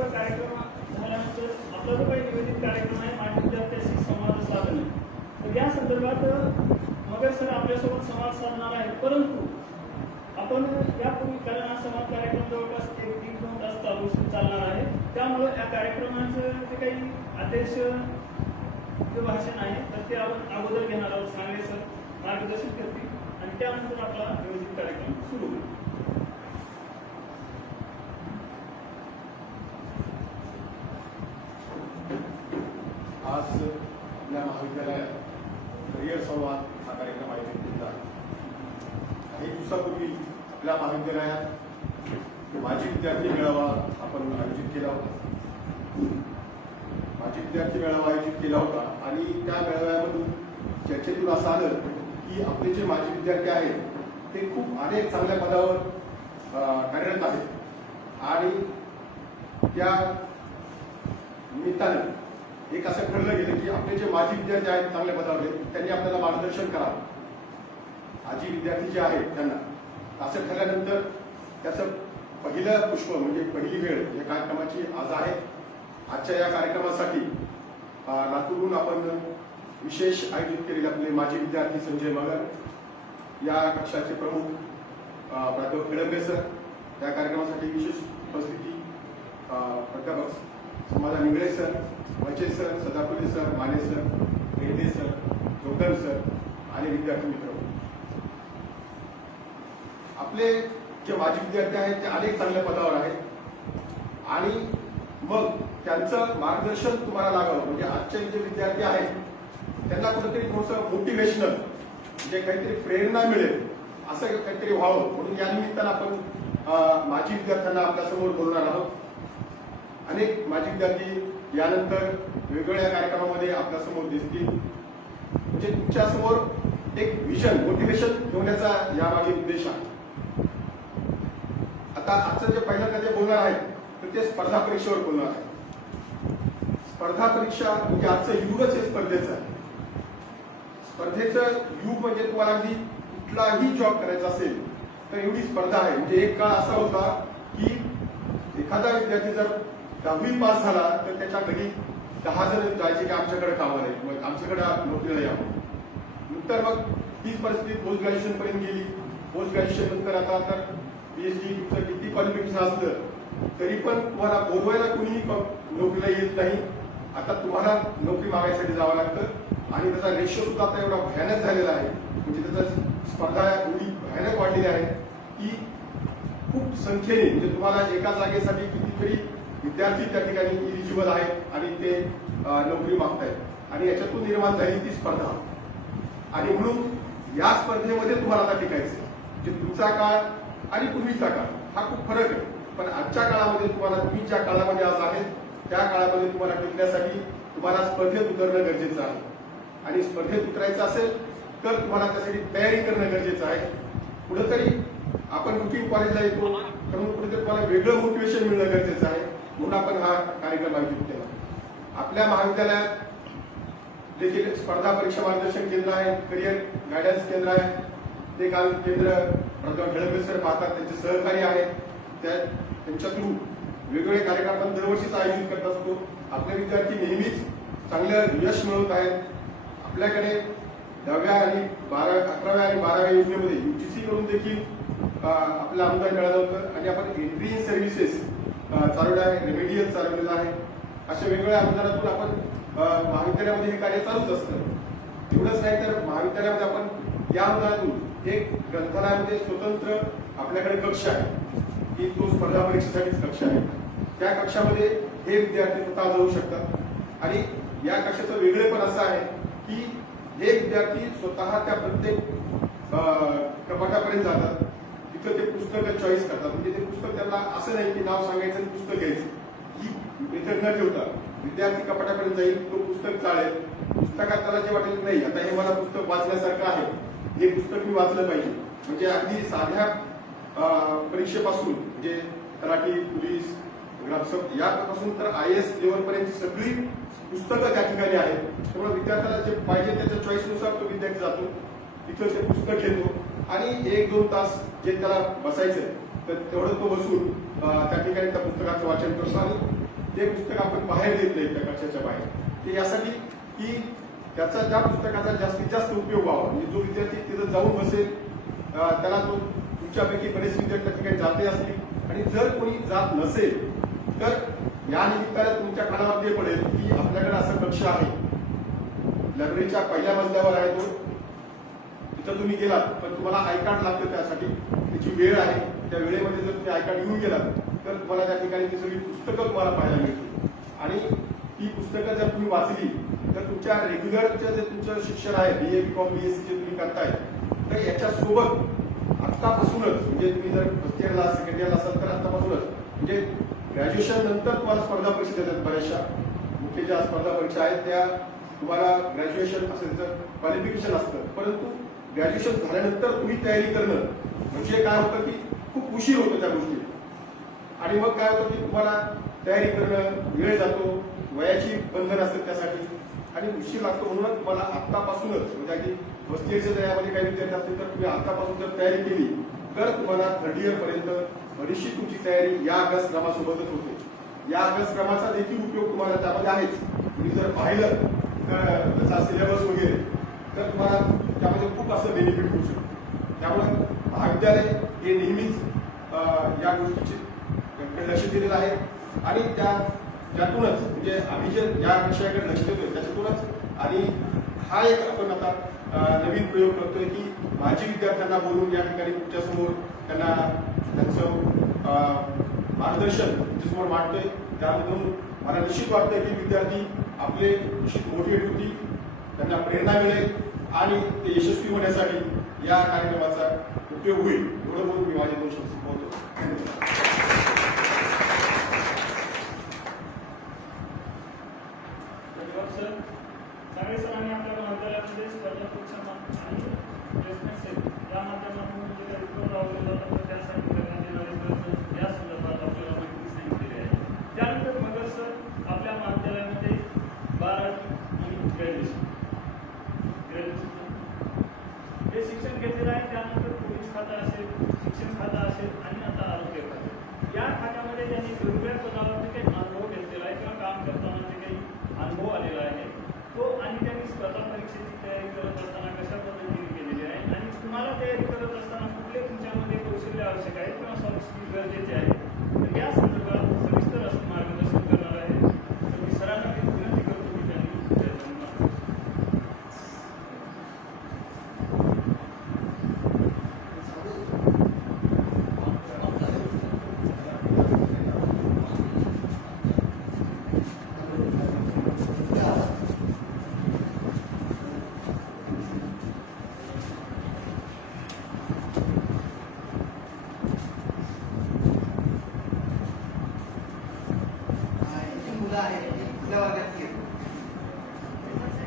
आता कार्यक्रम झाल्यानंतर आपला जो काही नियोजित कार्यक्रम आहे माझ्या विद्यार्थ्यांशी संवाद साधणे, तर या संदर्भात मगर सर आपल्यासोबत संवाद साधणार आहे. परंतु आपण यापूर्वी कारण हा संवाद कार्यक्रम जवळपास 1-2 तास चालणार आहे. त्यामुळे या कार्यक्रमाचं जे काही आदेश जे भाषण आहे तर ते आपण अगोदर घेणार आहोत. सांगले सर मार्गदर्शन करतील आणि त्यानंतर आपला नियोजित कार्यक्रम सुरू होईल. आज आपल्या महाविद्यालयात करिअर संवाद हा कार्यक्रम आयोजित केला आहे. काही दिवसापूर्वी आपल्या महाविद्यालयात माजी विद्यार्थी मेळावा आपण आयोजित केला होता. माजी विद्यार्थी मेळावा आयोजित केला होता आणि त्या मेळाव्यामधून चर्चेतून असं आलं की आपले जे माजी विद्यार्थी आहेत ते खूप अनेक चांगल्या पदावर कार्यरत आहेत आणि त्या निमित्तानं एक असं ठरलं गेलं की आपले जे माजी विद्यार्थी आहेत चांगल्या पदावर त्यांनी आपल्याला मार्गदर्शन करावं. आजी विद्यार्थी जे आहेत त्यांना असं ठरल्यानंतर त्याचं पहिलं पुष्प म्हणजे पहिली वेळ या कार्यक्रमाची आज आहे. आजच्या या कार्यक्रमासाठी लातूरहून आपण विशेष आयोजित केलेले आपले माजी विद्यार्थी संजय मगर, या कक्षाचे प्रमुख प्राध्यापक खडंबे सर, या कार्यक्रमासाठी विशेष उपस्थिती प्राध्यापक समाजा Ningale sir, Wache sir, Sadapure sir, Mane sir, Mehde sir, Jogdal sir आणि विद्यार्थी मित्र. आपले जे माजी विद्यार्थी आहेत ते अनेक चांगल्या पदावर आहेत आणि मग त्यांचं मार्गदर्शन तुम्हाला लागावं म्हणजे आजचे जे विद्यार्थी आहेत त्यांना कुठेतरी थोडंसं मोटिवेशनल म्हणजे काहीतरी प्रेरणा मिळेल असं काहीतरी व्हावं म्हणून या निमित्तानं आपण माजी विद्यार्थ्यांना आपल्यासमोर बोलणार आहोत. अनेक माजी विद्यार्थी यानंतर वेगवेगळ्या कार्यक्रमामध्ये आपल्यासमोर दिसतील. म्हणजे तुमच्यासमोर एक विजन मोटिवेशन ठेवण्याचा यामागे उद्देश आहे. आता आजचं जे पहिल्यांदा जे बोलणार आहेत तर ते स्पर्धा परीक्षेवर बोलणार आहे. स्पर्धा परीक्षा म्हणजे आजचं युगच हे स्पर्धेचं आहे. स्पर्धेचं युग म्हणजे तुम्हाला अगदी कुठलाही जॉब करायचा असेल तर एवढी स्पर्धा आहे. म्हणजे एक काळ असा होता की एखादा विद्यार्थी जर 10वी पास झाला तर त्याच्या घरी 10 जण जायचे की आमच्याकडे कामाला आहे, मग आमच्याकडे नोकरीला यावं. नंतर मग तीच परिस्थिती पोस्ट ग्रॅज्युएशन पर्यंत गेली. पोस्ट ग्रॅज्युएशन नंतर आता तर PhD तुमचं किती क्वालिफिकेशन असलं तरी पण तुम्हाला बोलवायला कुणीही नोकरीला येत नाही. आता तुम्हाला नोकरी मागायसाठी जावं लागतं आणि त्याचा रेशो सुद्धा आता एवढा भयानक झालेला आहे. म्हणजे त्याचा स्पर्धा एवढी भयानक वाढलेली आहे की खूप संख्येने म्हणजे तुम्हाला एका जागेसाठी कितीतरी विद्यार्थी त्या ठिकाणी इलिजिबल आहेत आणि ते नोकरी मागतायत आणि याच्यातून निर्माण झाली ती स्पर्धा. आणि म्हणून या स्पर्धेमध्ये तुम्हाला आता टिकायचं म्हणजे तुमचा काळ आणि पूर्वीचा काळ हा खूप फरक आहे. पण आजच्या काळामध्ये तुम्हाला तुम्ही ज्या काळामध्ये आज आहेत त्या काळामध्ये तुम्हाला टिकण्यासाठी तुम्हाला स्पर्धेत उतरणं गरजेचं आहे. आणि स्पर्धेत उतरायचं असेल तर तुम्हाला त्यासाठी तयारी करणं गरजेचं आहे. कुठेतरी आपण रुटीन कॉलेजला येतो म्हणून कुठेतरी तुम्हाला वेगळं मोटिवेशन मिळणं गरजेचं आहे. म्हणून आपण हा कार्यक्रम आयोजित केला. आपल्या महाविद्यालयात देखील स्पर्धा परीक्षा मार्गदर्शन केंद्र आहे, करिअर गायडन्स केंद्र आहे. ते काल केंद्र प्राध्यापक खडंबे सर पाहतात, त्यांचे सहकारी आहेत. त्यांच्या थ्रू वेगवेगळे कार्यक्रम आपण दरवर्षीच आयोजित करत असतो. आपले विद्यार्थी नेहमीच चांगलं यश मिळवत आहेत. आपल्याकडे 10व्या आणि 11व्या आणि 12व्या योजनेमध्ये UGC करून देखील आपलं अनुदान मिळालं होतं आणि आपण एंट्री इन सर्व्हिसेस चालवलं आहे, रेमेडियल चालवलेलं आहे. अशा वेगवेगळ्या अनुदानातून आपण महाविद्यालयामध्ये हे कार्य चालूच असतं. एवढंच नाही तर महाविद्यालयामध्ये आपण या अनुदानातून एक ग्रंथालयामध्ये स्वतंत्र आपल्याकडे कक्ष आहे की तो स्पर्धा परीक्षेसाठीच कक्ष आहे. त्या कक्षामध्ये हे विद्यार्थी स्वतः जाऊ शकतात आणि या कक्षाचं वेगळेपण असं आहे की हे विद्यार्थी स्वतः त्या प्रत्येक कपाटापर्यंत जातात. तिथं ते पुस्तकं चॉईस करतात. म्हणजे ते पुस्तक त्यांना असं नाही की नाव सांगायचं आणि पुस्तक घ्यायचं ही मेथड न ठेवता विद्यार्थी कपाटापर्यंत जाईल, तो पुस्तक चाळेल. पुस्तकात त्याला जे वाटेल नाही आता हे मला पुस्तक वाचण्यासारखं आहे, हे पुस्तक मी वाचलं पाहिजे. म्हणजे अगदी साध्या परीक्षेपासून म्हणजे तलाठी, पोलीस, ग्रामसेवक यापासून तर IAS लेवलपर्यंतची सगळी पुस्तकं त्या ठिकाणी आहेत. त्यामुळे विद्यार्थ्याला जे पाहिजे त्याच्या चॉईसनुसार तो विद्यार्थी जातो, तिथं ते पुस्तक घेतो आणि 1-2 तास जे त्याला बसायचं तर तेवढं तो बसून त्या ठिकाणी त्या पुस्तकाचं वाचन करतो आणि ते पुस्तक आपण बाहेर देत नाही त्या कक्षाच्या बाहेर. ते यासाठी की त्याचा त्या पुस्तकाचा जास्तीत जास्त उपयोग व्हावा. म्हणजे जो विद्यार्थी तिथं जाऊन बसेल त्याला तो तुमच्यापैकी बरेच विद्यार्थी त्या ठिकाणी जाते असतील आणि जर कोणी जात नसेल तर या निमित्तानं तुमच्या कानावर ते पडेल की आपल्याकडे असं कक्ष आहे, लायब्ररीच्या पहिल्या मजल्यावर आहे तो, तिथं तुम्ही गेलात पण तुम्हाला आय कार्ड लागतं त्यासाठी, त्याची वेळ आहे, त्या वेळेमध्ये जर तुम्ही आय कार्ड घेऊन गेलात तर तुम्हाला त्या ठिकाणी ती सगळी पुस्तकं तुम्हाला पाहायला मिळतील. आणि ती पुस्तकं जर तुम्ही वाचली तर तुमच्या रेग्युलरचं जे तुमचं शिक्षण आहे BA BCom BSc जे तुम्ही करताय तर याच्यासोबत आत्तापासूनच म्हणजे तुम्ही जर फर्स्ट इयरला सेकंड इयरला असाल तर आत्तापासूनच म्हणजे ग्रॅज्युएशन नंतर तुम्हाला स्पर्धा परीक्षा देतात बऱ्याचशा. मुख्य ज्या स्पर्धा परीक्षा आहेत त्या तुम्हाला ग्रॅज्युएशन असेल तर क्वालिफिकेशन असतं, परंतु ग्रॅज्युएशन झाल्यानंतर तुम्ही तयारी करणं म्हणजे काय होतं की खूप उशीर होतो त्या गोष्टी. आणि मग काय होतं की तुम्हाला तयारी करणं वेळ जातो, वयाची बंधन असतात त्यासाठी आणि उशीर लागतो. म्हणून तुम्हाला आत्तापासूनच म्हणजे अगदी फर्स्ट इयरच्या यामध्ये काही विद्यार्थी असतील तर तुम्ही आत्तापासून जर तयारी केली तर तुम्हाला थर्ड इयर पर्यंत बरीचशी तुमची तयारी या अभ्यासक्रमासोबतच होते. या अभ्यासक्रमाचा देखील उपयोग तुम्हाला त्यामध्ये आहेच. तुम्ही जर पाहिलं तर त्याचा सिलेबस वगैरे तर तुम्हाला त्यामध्ये खूप असं बेनिफिट होऊ शकतं. त्यामुळे महाविद्यालय हे नेहमीच या गोष्टीचे लक्ष दिलेलं आहे आणि त्यातूनच म्हणजे आम्ही जे या विषयाकडे लक्ष देतोय त्याच्यातूनच आणि हा एक आपण आता नवीन प्रयोग करतोय की माजी विद्यार्थ्यांना बोलून या ठिकाणी तुमच्यासमोर त्यांना त्यांचं मार्गदर्शन तुमच्यासमोर मांडतोय. त्यामधून मला निश्चित वाटतंय की विद्यार्थी आपले निश्चित मोटिवेट होतील, त्यांना प्रेरणा मिळेल आणि ते यशस्वी होण्यासाठी या कार्यक्रमाचा उपयोग होईल. एवढं बोलून मी माझे 2 शब्द संपवतो. धन्यवाद सर. सागळे सरांनी आपल्या महाविद्यालयामध्ये स्पर्धा परीक्षा आणि प्लेसमेंट सेल या माध्यमातून जे काही उपक्रम राबवले जातात तर त्यासाठी करण्यात येणारे प्रयत्न या संदर्भात आपल्याला माहिती सांगितलेली आहे. त्यानंतर मगर सर आपल्या महाविद्यालयामध्ये 12वी आणि ग्रॅज्युएशन हे शिक्षण घेतलेलं आहे. त्यानंतर पोलीस खाता असेल, शिक्षण खाता असेल आणि आता आरोग्य खाते या खात्यामध्ये त्यांनी वेगवेगळ्या पदावरती काही अनुभव घेतलेला आहे किंवा काम करताना जे काही अनुभव आलेला आहे तो आणि त्यांनी स्पर्धा परीक्षेची तयारी करत असताना कशा पद्धतीने केलेली आहे आणि तुम्हाला तयारी करत असताना कुठले तुमच्यामध्ये कौशल्य आवश्यक आहे किंवा सॉफ्ट स्किल गरजेचे आहे तर या संदर्भात सविस्तर असं मार्गदर्शन करणार आहे. तर मी सरांना विनंती करतो की त्यांनी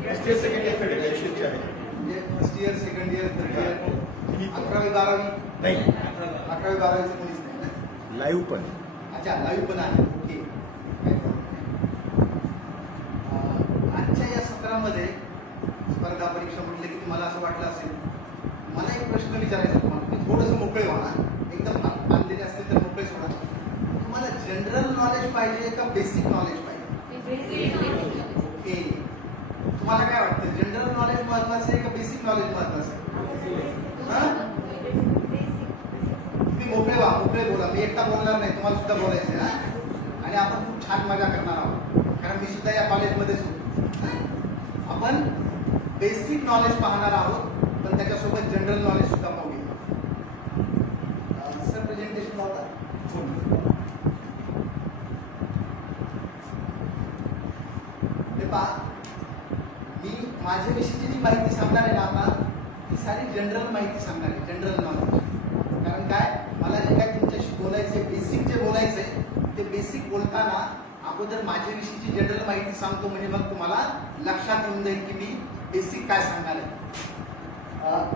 फर्स्ट इयर सेकंड इयर ग्रॅज्युएशनचे आहे म्हणजे first year second year third year 11वी 12वी नाही 11वी 12वीचं कोणीच नाही ना. लाईव्ह पण अच्छा लाईव्ह पण आहे. ओके. आजच्या या सत्रामध्ये स्पर्धा परीक्षा म्हटलं की तुम्हाला असं वाटलं असेल मला एक प्रश्न विचारायचा तुम्हाला. तुम्ही थोडंसं मोकळे व्हा ना, एकदम बांधलेले असतील तर मोकळेच व्हा. तुम्हाला जनरल नॉलेज पाहिजे का बेसिक नॉलेज पाहिजे? ओके. तुम्हाला काय वाटतं जनरल नॉलेज महत्वाचं आहे का बेसिक नॉलेज महत्वाचं आहे? तुम्ही मोकळे व्हा, मोकळे बोला. मी एकटा बोलणार नाही, तुम्हाला सुद्धा बोलायचं आहे आणि आपण खूप छान मजा करणार आहोत कारण मी सुद्धा या कॉलेजमध्येच होतो. आपण बेसिक नॉलेज पाहणार आहोत पण त्याच्यासोबत जनरल नॉलेज सुद्धा पाहूया. सर प्रेझेंटेशन लावता हे पहा. मी माझ्याविषयीची जी माहिती सांगणार आहे ना आता ती सारी जनरल माहिती सांगणार आहे, जनरल नॉलेज. कारण काय मला जे काय तुमच्याशी बोलायचे बेसिक जे बोलायचंय ते बेसिक बोलताना अगोदर माझ्याविषयीची जनरल माहिती सांगतो म्हणजे मग तुम्हाला लक्षात येऊन जाईल की मी बेसिक काय सांगणार आहे.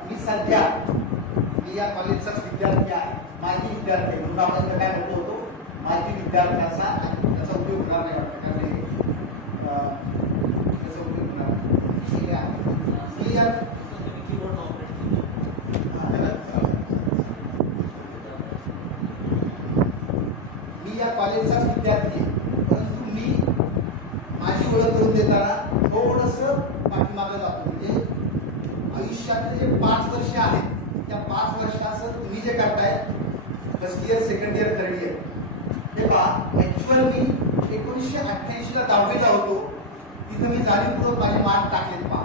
मी सध्या या कॉलेजचाच विद्यार्थी आहे, माजी विद्यार्थी आहे म्हणून आपण काय म्हणतो होतो माजी विद्यार्थ्याचा त्याचा उपयोग होणार नाही वाटतं कारण त्याचा उपयोग होणार मी या मी या कॉलेजचाच विद्यार्थी आहे, परंतु मी माझी ओळख करून देताना थोडंसं पाठीमागं जातो. म्हणजे आयुष्यातले जे 5 वर्ष आहेत त्या 5 वर्षाचं तुम्ही जे करताय first year, second year, third year, हे पहा ऍक्च्युअल मी 1988 ला 10वीला होतो. तिथं मी जाणीवपूर्वक माझे मार्क टाकलेत पहा,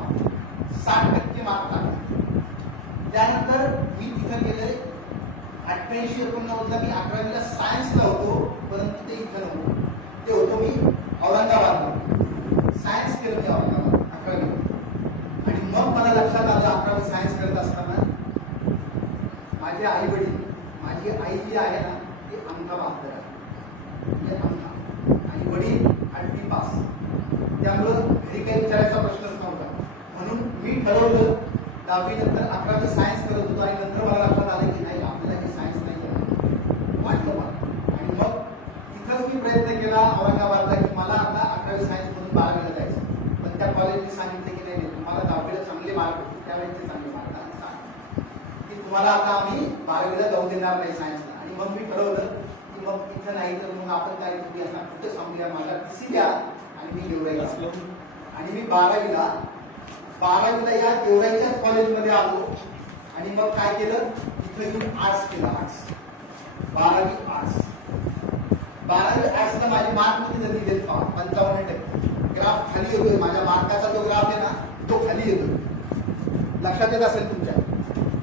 60% मार्क टाकले. त्यानंतर मी तिथं गेले 88-89 ला मी 11वीला सायन्सला होतो, परंतु ते इथं नव्हतं. ते होतो मी औरंगाबादला. सायन्स केलं मी औरंगाबाद 11वी. आणि मग मला लक्षात आलं 11वी सायन्स करत असताना माझे आई वडील, माझी आई जी आहे ना ती अंगठा बहादर आहे, म्हणजे अंगठा, आणि वडील 8वी पास. त्यामुळं घरी काही विचारायचा प्रश्नच नव्हता. म्हणून मी ठरवलं 10वी नंतर 11वी सायन्स करत होतो. आणि नंतर मला लक्षात आलं की नाही, आपल्याला हे सायन्स नाही आहे वाटलं मला. आणि मग तिथंच मी प्रयत्न केला औरंगाबादला की मला आता 11वी सायन्स मधून 12वीला जायचं. पण त्या कॉलेजने सांगितलं की नाही, तुम्हाला 10वीला चांगले मार्क होते, त्यावेळेचे चांगले मार्क की तुम्हाला आता आम्ही 12वीला जाऊ देणार नाही सायन्सला. आणि मग मी ठरवलं की मग तिथं नाही तर मग आपण काय करू, यांना कुठं सांगूया, माझा TC द्या आणि मी देवराईला असलो. आणि मी 12वीला या देवराईच्याच कॉलेजमध्ये आलो. आणि मग काय केलं, तिथं मी आर्ट्स केलं. आर्ट्स 12वी आर्ट्स. 12वी आर्ट्सला माझे मार्क किती जरी देत पहा, 55%. ग्राफ खाली येतोय, माझ्या मार्काचा जो ग्राफ आहे ना तो खाली येतोय. लक्षात येत असेल तुमच्या,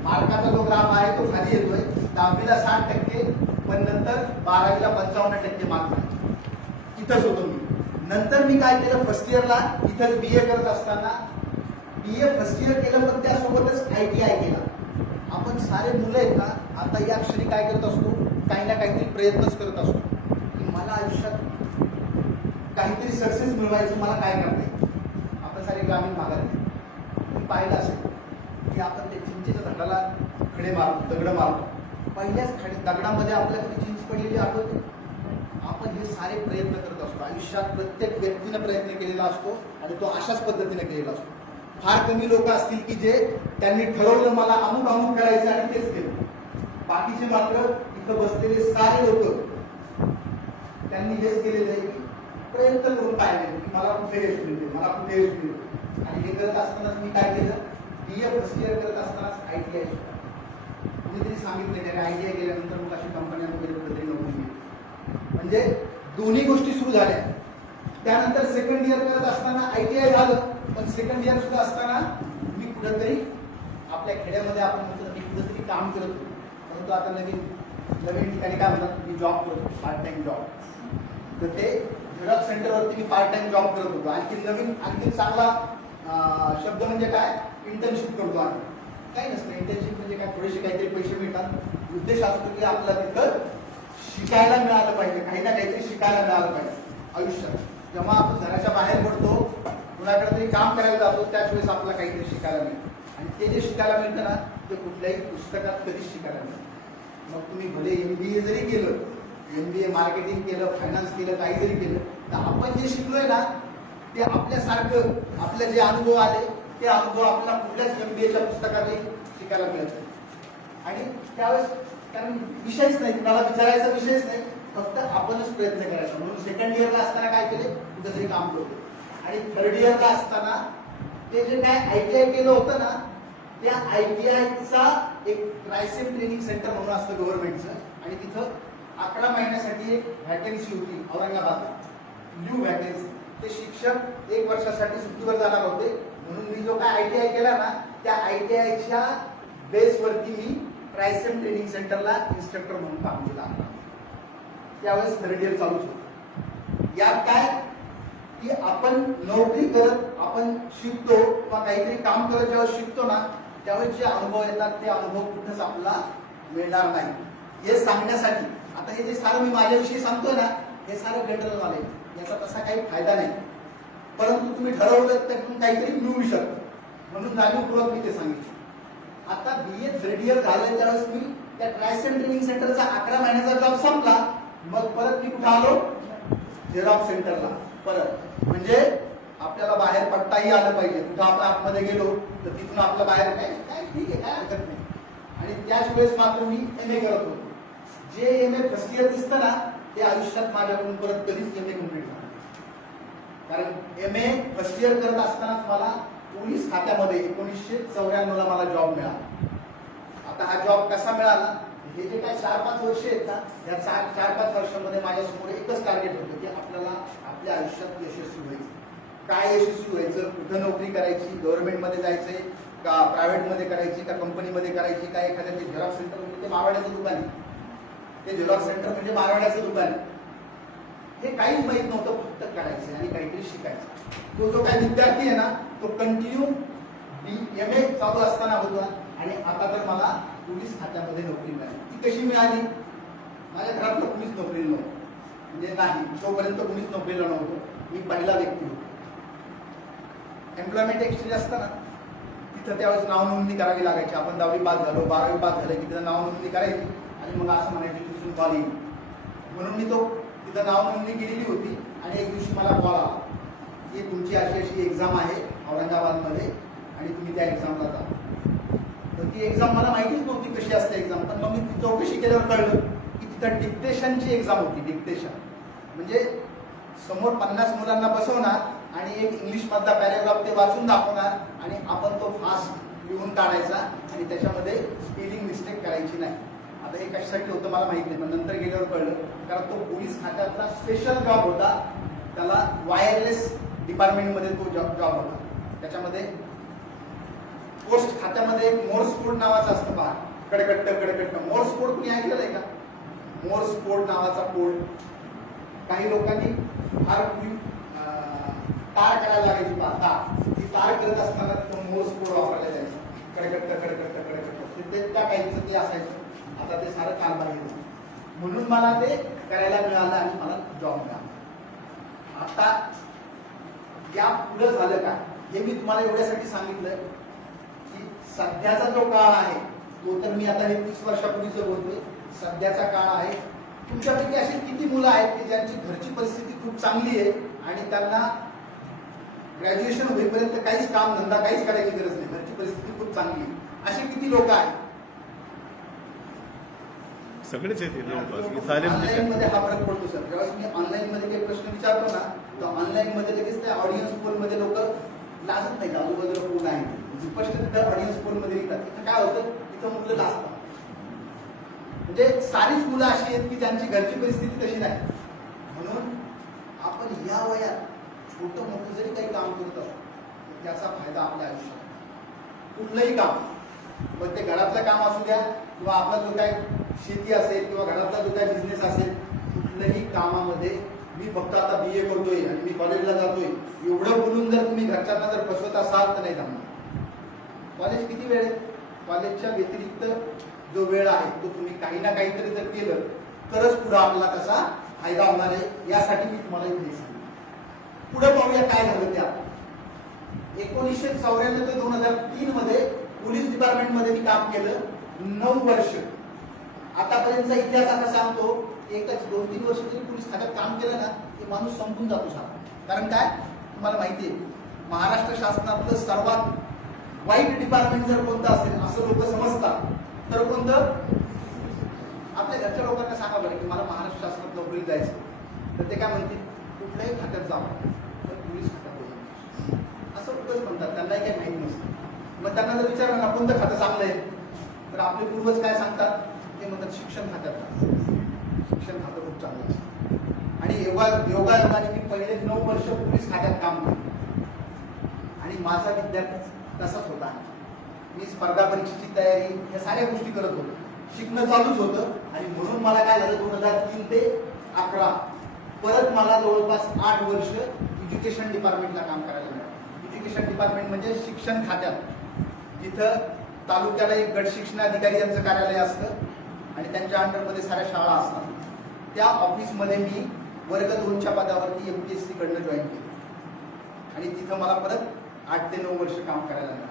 मार्काचा जो ग्राफ आहे तो खाली येतोय. 10वीला 60%, पण नंतर 12वीला 55% मार्क आहे. इथंच होतो मी. नंतर मी काय केलं, फर्स्ट इयरला इथंच BA करत असताना BA फर्स्ट इयर केलं, पण त्यासोबतच ITI केला. आपण सारे मुलं आहेत ना, आता या क्षणी काय करत असतो, काही ना काहीतरी प्रयत्नच करत असतो की मला आयुष्यात काहीतरी सक्सेस मिळवायचं, मला काय करता. आपण सारे ग्रामीण भागात मी पाहिलं असेल की आपण ते चिंचेच्या झाडाला खडे मारतो, दगड मारतो. पहिल्याच दगडामध्ये आपल्याकडे चिंच पडलेली आठवते. आपण हे सारे प्रयत्न करत असतो आयुष्यात. प्रत्येक व्यक्तीने प्रयत्न केलेला असतो आणि तो अशाच पद्धतीने केलेला असतो. फार कमी लोक असतील की जे त्यांनी ठरवलं मला अमुक करायचं आणि तेच केलं. बाकीचे मात्र इथं बसलेले सारे लोक त्यांनी हेच केलेलं आहे की प्रयत्न करून पाहिले की मला कुठे यश मिळते, मला कुठे यश मिळते. आणि हे करत असतानाच मी काय केलं, BA फर्स्ट इयर करत असतानाच ITI सुद्धा. कुणीतरी सांगितलं की ITI केल्यानंतर मग अशी कंपन्या वगैरे कुठेतरी नोकरी मिळते. म्हणजे दोन्ही गोष्टी सुरू झाल्या. त्यानंतर सेकंड इयर करत असताना ITI झालं, पण सेकंड इयर सुद्धा असताना मी कुठेतरी आपल्या खेड्यामध्ये आपण म्हणतो मी कुठेतरी काम करत होतो. परंतु आता नवीन ठिकाणी काय म्हणतात, मी जॉब करतो, पार्ट टाइम जॉब. तर ते झेरॉक्स सेंटरवरती मी पार्ट टाइम जॉब करत होतो. आणखी चांगला शब्द म्हणजे काय, इंटर्नशिप करतो आम्ही. काही नसतं, इंटर्नशिप म्हणजे काय, थोडेसे काहीतरी पैसे मिळतात. उद्देश असतो की आपल्याला तिथं शिकायला मिळालं पाहिजे, काही ना काहीतरी शिकायला मिळालं पाहिजे आयुष्यात. जेव्हा आपण घराच्या बाहेर पडतो, कुणाकडे तरी काम करायला जातो, त्याच वेळेस आपल्याला काहीतरी शिकायला मिळतं. आणि ते जे शिकायला मिळतं ना, ते कुठल्याही पुस्तकात कधीच शिकायला मिळतं. मग तुम्ही भले MBA जरी केलं, MBA मार्केटिंग केलं, फायनान्स केलं, काही जरी केलं, तर आपण जे शिकलोय ना ते आपल्यासारखं, आपले जे अनुभव आले ते अनुभव आपल्याला कुठल्याच MBAच्या पुस्तकातही शिकायला मिळत. आणि त्यावेळेस कारण विषयच नाही, कुणाला विचारायचा विषयच नाही, फक्त आपणच प्रयत्न करायचा. म्हणून सेकंड इयरला असताना काय केले, कुठेतरी काम करतो. आणि थर्ड इयरला असताना ते जे काय ITI केलं होतं ना, त्या ITIचा एक ट्रायसेम ट्रेनिंग सेंटर म्हणून असतं गव्हर्नमेंटचं. आणि तिथं 11 महिन्यासाठी एक व्हॅकन्सी होती औरंगाबादला, न्यू व्हॅकन्सी. ते शिक्षक 1 वर्षासाठी सुट्टीवर जाणार होते. म्हणून मी जो काय ITI केला ना, त्या ITIच्या बेसवरती मी ट्रायसेम ट्रेनिंग सेंटरला इन्स्ट्रक्टर म्हणून काम केलं. त्यावेळेस थर्ड इयर चालूच होतं. यात काय की आपण नोकरी करत आपण शिकतो किंवा काहीतरी काम करत जेव्हा शिकतो ना, त्यावेळेस जे अनुभव येतात ते अनुभव कुठेच आपल्याला मिळणार नाही. हे सांगण्यासाठी आता हे जे सारं मी माझ्याविषयी सांगतोय ना, हे सारं जनरल नॉलेज, याचा तसा काही फायदा नाही. परंतु तुम्ही ठरवलं तर त्यातून काहीतरी मिळू शकतं, म्हणून जाणीवपूर्वक मी ते सांगितलं. आता BA थर्ड इयर झालं त्यावेळेस मी त्या ट्रायसेम ट्रेनिंग सेंटरचा 11 महिन्याचा जॉब संपला. मग परत मी कुठं आलो, झेरॉक्स सेंटरला परत. म्हणजे आपल्याला बाहेर पडताही आलं पाहिजे. कुठं आपण आतमध्ये गेलो तर तिथून आपलं बाहेर काय ठीक आहे, काय हरकत नाही. आणि त्याच वेळेस मात्र मी MA करत होतो. जे MA फर्स्ट इयर दिसतं ना ते आयुष्यात माझ्याकडून परत कधीच MA कम्प्लीट झालं. कारण MA फर्स्ट इयर करत असतानाच मला पोलीस खात्यामध्ये 1994 मला जॉब मिळाला. आता हा जॉब कसा मिळाला, हे जे काय 4-5 वर्ष आहेत ना, या 4-5 वर्षांमध्ये माझ्यासमोर एकच टार्गेट होतं की आपल्याला आपल्या आयुष्यात यशस्वी व्हायचं. काय यशस्वी व्हायचं, कुठं नोकरी करायची, गव्हर्नमेंटमध्ये जायचंय का प्रायव्हेटमध्ये करायची का कंपनीमध्ये करायची का एखाद्या झेरॉक्स सेंटर म्हणजे ते मारवाड्याचं दुकान आहे, ते झेरॉक्स सेंटर म्हणजे मारवाड्याचं दुकान आहे, हे काहीच माहित नव्हतं. फक्त करायचं आणि काहीतरी शिकायचं. तो जो काही विद्यार्थी आहे ना, तो कंटिन्यू MA चालू असताना होता आणि आता तर मला पोलीस खात्यामध्ये नोकरी मिळाली. ती कशी मिळाली, माझ्या घरातलं कुणीच नोकरीला नव्हतं, म्हणजे नाही, तोपर्यंत कुणीच नोकरीला नव्हतं. मी पहिला व्यक्ती होतो. एम्प्लॉयमेंट एक्सचेंज असताना तिथं त्यावेळेस नाव नोंदणी करावी लागायची. आपण 10वी पास झालो, 12वी पास झालं की तिथं नाव नोंदणी करायची आणि मग असं म्हणायचं तिथून कॉल येईल. म्हणून मी तो तिथं नाव नोंदणी केलेली होती आणि एक दिवशी मला कॉल आला की तुमची अशी अशी एक्झाम आहे औरंगाबादमध्ये आणि तुम्ही त्या एक्झामला जा. तर ती एक्झाम मला माहितीच नव्हती कशी असते एक्झाम, पण मग मी ती चौकशी केल्यावर कळलं की तिथं डिक्टेशनची एक्झाम होती. डिक्टेशन म्हणजे समोर 50 मुलांना बसवणार आणि एक इंग्लिश मधला पॅरेग्राफ ते वाचून दाखवणार आणि आपण तो फास्ट लिहून काढायचा आणि त्याच्यामध्ये स्पेलिंग मिस्टेक करायची नाही. आता हे कशासाठी होतं मला माहित नाही, पण नंतर गेल्यावर कळलं, कारण तो पोलीस खात्यातला स्पेशल जॉब होता. त्याला वायरलेस डिपार्टमेंटमध्ये तो जॉब होता. त्याच्यामध्ये पोस्ट खात्यामध्ये मोर्स कोड नावाचा असतं पहा, कडकट्ट. मोर्स कोड कुणी ऐकलेलं आहे का? मोर्स कोड नावाचा कोड काही लोकांनी फार तार करायला लागायची पहा, तार. ती तार करत असताना तो मोर्स कोड वापरला जायचा. कडकट्ट त्या टाईपचं ते असायचं. आता ते सारं कारभार घेतलं, म्हणून मला ते करायला मिळालं आणि मला जॉब मिळाला. आता या पुढं झालं का, हे मी तुम्हाला एवढ्यासाठी सांगितलं की सध्याचा जो काळ आहे तो तर मी आता हे 30 वर्षापूर्वीच बोलतोय. सध्याचा काळ आहे. तुमच्यापैकी अशी किती मुलं आहेत की ज्यांची घरची परिस्थिती खूप चांगली आहे आणि त्यांना ग्रॅज्युएशन होईपर्यंत काहीच काम धंदा काहीच करायची गरज नाही, घरची परिस्थिती खूप चांगली आहे. असे किती लोक आहेत? सगळेच येतील ऑनलाईन मध्ये हा फरक पडतो सर. ज्यावेळेस मी ऑनलाईन मध्ये काही प्रश्न विचारतो ना, तर ऑनलाईन मध्ये लगेच त्या ऑडियन्स पोल मध्ये लोक लाजत नाही, आजूबाजूला कोण आहे स्पष्ट तिथं ऑडियन्स पोल मध्ये लिहितात. तिथं काय होतं, तिथं मुलं लाजतात. म्हणजे सारीच मुलं अशी आहेत की ज्यांची घरची परिस्थिती तशी नाही. म्हणून आपण या वयात छोटं मोठं जरी काही काम करत असतो त्याचा फायदा आपल्या आयुष्यात. कुठलंही काम, मग ते घरातलं काम असू द्या किंवा आपला जो काय शेती असेल किंवा घरातला जो काय बिझनेस असेल, कुठल्याही कामामध्ये मी फक्त आता BA करतोय आणि मी कॉलेजला जातोय एवढं बोलून जर तुम्ही घरच्यांना जर फसवत असाल तर नाही जमणार. कॉलेज किती वेळ आहे? कॉलेजच्या व्यतिरिक्त जो वेळ आहे तो तुम्ही काही ना काहीतरी जर केलं तरच पुढे आपल्याला कसा फायदा होणार आहे, यासाठी मी तुम्हाला इथे सांगितलं. पुढे पाहूया काय झालं त्या 1994 ते 2003 मध्ये पोलीस डिपार्टमेंट मध्ये मी काम केलं 9 वर्ष. आतापर्यंतचा इतिहास आता सांगतो, एकच 2-3 वर्ष जरी पोलीस खात्यात काम केलं ना ते माणूस संपून जातो सारा. कारण काय, तुम्हाला माहिती आहे महाराष्ट्र शासनातलं सर्वात वाईट डिपार्टमेंट जर कोणतं असेल असं लोक समजतात तर कोणतं? आपल्या घरच्या लोकांना सांगा बरं की मला महाराष्ट्र शासनात नोकरीला जायचं, तर ते काय म्हणतील, कुठल्याही खात्यात जावं तर पोलीस खात्यात जाऊ, असं उगाच म्हणतात. त्यांनाही काही माहिती नसतं. मग त्यांना जर विचारलं ना कोणतं खातं चांगलं आहे, तर आपले पूर्वज काय सांगतात, ते म्हणतात शिक्षण खात्यात. शिक्षण खातं खूप चांगलं असतं. आणि योगायोगाने मी पहिले 9 वर्ष पोलीस खात्यात काम केलं आणि माझा विद्यार्थी तसाच होता. मी स्पर्धा परीक्षेची तयारी या साऱ्या गोष्टी करत होतो, शिकणं चालूच होतं. आणि म्हणून मला काय झालं, 2003 ते 11 परत मला जवळपास 8 वर्ष एज्युकेशन डिपार्टमेंटला काम करायला मिळालं. एज्युकेशन डिपार्टमेंट म्हणजे शिक्षण खात्यात, जिथं तालुक्याला एक गट शिक्षण अधिकारी यांचं कार्यालय असतं आणि त्यांच्या अंडरमध्ये साऱ्या शाळा असतात. त्या ऑफिसमध्ये मी वर्ग 2च्या पदावरती MPSC कडनं जॉईन केलं आणि तिथं मला परत 8 ते 9 वर्ष काम करायला मिळालं.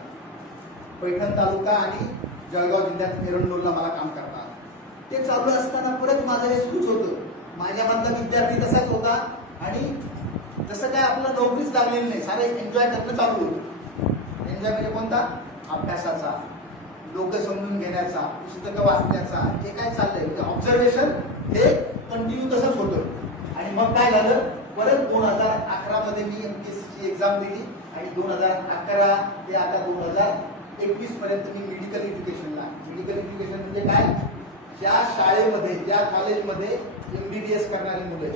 पैठण तालुका आणि जळगाव जिल्ह्यात एरंडोलला मला काम करता आलं. ते चालू असताना परत माझं हे सुरूच होतं. माझ्यामधला विद्यार्थी तसाच होता आणि जसं काय आपलं नोकरीच लागलेली नाही, सारं एन्जॉय करणं चालू होतं. एन्जॉय म्हणजे कोणता? अभ्यासाचा, लोक समजून घेण्याचा, पुस्तकं वाचण्याचा, जे काय चाललंय म्हणजे ऑब्झर्वेशन हे कंटिन्यू तसंच होतं. आणि मग काय झालं, परत 2011 मध्ये मी MPSC ची एक्झाम दिली आणि 2011 ते आता 2021 पर्यंत मी मेडिकल एज्युकेशनला. मेडिकल एज्युकेशन म्हणजे काय, ज्या शाळेमध्ये ज्या कॉलेजमध्ये MBBS करणारी मुलं,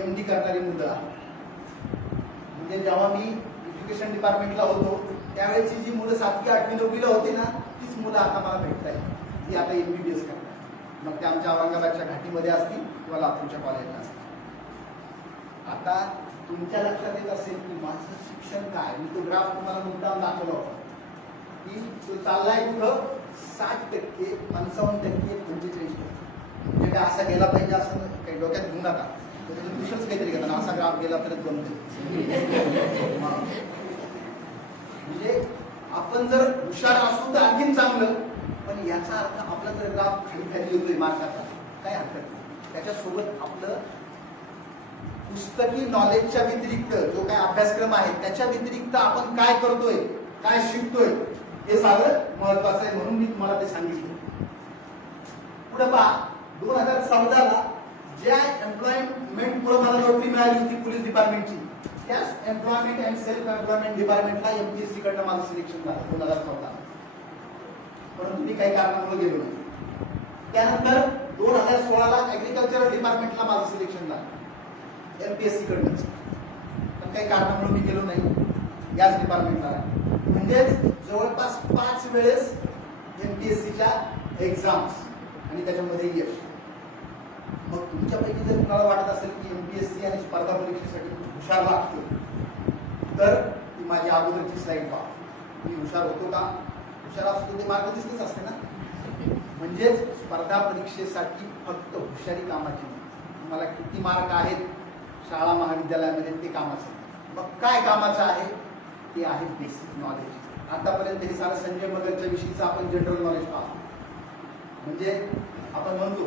MD करणारी मुलं आहेत. म्हणजे जेव्हा मी एज्युकेशन डिपार्टमेंटला होतो त्यावेळेची जी मुलं 7वी 8वी 9वीला होती ना, तीच मुलं आता मला भेटतायत ती आता MBBS करतात. मग ते आमच्या औरंगाबादच्या घाटीमध्ये असतील किंवा लातूरच्या कॉलेजला असतील. आता तुमच्या लक्षात येत असेल की माझं शिक्षण काय, मी तो ग्राफ तुम्हाला मुद्दाम दाखवला होता की तो चाललाय कुठं 60%, 55%, 45%. म्हणजे काय असा गेला पाहिजे असं काही डोक्यात घेऊ नका, दुसरंच काहीतरी घेताना असा ग्राफ गेला तरच जमते. म्हणजे आपण जर हुशार असू तर आणखीन चांगलं, पण याचा अर्थ आपला जर ग्राफ खाली खाली येतोय मार्काचा काय हरकत नाही. त्याच्यासोबत आपलं पुस्तकी नॉलेजच्या व्यतिरिक्त जो काय अभ्यासक्रम आहे त्याच्या व्यतिरिक्त आपण काय करतोय, काय शिकतोय हे सगळं महत्वाचं आहे. म्हणून मी तुम्हाला ते सांगितलं. पुढे पहा, 2014ला ज्या एम्प्लॉयमेंटमुळे मला नोकरी मिळाली होती पोलीस डिपार्टमेंटची, त्याच एम्प्लॉयमेंट अँड सेल्फ एम्प्लॉयमेंट डिपार्टमेंटला MPSC कडनं माझं सिलेक्शन झालं 2014. परंतु मी काही कारणामुळे गेलो नाही. त्यानंतर 2016ला ऍग्रिकल्चरल डिपार्टमेंटला माझं सिलेक्शन झालं MPSC कडनं, पण काही कारणामुळे मी गेलो नाही याच डिपार्टमेंटला. म्हणजेच जवळपास 5 वेळेस MPSCच्या एक्झाम्स आणि त्याच्यामध्ये यश. मग तुमच्यापैकी जर तुम्हाला वाटत असेल की MPSC आणि स्पर्धा परीक्षेसाठी हुशार लागतो, तर ती माझी अगोदरची स्लाईड पहा. मी हुशार होतो का, हुशार असतो ते मार्क दिसलेच असते ना. म्हणजेच स्पर्धा परीक्षेसाठी फक्त हुशारी कामाची नाही. मला किती मार्क आहेत शाळा महाविद्यालयामध्ये ते कामाचं. मग काय कामाचं आहे, ते आहे बेसिक नॉलेज. आतापर्यंत हे सारं संजय मगरच्या विषयीचं आपण जनरल नॉलेज पाहतो. म्हणजे आपण म्हणतो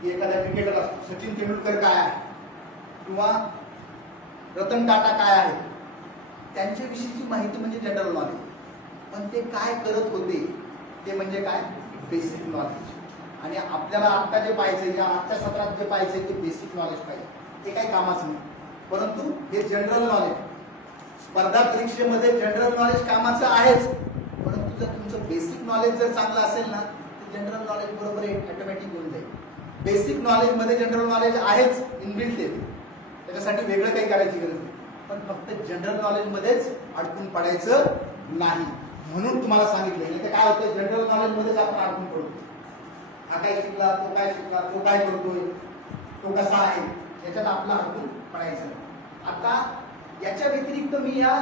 की एखादा क्रिकेटर असतो, सचिन तेंडुलकर काय आहे किंवा रतन टाटा काय आहे, त्यांच्याविषयीची माहिती म्हणजे जनरल नॉलेज. पण ते काय करत होते ते म्हणजे काय, बेसिक नॉलेज. आणि आपल्याला आता जे पाहिजे, या आजच्या सत्रात जे पाहिजे ते बेसिक नॉलेज पाहिजे. ते काही कामाचं नाही, परंतु हे जनरल नॉलेज. स्पर्धा परीक्षेमध्ये जनरल नॉलेज कामाचं आहेच, परंतु जर तुमचं बेसिक नॉलेज जर चांगलं असेल ना, तर जनरल नॉलेज बरोबर ऑटोमॅटिक होऊन जाईल. बेसिक नॉलेज मध्ये जनरल नॉलेज आहेच, इनबिल्ट येते, त्याच्यासाठी वेगळं काही करायची गरज नाही. पण फक्त जनरल नॉलेज मध्येच अडकून पडायचं नाही, म्हणून तुम्हाला सांगितलं. ते काय होतं, जनरल नॉलेज मध्येच आपण अडकून पडतो. हा काय शिकला, तो काय शिकला, तो काय करतोय, तो कसा आहे, याच्यात आपलं अडकून पडायचं नाही. आता याच्या व्यतिरिक्त मी या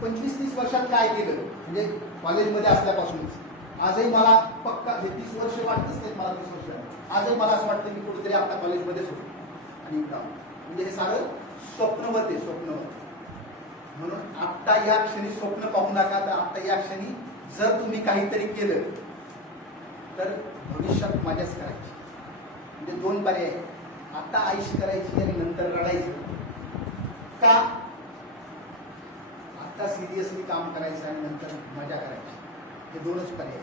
25-30 वर्षात काय केलं, म्हणजे कॉलेजमध्ये असल्यापासूनच आजही मला पक्का हे 30 वर्ष वाटतच नाही मला, 30 वर्ष आजही मला असं वाटतं की कुठेतरी आपल्या कॉलेजमध्येच होतो. आणि म्हणजे हे सारं स्वप्नवत आहे, स्वप्नवत. म्हणून आत्ता या क्षणी स्वप्न पाहू नका. तर आत्ता या क्षणी जर तुम्ही काहीतरी केलं तर भविष्यात मजाच करायची. म्हणजे 2 पर्याय, आता आयुष्य करायची आणि नंतर रडायचं का, आता सिरियसली काम करायचं आणि नंतर मजा करायची. हे 2च पर्याय.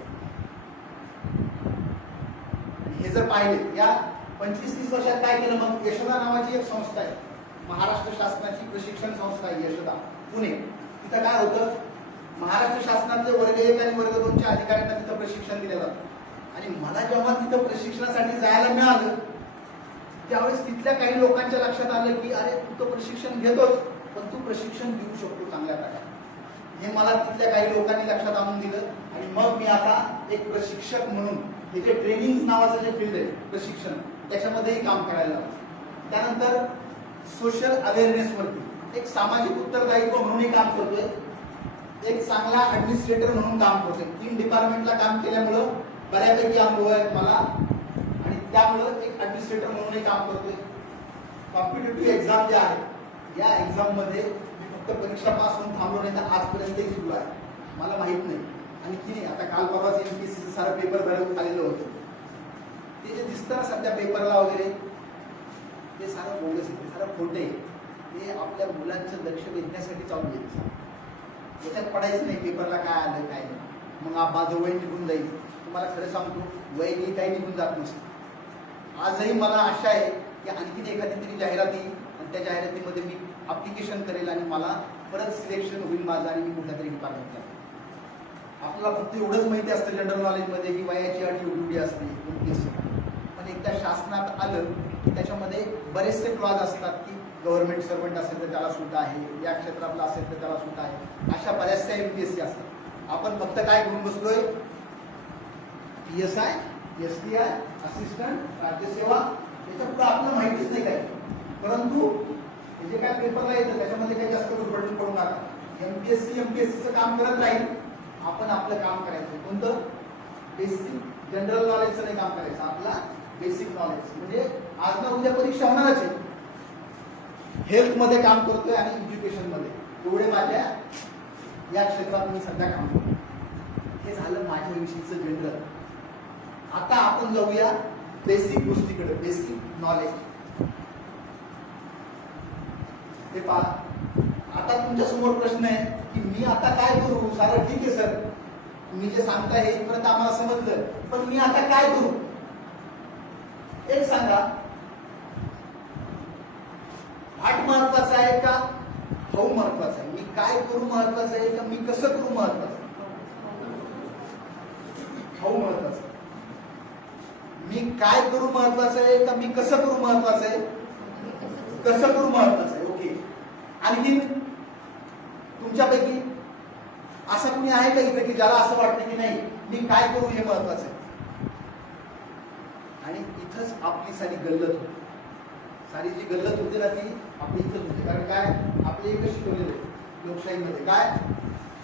हे जर पाहिले या 25-30 वर्षात काय केलं, मग यशोदा नावाची एक संस्था आहे, महाराष्ट्र शासनाची प्रशिक्षण संस्था आहे यशोदा, पुणे. तिथं काय होतं, महाराष्ट्र शासनातले वर्ग 1 आणि वर्ग 2च्या अधिकाऱ्यांना तिथं प्रशिक्षण दिलं जातं. आणि मला जेव्हा तिथं प्रशिक्षणासाठी जायला मिळालं त्यावेळेस तिथल्या काही लोकांच्या लक्षात आलं की अरे तू तर प्रशिक्षण घेतोच, पण तू प्रशिक्षण देऊ शकतो चांगल्या प्रकारे. हे मला तिथल्या काही लोकांनी लक्षात आणून दिलं. आणि मग मी आता एक प्रशिक्षक म्हणून हे जे ट्रेनिंग नावाचं जे फील्ड आहे प्रशिक्षण, त्याच्यामध्येही काम करायला लागलो. त्यानंतर सोशल अवेअरनेस वरती एक सामाजिक उत्तरदायित्व म्हणूनही काम करतोय, एक चांगला ऍडमिनिस्ट्रेटर म्हणून काम करतोय. 3 डिपार्टमेंटला काम केल्यामुळं बऱ्यापैकी अनुभव आहे मला, आणि त्यामुळं एक ऍडमिनिस्ट्रेटर म्हणूनही काम करतोय. कॉम्पिटेटिव्ह एक्झाम जे आहे, या एक्झाम मध्ये मी फक्त परीक्षा पास होऊन थांबलो नाही तर आजपर्यंतही सुरू आहे. मला माहित नाही आणखी नाही, आता काल परवाच MPSCचं सारं पेपर भरत आलेलं होतं. ते जे दिसतं ना सध्या पेपरला वगैरे, ते सारं बोगस आहे, ते सारं खोटे आहे. ते आपल्या मुलांचं लक्ष वेधण्यासाठी चालू आहे. याच्यात पडायचं नाही पेपरला काय आलं काय नाही. मग माझं वय निघून जाईल. तुम्हाला खरं सांगतो, वय काही निघून जात नसतं. आजही मला आशा आहे की आणखीन एखादी तरी जाहिरात येईल आणि त्या जाहिरातीमध्ये मी अप्लिकेशन करेल आणि मला परत सिलेक्शन होईल माझं आणि मी कुठल्या तरी डिपार्टमेंटला. आपल्याला फक्त एवढंच माहिती असतं जनरल नॉलेजमध्ये की वयाची अट एवढी असते MPSC. पण एकदा शासनात आलं की त्याच्यामध्ये बरेचसे क्लॉज असतात की गव्हर्नमेंट सर्वंट असेल तर त्याला सूट आहे, या क्षेत्रातला असेल तर त्याला सूट आहे, अशा बऱ्याचशा MPSC असतात. आपण फक्त काय करून बसलोय, PSI, STI, असिस्टंट, राज्यसेवा, याच्या पुढे आपल्याला माहितीच नाही काय. परंतु हे जे काय पेपरला येतं त्याच्यामध्ये काही जास्त बर्डन पडू नका. MPSCचं काम करत राहील, आपण आपलं काम करायचं. कोणतं? बेसिक जनरल नॉलेजचं नाही काम करायचं, आपला बेसिक नॉलेज. म्हणजे आज ना उद्या परीक्षा होणारच आहे. हेल्थ मध्ये काम करतोय आणि एज्युकेशन मध्ये, एवढे माझ्या या क्षेत्रात मी सध्या काम करतो. हे झालं माझ्याविषयीचं जनरल. आता आपण जाऊया बेसिक गोष्टीकडे, बेसिक नॉलेज. हे पहा, आता तुमच्या समोर प्रश्न आहे की मी आता काय करू. सारं ठीक आहे सर, तुम्ही जे सांगताय हे इथपर्यंत आम्हाला समजलं, पण मी आता काय करू एक सांगा. वाट महत्वाचा आहे का भाऊ महत्वाचा आहे? मी काय करू महत्वाचं आहे का मी कसं करू महत्वाचं आहे? भाऊ महत्वाचं आहे. मी काय करू महत्वाचं आहे का मी कसं करू महत्वाचं आहे? कसं करू महत्वाचं आहे. ओके. आणखी तुमच्यापैकी असं कुणी आहे का इथे की ज्याला असं वाटतं की नाही मी काय करू हे महत्वाचं आहे? आणि इथंच आपली सारी गल्लत होती. सारी जी गल्लत होती ना ती आपली इथंच होती. कारण काय, आपले एकच शिकवलेलं आहे लोकशाहीमध्ये, काय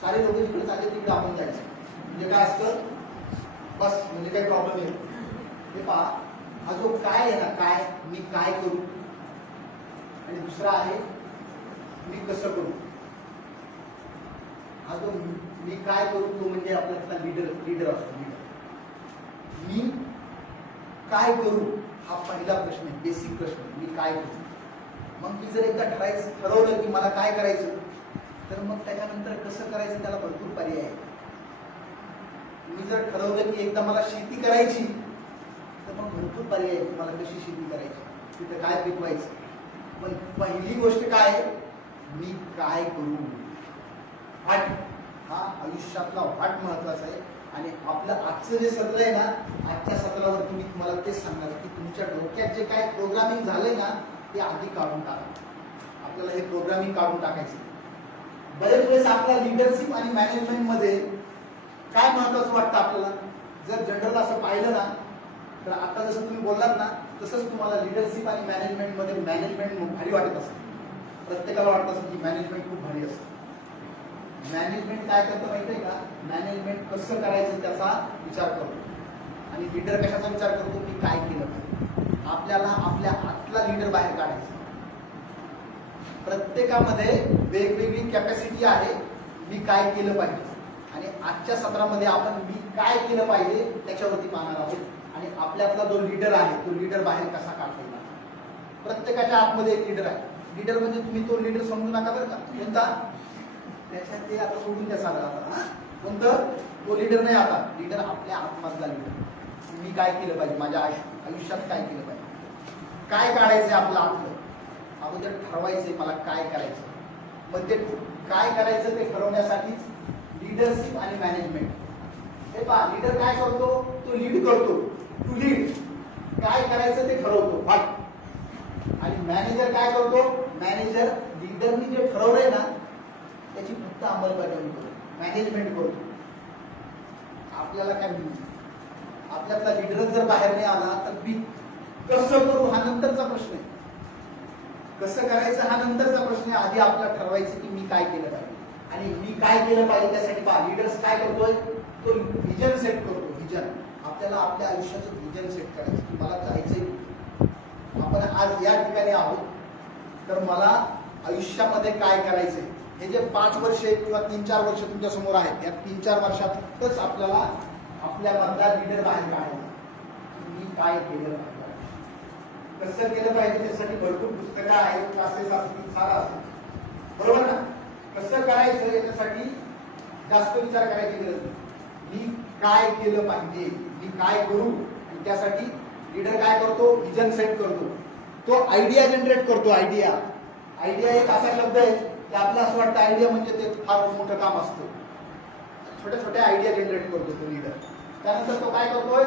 सारे लोक जिकडे चालले तिकडे आपण जायचं. म्हणजे काय असतं, बस म्हणजे काही प्रॉब्लेम नाही. हे पहा, हा जो काय आहे ना, काय मी काय करू आणि दुसरा आहे मी कसं करू. हा जो मी काय करू तो म्हणजे आपल्यातला लीडर असतो. मी काय करू हा पहिला प्रश्न आहे, बेसिक प्रश्न. मी काय करू. मग मी जर एकदा ठरवलं की मला काय करायचं, तर मग त्याच्यानंतर कसं करायचं त्याला भरपूर पर्याय आहे. मी जर ठरवलं की एकदा मला शेती करायची, तर मग भरपूर पर्याय आहे. मला कशी शेती करायची, तिथं काय पिकवायचं. पण पहिली गोष्ट काय आहे, मी काय करू. वाट हा आयुष्यातला वाट महत्वाचा आहे. आणि आपलं आजचं जे सत्र आहे ना, आजच्या सत्रावरती मी तुम्हाला तेच सांगणार की तुमच्या डोक्यात जे काय प्रोग्रामिंग झालंय ना ते आधी काढून टाका. आपल्याला हे प्रोग्रामिंग काढून टाकायचं. बरेच वेळेस आपल्या लिडरशिप आणि मॅनेजमेंट मध्ये काय महत्वाचं वाटतं आपल्याला. जर जनरल असं पाहिलं ना, तर आता जसं तुम्ही बोललात ना तसंच तुम्हाला लिडरशिप आणि मॅनेजमेंट मध्ये मॅनेजमेंट भारी वाटत असेल. प्रत्येकाला वाटत असेल की मॅनेजमेंट खूप भारी असतं. मॅनेजमेंट काय करतं माहितीये का, मॅनेजमेंट कसं करायचं त्याचा विचार करतो. आणि लीडर कशाचा विचार करतो की काय केलं पाहिजे. आपल्याला आपल्या आतला लीडर बाहेर काढायचा. प्रत्येकामध्ये वेगवेगळी कॅपॅसिटी आहे. मी काय केलं पाहिजे. आणि आजच्या सत्रामध्ये आपण मी काय केलं पाहिजे त्याच्यावरती पाहणार आहोत. आणि आपल्यातला जो लीडर आहे तो लीडर बाहेर कसा काढता येईल. प्रत्येकाच्या आतमध्ये एक लीडर आहे. लीडर म्हणजे तुम्ही तो लीडर समजू नका बरं का. कोणता, त्याच्यात ते आता सोडून द्या साधं. आता कोणतं, तो लीडर नाही. आता लीडर आपल्या आत्मधला लीडर. मी काय केलं पाहिजे, माझ्या आयुष्यात काय केलं पाहिजे, काय काढायचंय आपलं आतलं. अगोदर ठरवायचंय मला काय करायचं. मग ते काय करायचं ते ठरवण्यासाठीच लीडरशिप आणि मॅनेजमेंट. हे पहा, लीडर काय करतो, तो लीड करतो. टू लीड, काय करायचं ते ठरवतो. आणि मॅनेजर काय करतो, मॅनेजर लीडरनी जे ठरवलंय ना त्याची फक्त अंमलबजावणी करतो, मॅनेजमेंट करतो. आपल्याला काय मिळतं, आपल्यातला लीडरच जर बाहेर नाही आला तर मी कसं करू हा नंतरचा प्रश्न आहे. कसं करायचं हा नंतरचा प्रश्न आहे. आधी आपल्याला ठरवायचं की मी काय केलं पाहिजे. आणि मी काय केलं पाहिजे त्यासाठी पहा, लीडर्स काय करतोय, तो व्हिजन सेट करतो. व्हिजन, आपल्याला आपल्या आयुष्याचं व्हिजन सेट करायचं की मला जायचंय. आपण आज या ठिकाणी आहोत तर मला आयुष्यामध्ये काय करायचंय. हे जे 5 वर्ष किंवा 3-4 वर्ष तुमच्या समोर आहेत, या 3-4 वर्षातच आपल्याला आपल्या मधला लीडर बाहेर काढायचा. मी काय केलं पाहिजे, कसं केलं पाहिजे. त्यासाठी भरपूर पुस्तकं आहेत, क्लासेस असतील, सारा असेल, बरोबर ना. कसं करायचं याच्यासाठी जास्त विचार करायची गरज नाही. मी काय केलं पाहिजे, मी काय करू. आणि त्यासाठी लीडर काय करतो, व्हिजन सेट करतो. तो आयडिया जनरेट करतो. आयडिया एक असा शब्द आहे की आपलं असं वाटतं आयडिया म्हणजे ते फार मोठं काम असतं. छोट्या छोट्या आयडिया जनरेट करतो तो लीडर. त्यानंतर तो काय करतोय,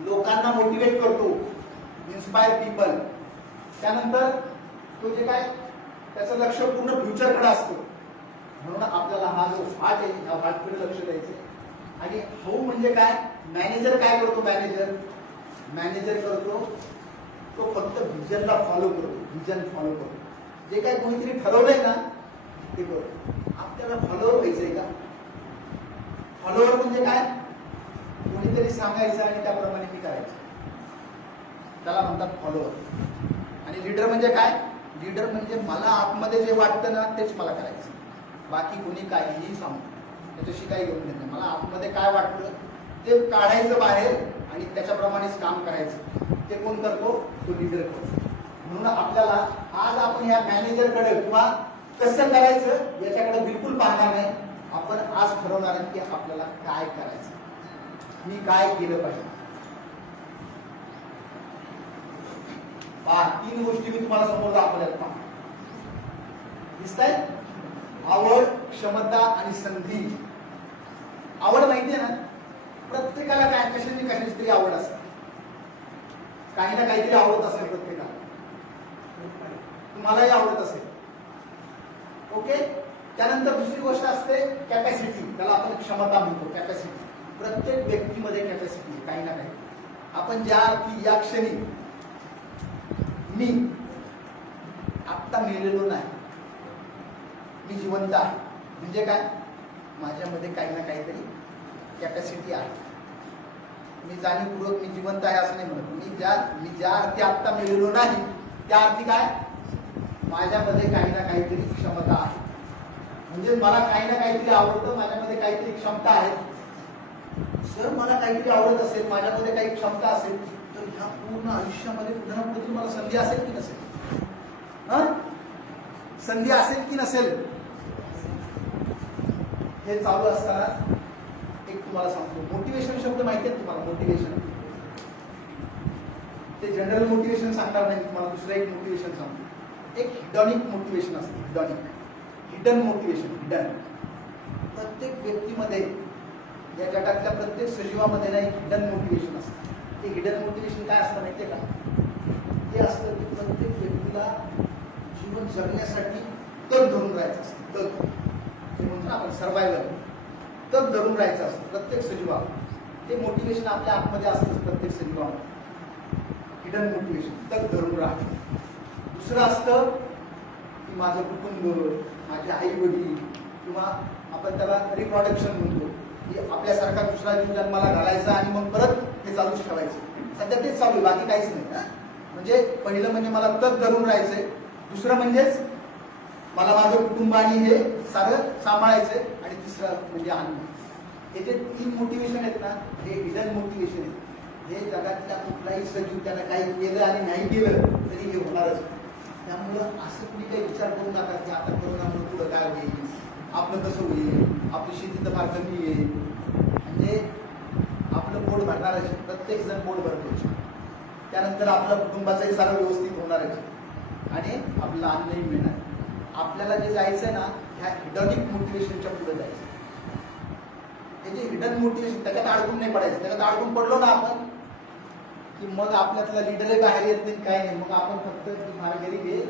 लोकांना मोटिवेट करतो, इन्स्पायर पीपल. त्यानंतर तो जे काय त्याचं लक्ष पूर्ण फ्युचरकडे असतो. म्हणून आपल्याला हा जो हार्ट आहे या हार्टकडे लक्ष द्यायचं. आणि हाऊ म्हणजे काय, मॅनेजर काय करतो, मॅनेजर करतो तो फक्त व्हिजनला फॉलो करतो. व्हिजन फॉलो करतो. जे काय कोणीतरी ठरवलंय ना ते करतो. आपल्याला फॉलोअर व्हायचंय का? फॉलोअर म्हणजे काय, कोणीतरी सांगायचं आणि त्याप्रमाणे मी करायचं, त्याला म्हणतात फॉलोअर. आणि लीडर म्हणजे काय, लीडर म्हणजे मला आतमध्ये जे वाटतं ना तेच मला करायचं. बाकी कोणी काहीही सांगू त्याच्याशी काही घेऊन देत नाही. मला आतमध्ये काय वाटतं ते काढायचं बाहेर आणि त्याच्याप्रमाणेच काम करायचं. ते कोण करतो, तो लीडर करतो. म्हणून आपल्याला आज आपण या मॅनेजरकडे किंवा कसं करायचं याच्याकडे बिलकुल पाहणार नाही. आपण आज ठरवणार आहे की आपल्याला काय करायचं, मी काय केलं पाहिजे. पहा, 3 गोष्टी मी तुम्हाला समोर दाखवल्यात. पहा, दिसताय, आवड, क्षमता आणि संधी. आवड माहितीये ना, प्रत्येकाला काय कशाची तरी आवड असते. काही ना काहीतरी आवडत असेल प्रत्येकाला. तुम्हालाही आवडत असेल. ओके. त्यानंतर दुसरी गोष्ट असते कॅपॅसिटी. त्याला आपण क्षमता म्हणतो, कॅपॅसिटी. प्रत्येक व्यक्तीमध्ये कॅपॅसिटी काही ना काही. आपण ज्या अर्थी या क्षणी मी आत्ता मेलेलो नाही, मी जिवंत आहे म्हणजे काय, माझ्यामध्ये काही ना काहीतरी कॅपॅसिटी आहे. मी जाणीवपूर्वक मी जिवंत आहे असं नाही म्हणत. मी ज्या अर्थी आत्ता मेलेलो नाही त्या अर्थी काय, माझ्यामध्ये काही ना काहीतरी क्षमता आहे. म्हणजे मला काही ना काहीतरी आवडतं, माझ्यामध्ये काहीतरी क्षमता आहे. जर मला काहीतरी आवडत असेल, माझ्यामध्ये काही क्षमता असेल, तर ह्या पूर्ण आयुष्यामध्ये पुढे ना कुठेतरी मला संधी असेल की नसेल? संधी असेल की नसेल? हे चालू असताना एक तुम्हाला सांगतो, मोटिवेशन शब्द माहिती आहे तुम्हाला? मोटिवेशन, ते जनरल मोटिवेशन सांगणार नाही तुम्हाला. दुसरं एक मोटिवेशन सांगतो. एक हिडॉनिक मोटिवेशन असते. Hidden motivation. हिडन प्रत्येक व्यक्तीमध्ये, या जगातल्या प्रत्येक सजीवामध्ये ना एक हिडन मोटिवेशन असतं. ते हिडन मोटिवेशन काय असतं माहितीये का? ते असतं की प्रत्येक व्यक्तीला जीवन जगण्यासाठी तग धरून राहायचं असतं. तग, ते म्हणतो ना आपण सर्वायवल, तग धरून राहायचं असतं प्रत्येक सजीवाला. ते मोटिवेशन आपल्या आतमध्ये असतं प्रत्येक सजीवामध्ये. हिडन मोटिवेशन, तग धरून राहणं. दुसरं असतं की माझं कुटुंब, माझे आई वडील, किंवा आपण त्याला रिप्रोडक्शन म्हणतो की आपल्यासारखा दुसरा जीव जन्माला घालायचा आणि मग परत हे चालूच ठेवायचं. सध्या तेच चालू आहे, बाकी काहीच नाही. म्हणजे पहिलं म्हणजे मला तग धरून राहायचंय. दुसरं म्हणजेच मला माझं कुटुंब आणि हे सारं सांभाळायचंय. आणि तिसरं म्हणजे अन्न. हे जे 3 मोटिवेशन आहेत ना, हे हिडन मोटिवेशन आहे. हे जगातल्या कुठलाही सजीव त्याला काही केलं आणि नाही केलं तरी हे होणारच. त्यामुळं असं तुम्ही काही विचार करू नका की आता कोरोनामुळे पुढं काय होईल, आपलं कसं होईल, आपली शेती तर फार कमी आहे. म्हणजे आपलं पोट भरणारच, प्रत्येक जण पोट भरतो. त्यानंतर आपल्या कुटुंबाचंही सारं व्यवस्थित होणारच आणि आपलं अन्नही मिळणार. आपल्याला जे जायचंय ना, ह्या हिडॉनिक मोटिवेशनच्या पुढे जायचं. हे जे हिडन मोटिवेशन, त्याच्यात अडकून नाही पडायचं. त्याच्यात अडकून पडलो ना आपण की मग आपल्यातला लिडरही बाहेर येत नाही, काय नाही. मग आपण फक्त मी फार गरीब आहे,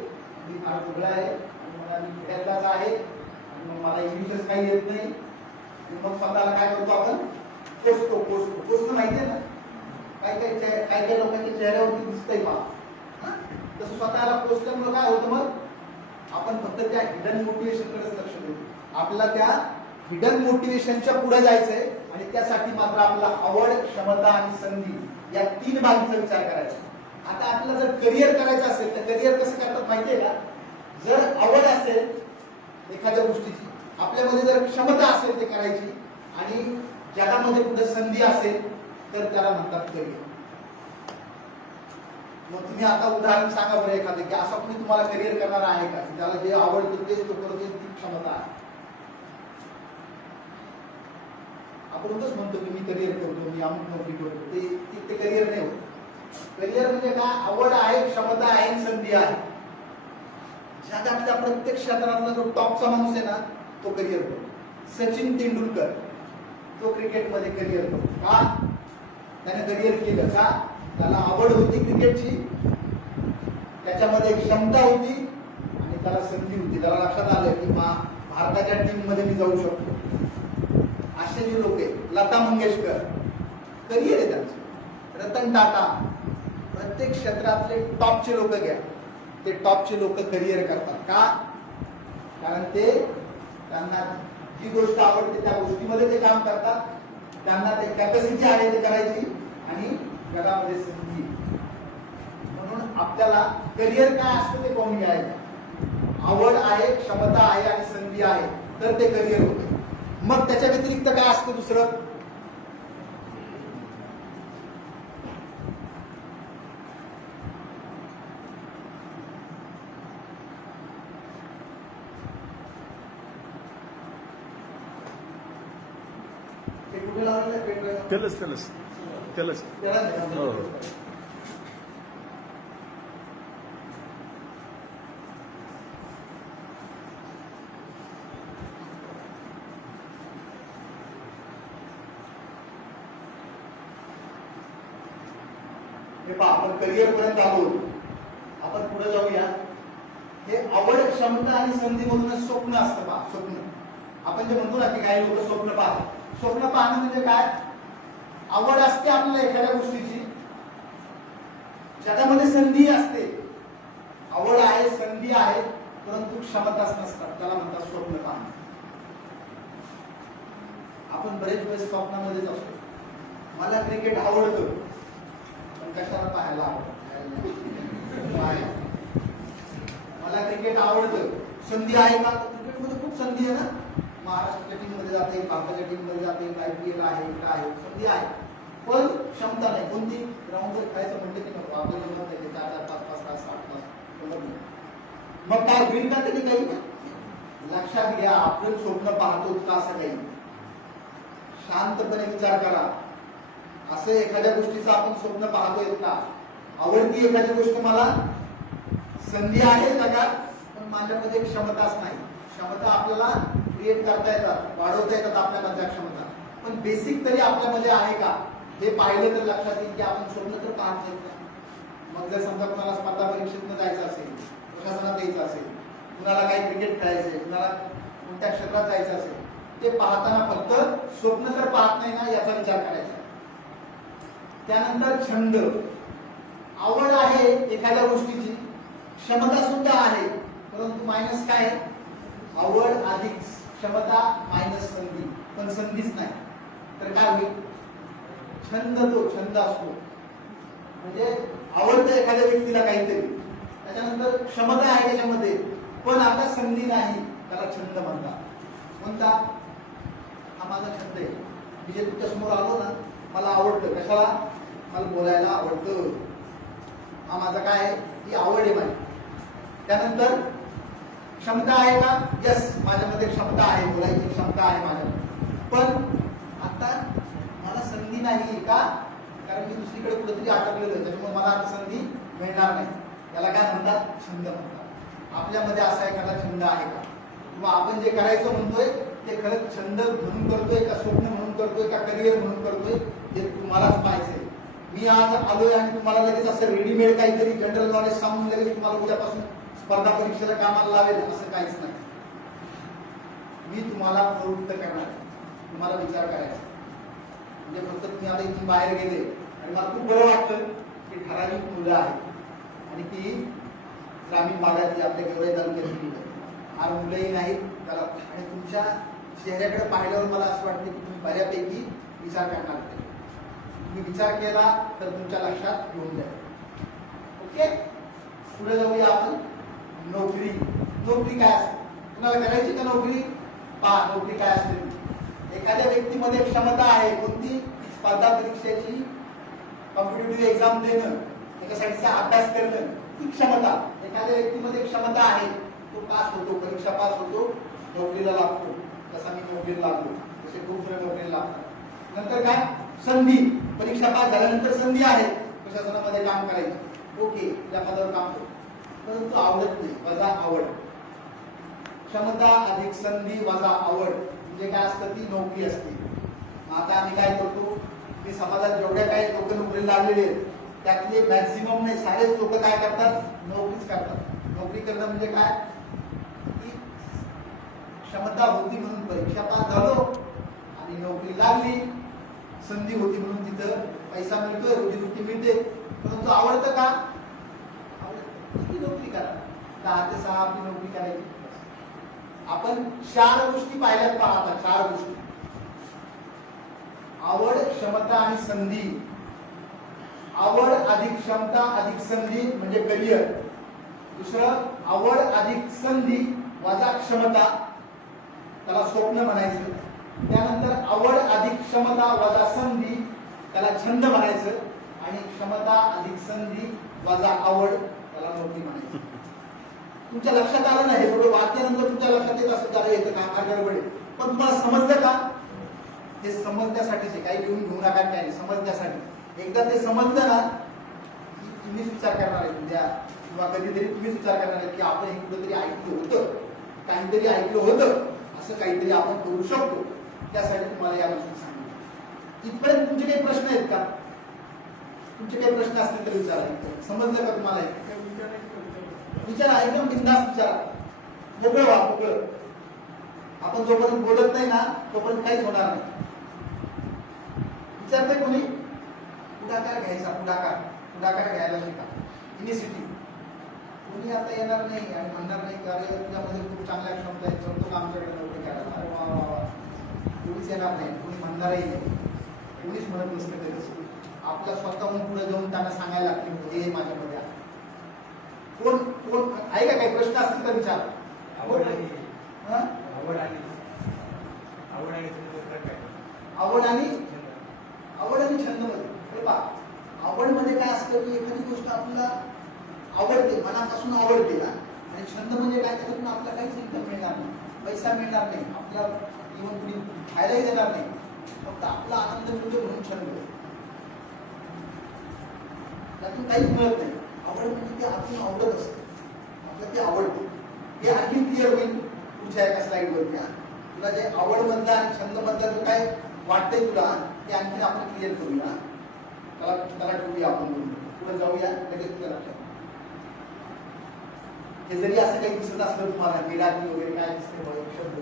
मी फार फुगळा आहे, मला मी खेळायलाच आहे, आणि मग मला इंग्लिशच काही येत नाही. मग स्वतःला काय करतो आपण, पोचतो माहिती आहे ना. काही लोकांच्या चेहऱ्यावरती दिसतंय मला. तसं स्वतःला पोचल्यामुळे काय होतं, मग आपण फक्त त्या हिडन मोटिवेशनकडेच लक्ष देतो. आपल्याला त्या हिडन मोटिवेशनच्या पुढे जायचंय आणि त्यासाठी मात्र आपल्याला आवड, क्षमता आणि संधी या 3 बाबींचा विचार करायचा. आता आपल्याला जर करिअर करायचं असेल तर करिअर कसं करतात माहितीये का? जर आवड असेल एखाद्या गोष्टीची, आपल्यामध्ये जर क्षमता असेल ते करायची, आणि जगामध्ये कुठे संधी असेल तर त्याला म्हणतात करिअर. मग तुम्ही आता उदाहरण सांगा बरं एखादं की असं कोणी तुम्हाला करिअर करणार आहे का, त्याला जे आवडतं तेच तो करतो, ती क्षमता आहे. आपण म्हणतो की मी करिअर करतो, मी अमुक नोकरी करतो, ते करिअर नाही होत. करिअर म्हणजे काय? आवड आहे, क्षमता आहे, संधी आहे. जगातल्या प्रत्येक क्षेत्रातला जो टॉपचा माणूस आहे ना, तो करिअर करतो. सचिन तेंडुलकर तो क्रिकेटमध्ये करिअर करतो. का? त्याने करिअर केलं का? त्याला आवड होती क्रिकेटची, त्याच्यामध्ये क्षमता होती आणि त्याला संधी होती. त्याला लक्षात आलं की भारताच्या टीम मध्ये मी जाऊ शकतो. असे जे लोक आहेत, लता मंगेशकर करिअर आहे त्यांचं, रतन टाटा, प्रत्येक क्षेत्रातले टॉपचे लोक घ्या, ते टॉपचे लोक करिअर करतात. का? कारण त्यांना जी गोष्ट आवडते त्या गोष्टीमध्ये ते काम करतात, त्यांना ते कॅपॅसिटी आहे ते करायची आणि जगामध्ये संधी. म्हणून आपल्याला करिअर काय असतं ते कोण घ्यायचं. आवड आहे, क्षमता आहे आणि संधी आहे तर ते करिअर होतं. मग त्याच्या व्यतिरिक्त काय असतं दुसरं? ते कुठे लावलेलं आहे? त्यालाच हो. हे पहा, आपण करिअर पर्यंत आलो. आपण पुढे जाऊया. हे आवड, क्षमता आणि संधी मधूनच स्वप्न असतं. पहा, स्वप्न आपण जे म्हणतो ना की काही लोक स्वप्न पाहतात. स्वप्न पाहणं म्हणजे काय? आवड असते आपल्याला एखाद्या गोष्टीची, ज्याच्यामध्ये संधी असते. आवड आहे, संधी आहे, परंतु क्षमताच नसतात. त्याला म्हणतात स्वप्न पाहणं. आपण बरेच वेळेस स्वप्नामध्येच असतो. मला क्रिकेट आवडतं, पण कशाला पाहायला आवडतं? मला क्रिकेट आवडतं, संधी आहे का? क्रिकेटमध्ये खूप संधी आहे ना. महाराष्ट्राच्या टीम मध्ये जाते, भारताच्या टीम मध्ये जाते, IPL आहे, काय आहे, संधी आहे, पण क्षमता नाही. कोणती? ग्राउंडवर खेळायचं म्हणते की नको, आपल्याला जमत नाही. 4-4, 5-5 तास, 7 तास जमत नाही. मग काय होईल का तरी काही? लक्षात घ्या, आपण स्वप्न पाहतो का असं काही? शांतपणे विचार करा. असं एखाद्या गोष्टीचं आपण स्वप्न पाहतोय का? आवडती एखादी गोष्ट, मला संधी आहे जगात, पण माझ्यामध्ये क्षमताच नाही. क्षमता आपल्याला क्रिएट करता येतात, वाढवता येतात आपल्यामधल्या क्षमता, पण बेसिक तरी आपल्यामध्ये आहे का हे पाहिलं तर लक्षात येईल की आपण स्वप्न तर पाहत नाही. मग जर समजा कुणाला स्पर्धा परीक्षेतनं जायचं असेल, प्रशासनात यायचं असेल, कुणाला काही क्रिकेट खेळायचंय, कुणाला कोणत्या क्षेत्रात जायचं असेल, ते पाहताना फक्त स्वप्न तर पाहत नाही ना याचा विचार करायचा. त्यानंतर छंद. आवड आहे एखाद्या गोष्टीची, क्षमता सुद्धा आहे, परंतु मायनस काय? आवड अधिक क्षमता मायनस संधी, पण संधीच नाही. तर काय होईल? छंद. तो छंद असतो म्हणजे आवडतं एखाद्या व्यक्तीला काहीतरी, त्याच्यानंतर क्षमता आहे त्याच्यामध्ये, पण आता संधी नाही, त्याला छंद म्हणतात. कोणता? हा माझा छंद आहे. मी जे तुमच्या समोर आलो ना, मला आवडतं. कशाला? मला बोलायला आवडतं. हा माझा काय आहे? ही आवड आहे माझी. त्यानंतर क्षमता आहे का? यस, माझ्यामध्ये क्षमता आहे, बोलायची क्षमता आहे माझ्यामध्ये, पण आता मला संधी नाही. का? कारण मी दुसरीकडे कुठेतरी अटकलेलो आहे, त्याच्यामुळे मला आता संधी मिळणार नाही. याला काय म्हणतात? छंद म्हणतात. आपल्यामध्ये असा एखादा छंद आहे का? किंवा आपण जे करायचं म्हणतोय ते खरंच छंद म्हणून करतोय का, स्वप्न म्हणून करतोय का, करिअर म्हणून करतोय, हे तुम्हालाच पाहायचंय. मी आज आलोय आणि तुम्हाला लगेच असं रेडीमेड काहीतरी जनरल नॉलेज सांगून लगेच तुम्हाला उद्यापासून स्पर्धा परीक्षेला कामाला लावेल असं काहीच नाही. मी तुम्हाला प्रवृत्त करणार, तुम्हाला विचार करायचा. म्हणजे फक्त तुम्ही आता इथून बाहेर गेले आणि मला खूप बरं वाटतं की ठराविक मुलं आहेत आणि ती ग्रामीण भागातली आपल्या गेवराई तालुक्यातली मुलं, फार मुलंही नाहीत त्याला, आणि तुमच्या चेहऱ्याकडे पाहिल्यावर मला असं वाटतं की तुम्ही बऱ्यापैकी विचार करणार. तुम्ही विचार केला तर तुमच्या लक्षात घेऊन जाईल. ओके, पुढे जाऊया आपण. नोकरी. नोकरी काय असते? तुम्हाला करायची का नोकरी? पहा, नोकरी काय असते? एखाद्या व्यक्तीमध्ये क्षमता आहे, कोणती? स्पर्धा परीक्षेची, कॉम्पिटिटिव्ह एक्झाम देणं, त्याच्यासाठीचा अभ्यास करणं, ही क्षमता. एखाद्या व्यक्तीमध्ये क्षमता आहे, तो पास होतो, परीक्षा पास होतो, नोकरीला लागतो. जसा मी नोकरीला लागलो, तसे खूप जण नोकरीला लागतात. नंतर काय? संधी. परीक्षा पास झाल्यानंतर संधी आहे, प्रशासनामध्ये काम करायचं, ओके, त्या पदावर काम करतो, परंतु आवडत नाही, वजा आवड. क्षमता अधिक संधी वजा आवड म्हणजे काय असतं, ती नोकरी असते. मग आता आम्ही काय करतो की समाजात जेवढ्या काही लोक नोकरीला लागलेले आहेत त्यातले मॅक्झिमम नाही, सारेच लोक काय करतात, नोकरीच करतात. नोकरी करणं म्हणजे काय, की क्षमता होती म्हणून परीक्षा पास झालो आणि नोकरी लागली, संधी होती म्हणून तिथं पैसा मिळतोय, रोजीरोटी मिळते, परंतु आवडतं का, आवडत नोकरी करा, 10 ते 6 आपली नोकरी करायची. आपण 4 गोष्टी पाहिल्यात पाहता, 4 गोष्टी, आवड, क्षमता आणि संधी. आवड अधिक क्षमता अधिक संधी म्हणजे करिअर. दुसरं, आवड अधिक संधी वजा क्षमता, त्याला स्वप्न म्हणायचं. त्यानंतर आवड अधिक क्षमता वजा संधी, त्याला छंद म्हणायचं. आणि क्षमता अधिक संधी वजा आवड, त्याला नोकरी म्हणायचं. तुमच्या लक्षात आलं नाही, थोडं वाक्यानंतर तुमच्या लक्षात येत असं झालं, येतं का, फार गडबड आहे, पण तुम्हाला समजलं का, हे समजण्यासाठीच, काही लिहून घेऊ नका, काय नाही, समजण्यासाठी. एकदा ते समजलं ना की तुम्हीच विचार करणार आहे उद्या किंवा कधीतरी तुम्हीच विचार करणार आहे की आपण हे कुठेतरी ऐकलं होतं, काहीतरी ऐकलं होतं, असं काहीतरी आपण करू शकतो. त्यासाठी तुम्हाला या गोष्टी सांगितलं. इथपर्यंत तुमचे काही प्रश्न आहेत का, तुमचे काही प्रश्न असतील तर विचारा. समजलं का तुम्हाला, विचारा, एकदम बिनधास्त विचारा, मोकळं व्हा, मोकळं. आपण जोपर्यंत बोलत नाही ना तोपर्यंत काहीच होणार नाही. विचारते कोणी, पुढाकार घ्यायचा, पुढाकार घ्यायला शिका, इनिशिएटिव्ह. कोणी आता येणार नाही आणि म्हणणार नाही की अरे तुझ्यामध्ये खूप चांगल्या क्षमता आहेत, चलतो आमच्याकडे नोकरी करायला, अरे वा वा वा, कोणीच येणार नाही, कोणी म्हणणारही नाही, कोणीच म्हणत नसतं कधीच. आपल्या स्वतःहून पुढे जाऊन त्यांना सांगायला लागते हे माझ्यामध्ये आहे. कोण कोण आहे का, काही प्रश्न असतील तर विचार. आवड आणि छंद मध्ये आवड मध्ये काय असतं की एखादी गोष्ट आपल्याला आवडते, मनापासून आवडते ना, आणि छंद म्हणजे काय, त्याच्यातून आपल्याला काहीच इन्कम मिळणार नाही, पैसा मिळणार नाही, आपल्याला इव्हन कुणी खायलाही देणार नाही, फक्त आपला आनंद मिळतो म्हणून छंद, त्यातून काहीच मिळत नाही. आवड म्हणजे ते आपण आवडत असतं, आपल्याला ते आवडते. हे आणखी क्लिअर होईल पुढच्या एका स्लाइड वरती. तुला जे आवड मधला आणि छंद मधला जो काय वाटतंय तुला, ते आणखी आपण क्लिअर करूया. त्याला ठेवूया, आपण पुढे जाऊया, लगेच तुझ्या लक्षात. हे जरी असं काही दिसत असलं तुम्हाला, मिराकी वगैरे काय दिसते एक शब्द,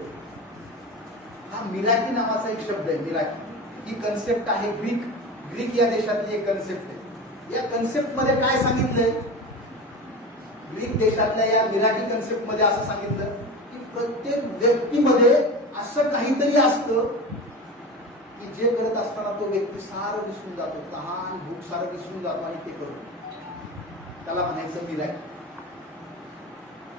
हा मिराकी नावाचा एक शब्द आहे. मिराकी ही कन्सेप्ट आहे, ग्रीक या देशातली एक कन्सेप्ट आहे. या कन्सेप्ट मध्ये काय सांगितलंय, ग्रीक देशातल्या या मिराकी कन्सेप्ट मध्ये असं सांगितलं की प्रत्येक व्यक्तीमध्ये असं काहीतरी असतं की जे करत असताना तो व्यक्ती सारं विसरून जातो, तहान भूक सारं विसरून जातो आणि ते करतो, त्याला म्हणायचं मिराकी.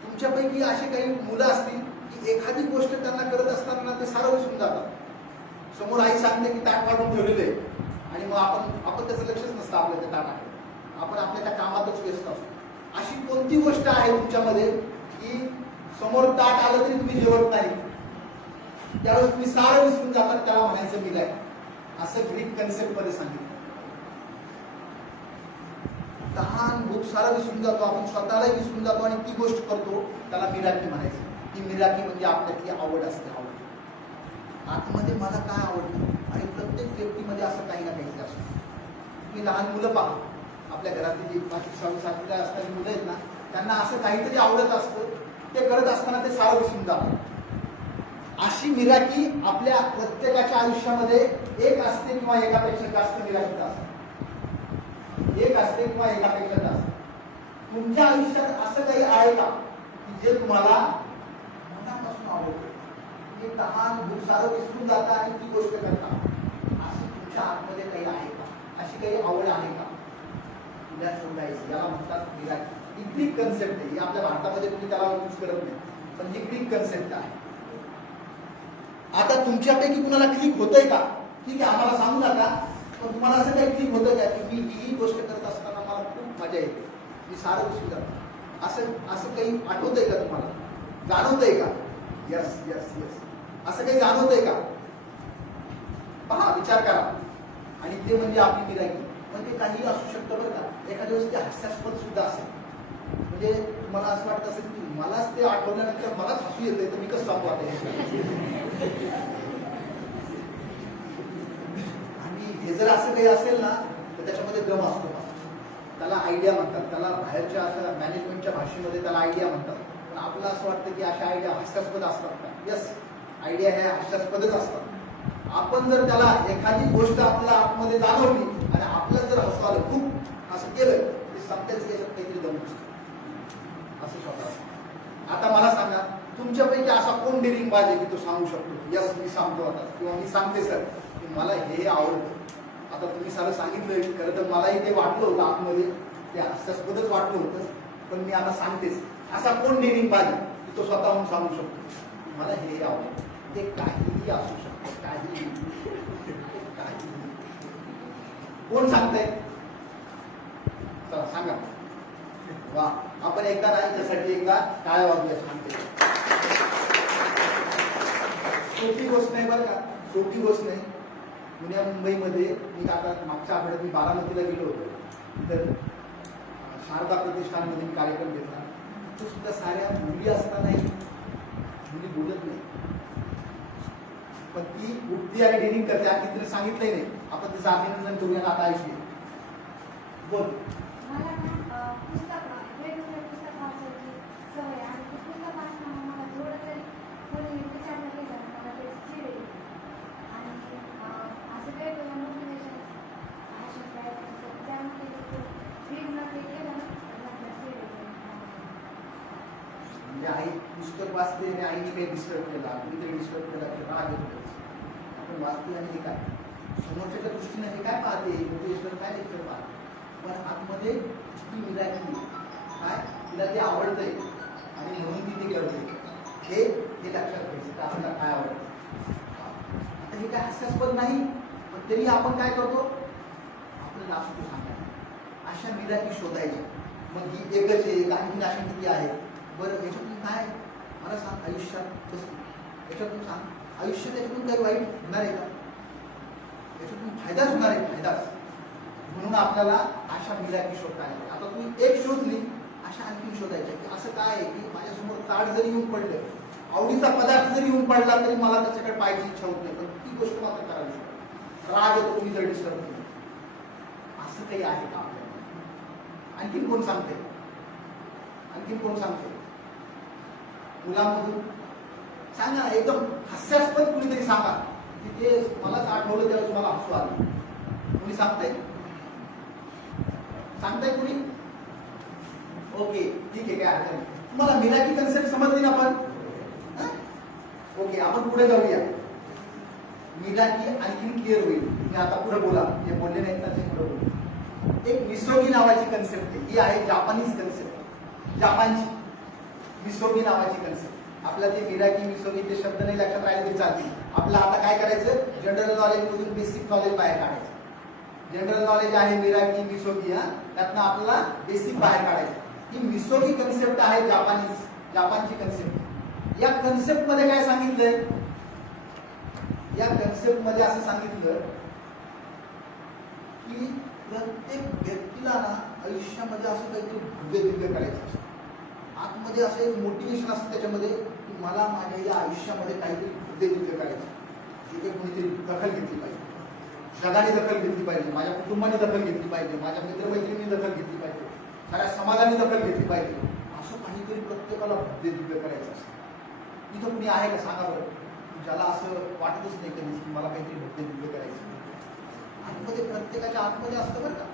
तुमच्यापैकी असे काही मुलं असतील की एखादी गोष्ट त्यांना करत असताना ते सारं विसरून जातात. समोर आई सांगते की ताट काढून ठेवलेलं आहे आणि मग आपण त्याचं लक्षच नसतं आपल्या त्या ताटाकडे, आपण आपल्या त्या कामातच व्यस्त असतो. अशी कोणती गोष्ट आहे तुमच्यामध्ये की समोर ताट आलं तरी तुम्ही जेवत नाही, त्यावेळेस तुम्ही सारं विसरून जातात, त्याला म्हणायचं मिराकी. असं ग्रीक कन्सेप्ट मध्ये सांगितलं. तहान भूक सारं विसरून जातो, आपण स्वतःलाही विसरून जातो आणि ती गोष्ट करतो, त्याला मिराकी म्हणायचं. ती मिराकी म्हणजे आपल्यातली आवड असते. आवड आतमध्ये मला काय आवडतं, आणि प्रत्येक व्यक्तीमध्ये असं काही ना काही असतं. तुम्ही लहान मुलं पहा, आपल्या घरातली जी 5वी 6वी 7वीला असणारी मुलं आहेत ना, त्यांना असं काहीतरी आवडत असतं, ते करत असताना ते सारं विसरून जातात. अशी मिराकी आपल्या प्रत्येकाच्या आयुष्यामध्ये एक असते किंवा एकापेक्षा जास्त मिराकी असते, एक असते किंवा एकापेक्षा जास्त. तुमच्या आयुष्यात असं काही आहे का की जे तुम्हाला मनापासून आवडतं, की तहान भूक सारं विसरून जाता आणि ती गोष्ट करता, असं तुमच्या आतमध्ये काही आहे का, अशी काही आवड आहे का, तुला शोधायची. याला म्हणतात मिराकी. ही ग्रीक कन्सेप्ट आहे, ही आपल्या भारतामध्ये तुम्ही त्याला यूज करत नाही, पण ही ग्रीक कन्सेप्ट आहे. आता तुमच्यापैकी कुणाला क्लिक होतंय का, ठीक आहे, आम्हाला सांगू नका, पण तुम्हाला असं काही क्लिक होतं का की मी ही गोष्ट करत असताना मला खूप मजा येते, मी सारं विसरून जातो, असं काही आठवतंय का तुम्हाला, जाणवतंय का? यस यस यस, असं काही जाणवतंय का? पहा, विचार करा. आणि ते म्हणजे आपली मिराकी. मग ते काही असू शकतं बरं का. एखाद्या वेळेस ते हास्यास्पद सुद्धा असेल. म्हणजे तुम्हाला असं वाटत असेल की मलाच ते आठवल्यानंतर मलाच हसू येतंय, तर मी कसं सांगू आता हे? आणि हे जर असं काही असेल ना तर त्याच्यामध्ये दम असतो. त्याला आयडिया म्हणतात. त्याला बाहेरच्या असं मॅनेजमेंटच्या भाषेमध्ये त्याला आयडिया म्हणतात. पण आपलं असं वाटतं की अशा आयडिया हास्यास्पद असतात का? येस, आयडिया ह्या हास्यास्पदच असतात. आपण जर त्याला एखादी गोष्ट आपल्याला आतमध्ये जाणवली आणि आपलं जर हसू आलं, खूप असं केलं, ते समजायचं याच्यात काहीतरी दम असतो असं स्वतः. आता मला सांगा, तुमच्यापैकी असा कोण डेअरिंगबाज आहे की तो सांगू शकतो यस मी सांगतो आता, किंवा मी सांगते सर की मला हे आवडतं. आता तुम्ही सारं सांगितलं, खरं तर मलाही ते वाटलं होतं आतमध्ये, ते हास्यास्पदच वाटलं होतं, पण मी आता सांगतेच. असा कोण डेअरिंगबाज आहे की तो स्वतःहून सांगू शकतो मला हे आवडतं? ते काहीही असू शकतं, काहीही. कोण सांगतंय? चला सांगा. वा, आपण एकदा नाही त्यासाठी एकदा टाळ्या वाजूया. सांगते, सोपी गोष्ट नाही बरं का, सोपी गोष्ट नाही. पुण्या मुंबईमध्ये मी आता मागच्या आठवड्यात मी बारामतीला गेलो होतो. तर शारदा प्रतिष्ठानमध्ये मी कार्यक्रम घेतला. तो सुद्धा साऱ्या मुली असतानाही मुली बोलत नाही, पण ती उठती आणि डेअरिंग करते. आणि तिने सांगितलंही नाही. आपण तिचं अभिनंदन करूया. आता ऐकूया. बोल. मला ना पुस्तक वेगवेगळे पुस्तक वाचायची सवय आणि ते पुस्तक वाचताना मला थोडं तरी कोणी विचारलं गेलं मला ते चिड येते. आणि असं वेगवेगळं मोटिवेशन अशा प्रयत्न त्यामध्ये फिरणं ते केलं ना तर आपल्याला चिड येते. म्हणजे आई पुस्तक वाचते आणि आईने काही डिस्टर्ब केला, कुणीतरी डिस्टर्ब केला तर राग येतो. आपण वाचते आणि हे काय समोरच्या दृष्टीने हे काय पाहते, मोटिवेशनल काय लेक्चर पाहते, पण आतमध्ये ती मिराकली काय तिला ते आवडतंय आणि म्हणून ती ते करते. हे लक्षात घ्यायचं का आपल्याला काय आवडतं. आता हे काय हास्यास्पद नाही, पण तरी आपण काय करतो, आपल्याला असतो सांगायला अशा मिराकी शोधायच्या. मग ही एकच आहे का आणखीन अशा किती आहे? बरं, याच्यातून काय मला सांग आयुष्यात कसं, याच्यातून सांग आयुष्यात याच्यातून काही वाईट होणार आहे का? याच्यातून फायदाच होणार आहे, फायदाच. म्हणून आपल्याला अशा मिराकी शोधता येते. आता तू एक शोधली, अशा आणखी शोधायच्या की असं काय आहे की माझ्यासमोर ताट जरी येऊन पडलं, आवडीचा पदार्थ जरी येऊन पडला तरी मला त्याच्याकडे पाहायची इच्छा होत नाही, पण ती गोष्ट मात्र करावी शकतो. राग येतो तुम्ही जर डिस्टर्ब केली. असं काही आहे का आपल्याला? आणखीन कोण सांगते? आणखीन कोण सांगते? मुलांमधून सांगा, एकदम हास्यास्पद कुणीतरी सांगा की ते मलाच आठवलं त्यावेळेस मला हसू आलं. कुणी सांगताय? सांगताय कुणी? ओके, ठीक आहे, काय हरकत नाही. तुम्हाला मिराकी कन्सेप्ट समजली ना? आपण ओके, आपण पुढे जाऊया. मिराकी आणखीन क्लिअर होईल. तुम्ही आता पुढे बोला, जे बोलले नाहीत ना ते पुढे बोला. एक मिसोगी नावाची कन्सेप्ट आहे, ही आहे जापानीज कन्सेप्ट, जापानची मिसोगी नावाची कन्सेप्ट. आपल्याला ते मिराकी मिसोगी ते शब्द नाही लक्षात राहिले तरी चालतील. आपलं आता काय करायचं, जनरल नॉलेज मधून बेसिक नॉलेज बाहेर काढायचं. जनरल नॉलेज आहे मिराकी मिसोगी, त्यातनं आपल्याला बेसिक बाहेर काढायचं. ही मिसोगी कन्सेप्ट आहे जापानची कन्सेप्ट. या कन्सेप्ट मध्ये काय सांगितलंय, या कन्सेप्ट मध्ये असं सांगितलं की प्रत्येक व्यक्तीला ना आयुष्यामध्ये असं काहीतरी भव्य दिव्य करायचं असतं. आतमध्ये असं एक मोटिवेशन असतं त्याच्यामध्ये की मला माझ्या या आयुष्यामध्ये काहीतरी भव्य दिव्य करायचं. तिथे कोणीतरी दखल घेतली पाहिजे, जगाने दखल घेतली पाहिजे, माझ्या कुटुंबाने दखल घेतली पाहिजे, माझ्या मित्रमैत्रिणींनी दखल घेतली पाहिजे, साऱ्या समाजाने दखल घेतली पाहिजे. असं काहीतरी प्रत्येकाला भव्य दिव्य करायचं असतं. इथं कुणी आहे का सांगा बरं, ज्याला असं वाटतच नाही कधीच की मला काहीतरी भव्य दिव्य करायचं. आतमध्ये प्रत्येकाच्या आतमध्ये असतं बरं का,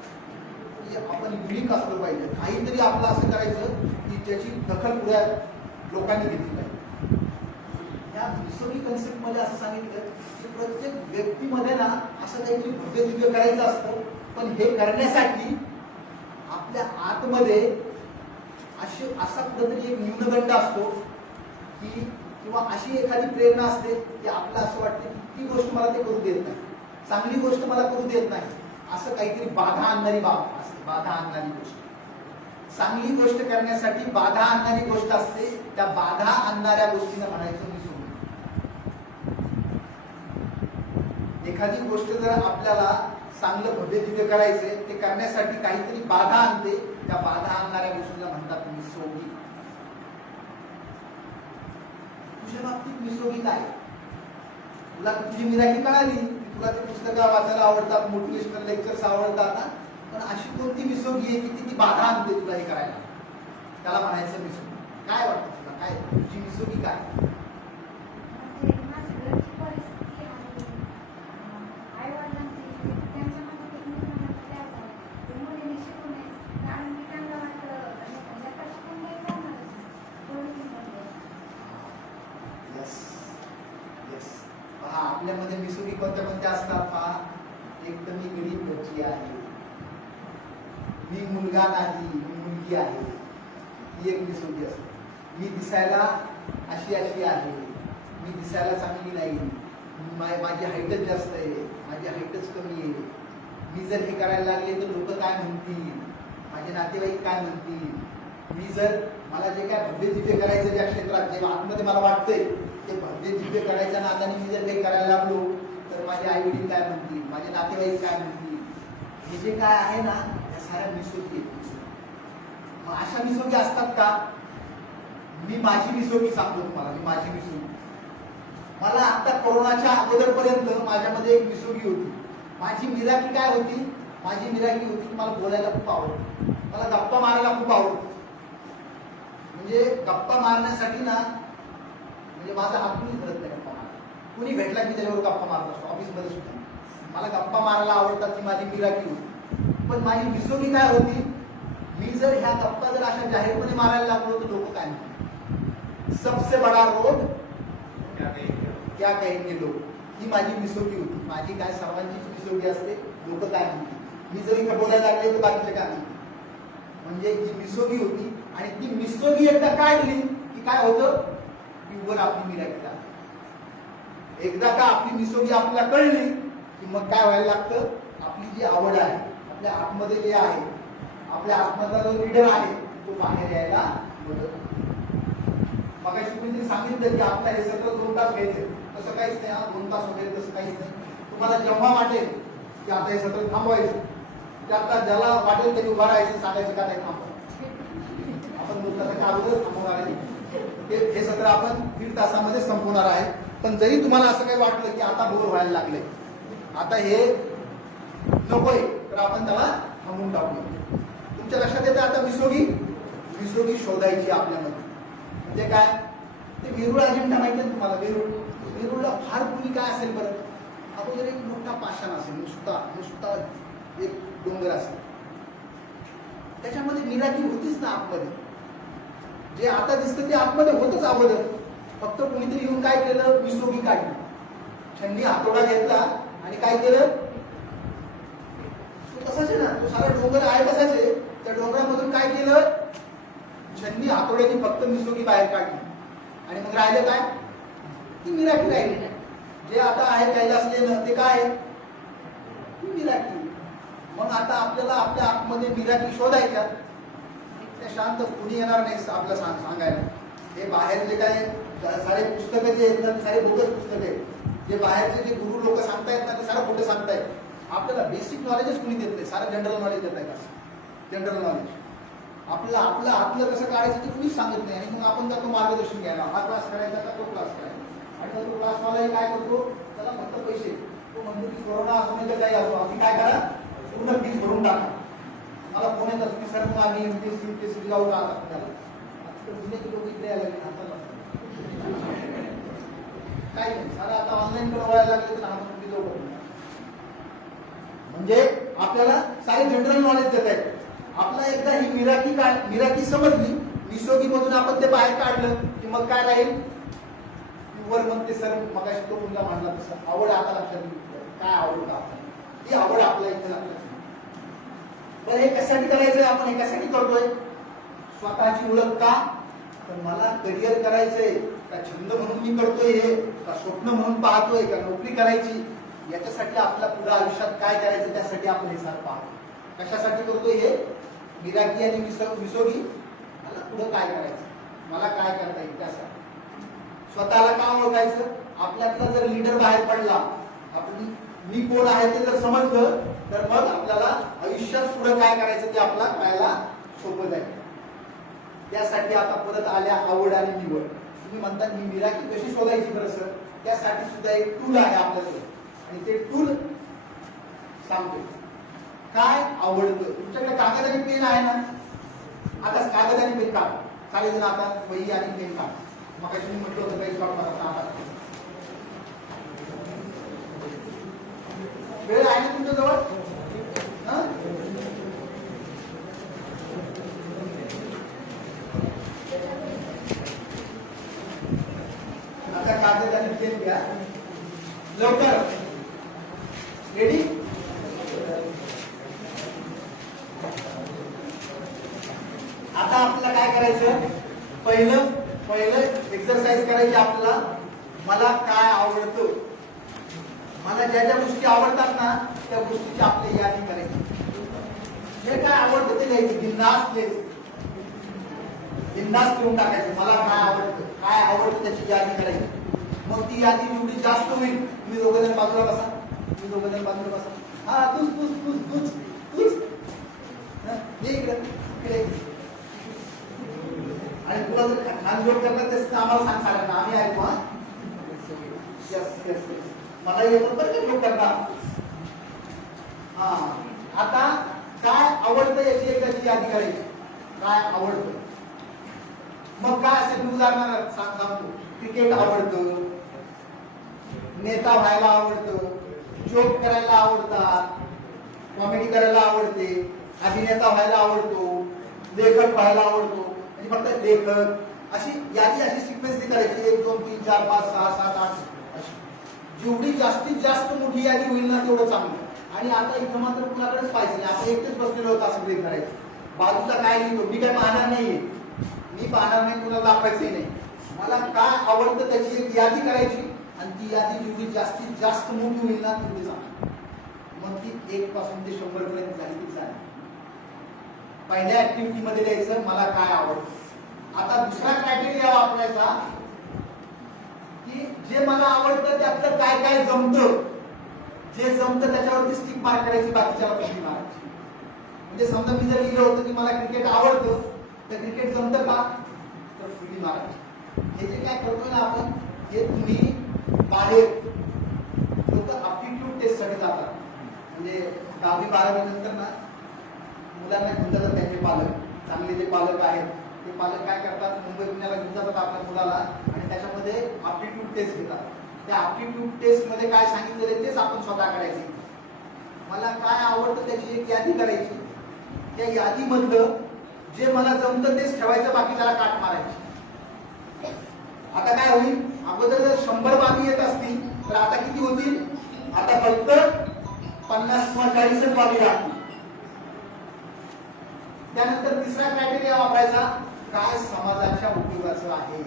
की आपण युनिक असलं पाहिजे. काहीतरी आपलं असं करायचं की ज्याची दखल पुऱ्या लोकांनी घेतली पाहिजे. या मिसोगी कन्सेप्ट मध्ये असं सांगितलं की प्रत्येक व्यक्तीमध्ये ना असं काहीतरी भव्य दिव्य करायचं असतं, पण हे करण्यासाठी आपल्या आतमध्ये असा कुठेतरी एक न्यूनगंड असतो की किंवा अशी एखादी प्रेरणा असते की आपलं असं वाटतं की ती गोष्ट मला ते करू देत नाही, चांगली गोष्ट मला करू देत नाही, असं काहीतरी बाधा आणणारी बाब असते. बाधा आणणारी गोष्ट, चांगली गोष्ट करण्यासाठी बाधा आणणारी गोष्ट असते. त्या बाधा आणणाऱ्या गोष्टीला म्हणायचं मिसोगी. एखादी गोष्ट जर आपल्याला चांगलं भव्य दिव्य करायचे, ते करण्यासाठी काहीतरी बाधा आणते. त्या बाधा आणणाऱ्या गोष्टीला म्हणतात मिसोगी. तुझ्या बाबतीत मिसोगी काय? तुला तुझी मिराकी कळाली, तुला ते पुस्तकं वाचायला आवडतात, मोटिवेशनल लेक्चर्स आवडतात ना, पण अशी कोणती मिसोगी आहे की ती बाधा आणते तुला हे करायला? त्याला म्हणायचं मिसोगी. काय वाटतं तुला? काय तुझी मिसोगी काय? म्हणजे माझी घरची परिस्थिती आणि आई-वडिलांची त्यांच्या मनात एक निर्णय तयार झाला की मुलीने शिकू नये, कारण की त्यांना वाटतं लेकरं शिकून काही करणारच नाही. Yes yes. पहा, आपल्यामध्ये मिसोगी कोणत्या कोणत्या असतात? पहा, एक तर मी गरीब घरची आहे, मी मुलगा नाही, मी मुलगी आहे, ही एक मिसोगी असते. मी दिसायला अशी अशी आहे, मी दिसायला चांगली नाही, माझी हाईटच जास्त आहे, माझी हाईटच कमी आहे, मी जर हे करायला लागले तर लोक काय म्हणतील, माझे नातेवाईक काय म्हणतील, मी जर मला जे काय भव्य दिव्य करायचं ज्या क्षेत्रात जे आतमध्ये मला वाटतंय ते भव्य दिव्य करायच्या नादाने मी जर काही करायला लागलो तर माझे आई वडील काय म्हणतील, माझे नातेवाईक काय म्हणतील, हे जे काय आहे ना त्या साऱ्या मिसोगी आहेत. मग अशा मिसोगी असतात का? मी माझी मिसोगी सांगतो तुम्हाला. मी माझी मिसोगी, मला आता कोरोनाच्या अगोदरपर्यंत माझ्यामध्ये एक मिसोगी होती. माझी मिराकी काय होती? माझी मिराकी होती की मला बोलायला खूप आवडतं, मला गप्पा मारायला खूप आवडतं. म्हणजे गप्पा मारण्यासाठी ना, म्हणजे माझा हात कुणी धरत नाही गप्पा मारायला. कुणी भेटला की त्याच्यावर गप्पा मारत असतो, ऑफिसमध्ये सुद्धा. मला गप्पा मारायला आवडतात, ती माझी मिराकी होती. पण माझी मिसोगी काय होती? मी जर ह्या गप्पा जर अशा जाहीरपणे मारायला लागलो तर लोक काय म्हणतील? सबसे बडा रोग क्या कहेंगे लोग. ही माझी मिसोगी होती. माझी काय सर्वांचीच मिसोगी असते, लोक काय म्हणतील. मी जर इकडे बोलायला लागले तर बाकीचे काय म्हणतील. म्हणजे ही मिसोगी होती. आणि ती मिसोगी एकदा काढली की काय होतं की वर आपली मिराकी लागते. एकदा का आपली मिसोगी आपल्याला कळली की मग काय व्हायला लागतं, आपली जी आवड आहे, आपल्या आतमध्ये जे आहे, आपल्या आतमधला जो लीडर आहे तो बाहेर यायला मदत. मगाशी कुणीतरी सांगितलं की आपल्या हे सत्र 2 तास घ्यायचे, तसं काहीच नाही. 2 तास वगैरे तसं काहीच नाही. तुम्हाला जेव्हा वाटेल की आता हे सत्र थांबवायचं, ते आता ज्याला वाटेल त्याने उभा राहायचं, सांगायचं का नाही थांबवा. आपण 2 तासाच्या अगोदर थांबवणार आहे. हे सत्र आपण 1.5 तासामध्ये संपवणार आहे. पण जरी तुम्हाला असं काही वाटलं की आता बोर व्हायला लागले, आता हे नकोय, तर आपण त्याला थांबवून टाकूया. तुमच्या लक्षात येतं आता मिसोगी शोधायची आपल्यामध्ये. म्हणजे काय? ते वेरूळ अजिंठा माहिती आहे तुम्हाला? वेरूळला फार पूर्वी काय असेल बरं? अगोदर एक मोठा पाषाण असेल, नुसता एक डोंगर असेल, त्याच्यामध्ये मिराकी होतीच ना आतमध्ये. जे आता दिसतं ते आतमध्ये होतच अगोदर. फक्त कोणीतरी येऊन काय केलं, मिसोगी काढली, छंडी हातोडा घेतला आणि काय केलं, तो तसाच आहे ना, तो सारा डोंगर आहे तसाच आहे. त्या डोंगरामधून काय केलं, छंडी हातोड्याने फक्त मिसोगी बाहेर काढली. आणि मग राहिलं काय, ती मिराकी राहिली. जे आता आहे कैलासलेलं ते काय आहे, ती मिराकी. मग आता आपल्याला आपल्या आतमध्ये मिराकी शोधायच्या. त्या शांत कुणी येणार नाही आपल्याला सांगायला. हे बाहेर जे काय सारे पुस्तकं जे आहेत ना, सारे बोगस पुस्तकं आहेत. जे बाहेरचे जे गुरु लोक सांगतायत ना, ते सारं खोटं सांगतायत. आपल्याला बेसिक नॉलेजच कुणी देत नाही, सारं जनरल नॉलेज देत आहे का, जनरल नॉलेज. आपलं आतलं कसं काढायचं ते कुणीच सांगत नाही. आणि मग आपण त्याचं मार्गदर्शन घ्यायला, हा क्लास करायचा का तो क्लास करायचा. आणि मग तो क्लासवालाही काय करतो, त्याला फक्त पैसे, तो म्हणतो की कोरोना असू नये तर काही असो, आम्ही काय करा, पूर्ण फीस भरून टाका. मला फोन येतात की सर मग आम्ही MPSC जाऊ का आपल्याला. जुन्याचे लोक इकडे यायला लागले, आता काही नाही, सारं आता ऑनलाईन कडे वळायला लागले तर आपण कुठे जाऊ. म्हणजे आपल्याला सारे जनरल नॉलेज देत आहेत. आपला एकदा ही मिराकी समजली, मिसोगी मधून आपण ते बाहेर काढलं की मग काय राहील, वर मग ते सर मगाशी तो मुलगा मांडला तसं आवड. आता लक्षात घेतलं काय आवडतं आपल्याला, ती आवड आपल्या इथे लागली. पण हे कशासाठी करायचंय, आपण हे कशासाठी करतोय, स्वतःची ओळख का, तर मला करिअर करायचंय का, छंद म्हणून मी करतोय हे, का स्वप्न म्हणून पाहतोय, का नोकरी करायची, याच्यासाठी आपल्या पुढे आयुष्यात काय करायचं त्यासाठी आपण हे सारं पाहतो. कशासाठी करतोय हे, मिराकी आणि मिसोगी, मला पुढे काय करायचं, मला काय करता येईल त्यासाठी. स्वतःला का ओळखायचं, आपल्यातला जर लीडर बाहेर पडला, आपण मी कोण आहे ते जर समजलं तर मग आपल्याला आयुष्यात पुढे काय करायचं ते आपल्याला कळायला सोपं जाईल. त्यासाठी आता परत आल्या आवड आणि निवड. तुम्ही म्हणता ही मिराकी कशी शोधायची बरं सर? त्यासाठी सुद्धा एक टूल आहे आपल्याकडे आणि ते टूल सांगतो. काय आवडतं? तुमच्याकडे कागद आणि पेन आहे ना? आता कागद आणि पेन काढ. चालेल ना? आता वही आणि पेन काढ. मग कशी मी म्हटलं होतं काही वेळ आहे ना तुमच्या जवळ? आता कागद आणि पेन घ्या लवकर. रेडी? आता आपल्याला काय करायचं? पहिलं एक्सरसाइज करायची आपल्याला. मला काय आवडतं? मला ज्या ज्या गोष्टी आवडतात ना त्या गोष्टीची आपली यादी करायची. जे काय आवडतं ते लिहायचं. बिंदास लिहून टाकायचं. मला काय आवडतं त्याची यादी करायची. मग ती यादी जेवढी जास्त होईल, तुम्ही दोघं जण बाजूला बसा. हा तूच ये इकडे. आणि तुला जर खान जोड करणार तेच आम्हाला सांग साऱ्यांना. आम्ही ऐकू. हा यस मला येतो बरं का जोड करणार. हा आता काय आवडतं याची एकदाची यादी करायची. काय आवडतं? मग काय असेल मी उदाहरण सांगतो. क्रिकेट आवडतं, नेता व्हायला आवडतं, जोक करायला आवडतात, कॉमेडी करायला आवडते, अभिनेता व्हायला आवडतो, लेखक व्हायला आवडतो. म्हणजे फक्त लेखक अशी यादी अशी सिक्वेन्स करायची. 1 2 3 4 5 6 7 8 अशी. जेवढी जास्तीत जास्त मोठी यादी होईल ना तेवढं चांगलं. आणि आता इथं मात्र कुणाकडेच पाहिजे नाही. आपण एकटेच बसलेलो होतो असं ब्रेक करायचं. बाजूला काय लिहितो मी काय पाहणार नाहीये. मी पाहणार नाही, कुणाला दाखवायचंही नाही. मला काय आवडतं त्याची एक यादी करायची आणि ती यादी जेवढी जास्तीत जास्त मोठी होईल ना तेवढी चांगली. मग ती 1 पासून ते 100 पर्यंत झाली की झाली. पहिल्या ऍक्टिव्हिटी मध्ये लिहायचं मला काय आवडतं. आता दुसरा क्रायटेरिया वापरायचा की जे मला आवडतं त्यातलं काय काय जमतं. जे जमतं त्याच्यावरती स्टिक मार्क करायची, बाकीच्याला फुली मारायची. म्हणजे समजा मी जर लिहिलं होतं की मला क्रिकेट आवडतं तर क्रिकेट जमतं का तर फुली मारायची. हे जे काय करतोय ना आपण हे तुम्ही बाहेर लोक अप्टिट्यूड टेस्ट साठी जातात. म्हणजे 10वी 12वी नंतर ना मुलांना घेऊन जातात त्यांचे पालक. चांगले जे पालक आहेत ते पालक काय करतात, मुंबई पुण्याला घेऊन जातात आपल्या मुलाला आणि त्याच्यामध्ये अप्टिट्यूड टेस्ट घेतात. त्या अप्टिट्यूड टेस्ट मध्ये काय सांगितलेलं तेच आपण स्वतः करायचे. मला काय आवडतं त्याची एक यादी करायची. त्या यादीमधलं जे मला जमतं तेच ठेवायचं, बाकी त्याला काट मारायची. आता काय होईल, अगोदर जर 100 बाबी येत असतील तर आता किती होतील? आता फक्त 50 किंवा 40 बाबी राहतील. त्यानंतर तिसरा क्रायटेरिया वापरायचा काय समाजाच्या उपयोगाचं आहे.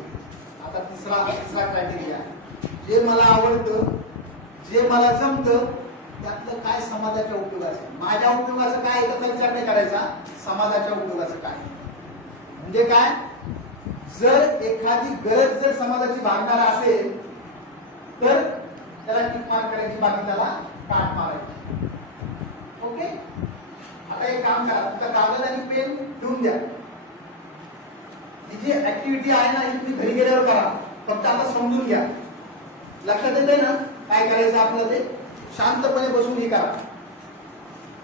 आता तिसरा क्रायटेरिया जे मला आवडतं, जे मला जमतं त्यातलं काय समाजाच्या उपयोगाचं. माझ्या उपयोगाचं काय त्याचा विचार नाही करायचा, समाजाच्या उपयोगाचं काय. म्हणजे काय, जर एखादी गरज जर समाजाची भागणार असेल तर त्याला टिक मार्क करायची, बाकी त्याला काट मारायची. ओके. आता एक काम करा, तुमचा कागद आणि पेन घेऊन द्या. ही जी ऍक्टिव्हिटी आहे ना ही तुम्ही घरी गेल्यावर करा. फक्त आता समजून घ्या. लक्षात येते ना काय करायचं आपल्याला? ते शांतपणे बसून हे करा.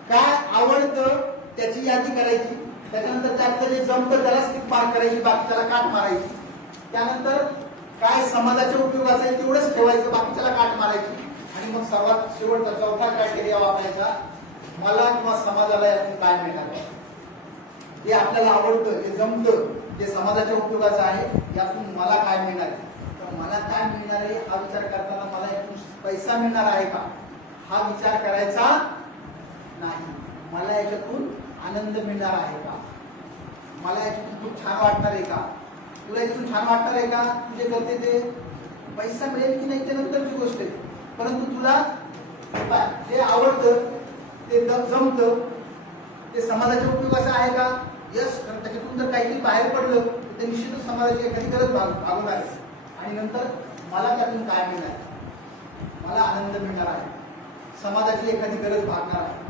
काय आवडतं त्याची यादी करायची. त्याच्यानंतर त्यातलं जे जमतं त्याला स्टिक मार्क करायची, बाकी त्याला काट मारायची. त्यानंतर काय समाजाच्या उपयोगाचं आहे तेवढंच ठेवायचं, बाकी त्याला काट मारायची. आणि मग सर्वात शेवटचा चौथा क्रायटेरिया वापरायचा मला किंवा समाजाला यातून काय मिळणार आहे. जे आपल्याला आवडतं, जे जमतं, जे समाजाच्या उपयोगाचं आहे यातून मला काय मिळणार आहे. तर मला काय मिळणार आहे हा विचार करताना मला यातून पैसा मिळणार आहे का हा विचार करायचा नाही. मला याच्यातून आनंद मिळणार आहे का, मला याच्यातून खूप छान वाटणार आहे का, तुला याच्यातून छान वाटणार आहे का, तुझे करते ते पैसा मिळेल की नाही ते नंतरची गोष्ट आहे. परंतु तुला जे आवडतं ते जमतं ते समाजाच्या उपयोगाचं आहे का. यस, कारण त्याच्यातून जर काहीतरी बाहेर पडलं तर ते निश्चितच समाजाची एखादी गरज भागवणार आहे. आणि नंतर मला त्यातून काय मिळणार, मला आनंद मिळणार आहे, समाजाची एखादी गरज भागणार आहे.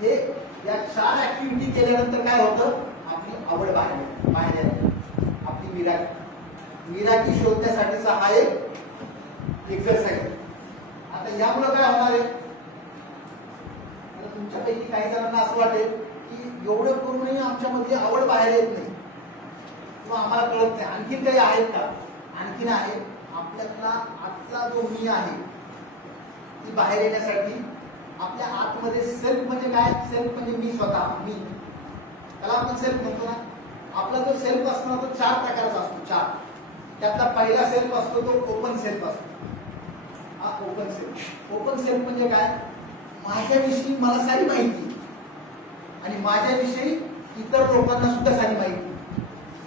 हे या 4 ऍक्टिव्हिटी केल्यानंतर काय होतं, आपली आवड बाहेर येते. आपली मिराकी शोधण्यासाठीचा हा एक एक्सरसाइज. आता यामुळे काय होणार आहे, आता तुमच्यापैकी काही जणांना असं वाटेल की एवढं करूनही आमच्यामध्ये आवड बाहेर येत नाही किंवा आम्हाला कळत नाही, आणखीन काही आहेत का? आणखीन आहे. आपल्यातला आजचा जो मी आहे ती बाहेर येण्यासाठी आपल्या आतमध्ये सेल्फ म्हणजे काय, सेल्फ म्हणजे मी स्वतः, मी, त्याला आपण सेल्फ म्हणतो ना. आपला जो सेल्फ असतो ना तो 4 प्रकारचा असतो, 4. त्यातला पहिला सेल्फ असतो तो ओपन सेल्फ असतो. हा ओपन सेल्फ. ओपन सेल्फ म्हणजे काय, माझ्याविषयी मला सारी माहिती आणि माझ्याविषयी इतर लोकांना सुद्धा सारी माहिती,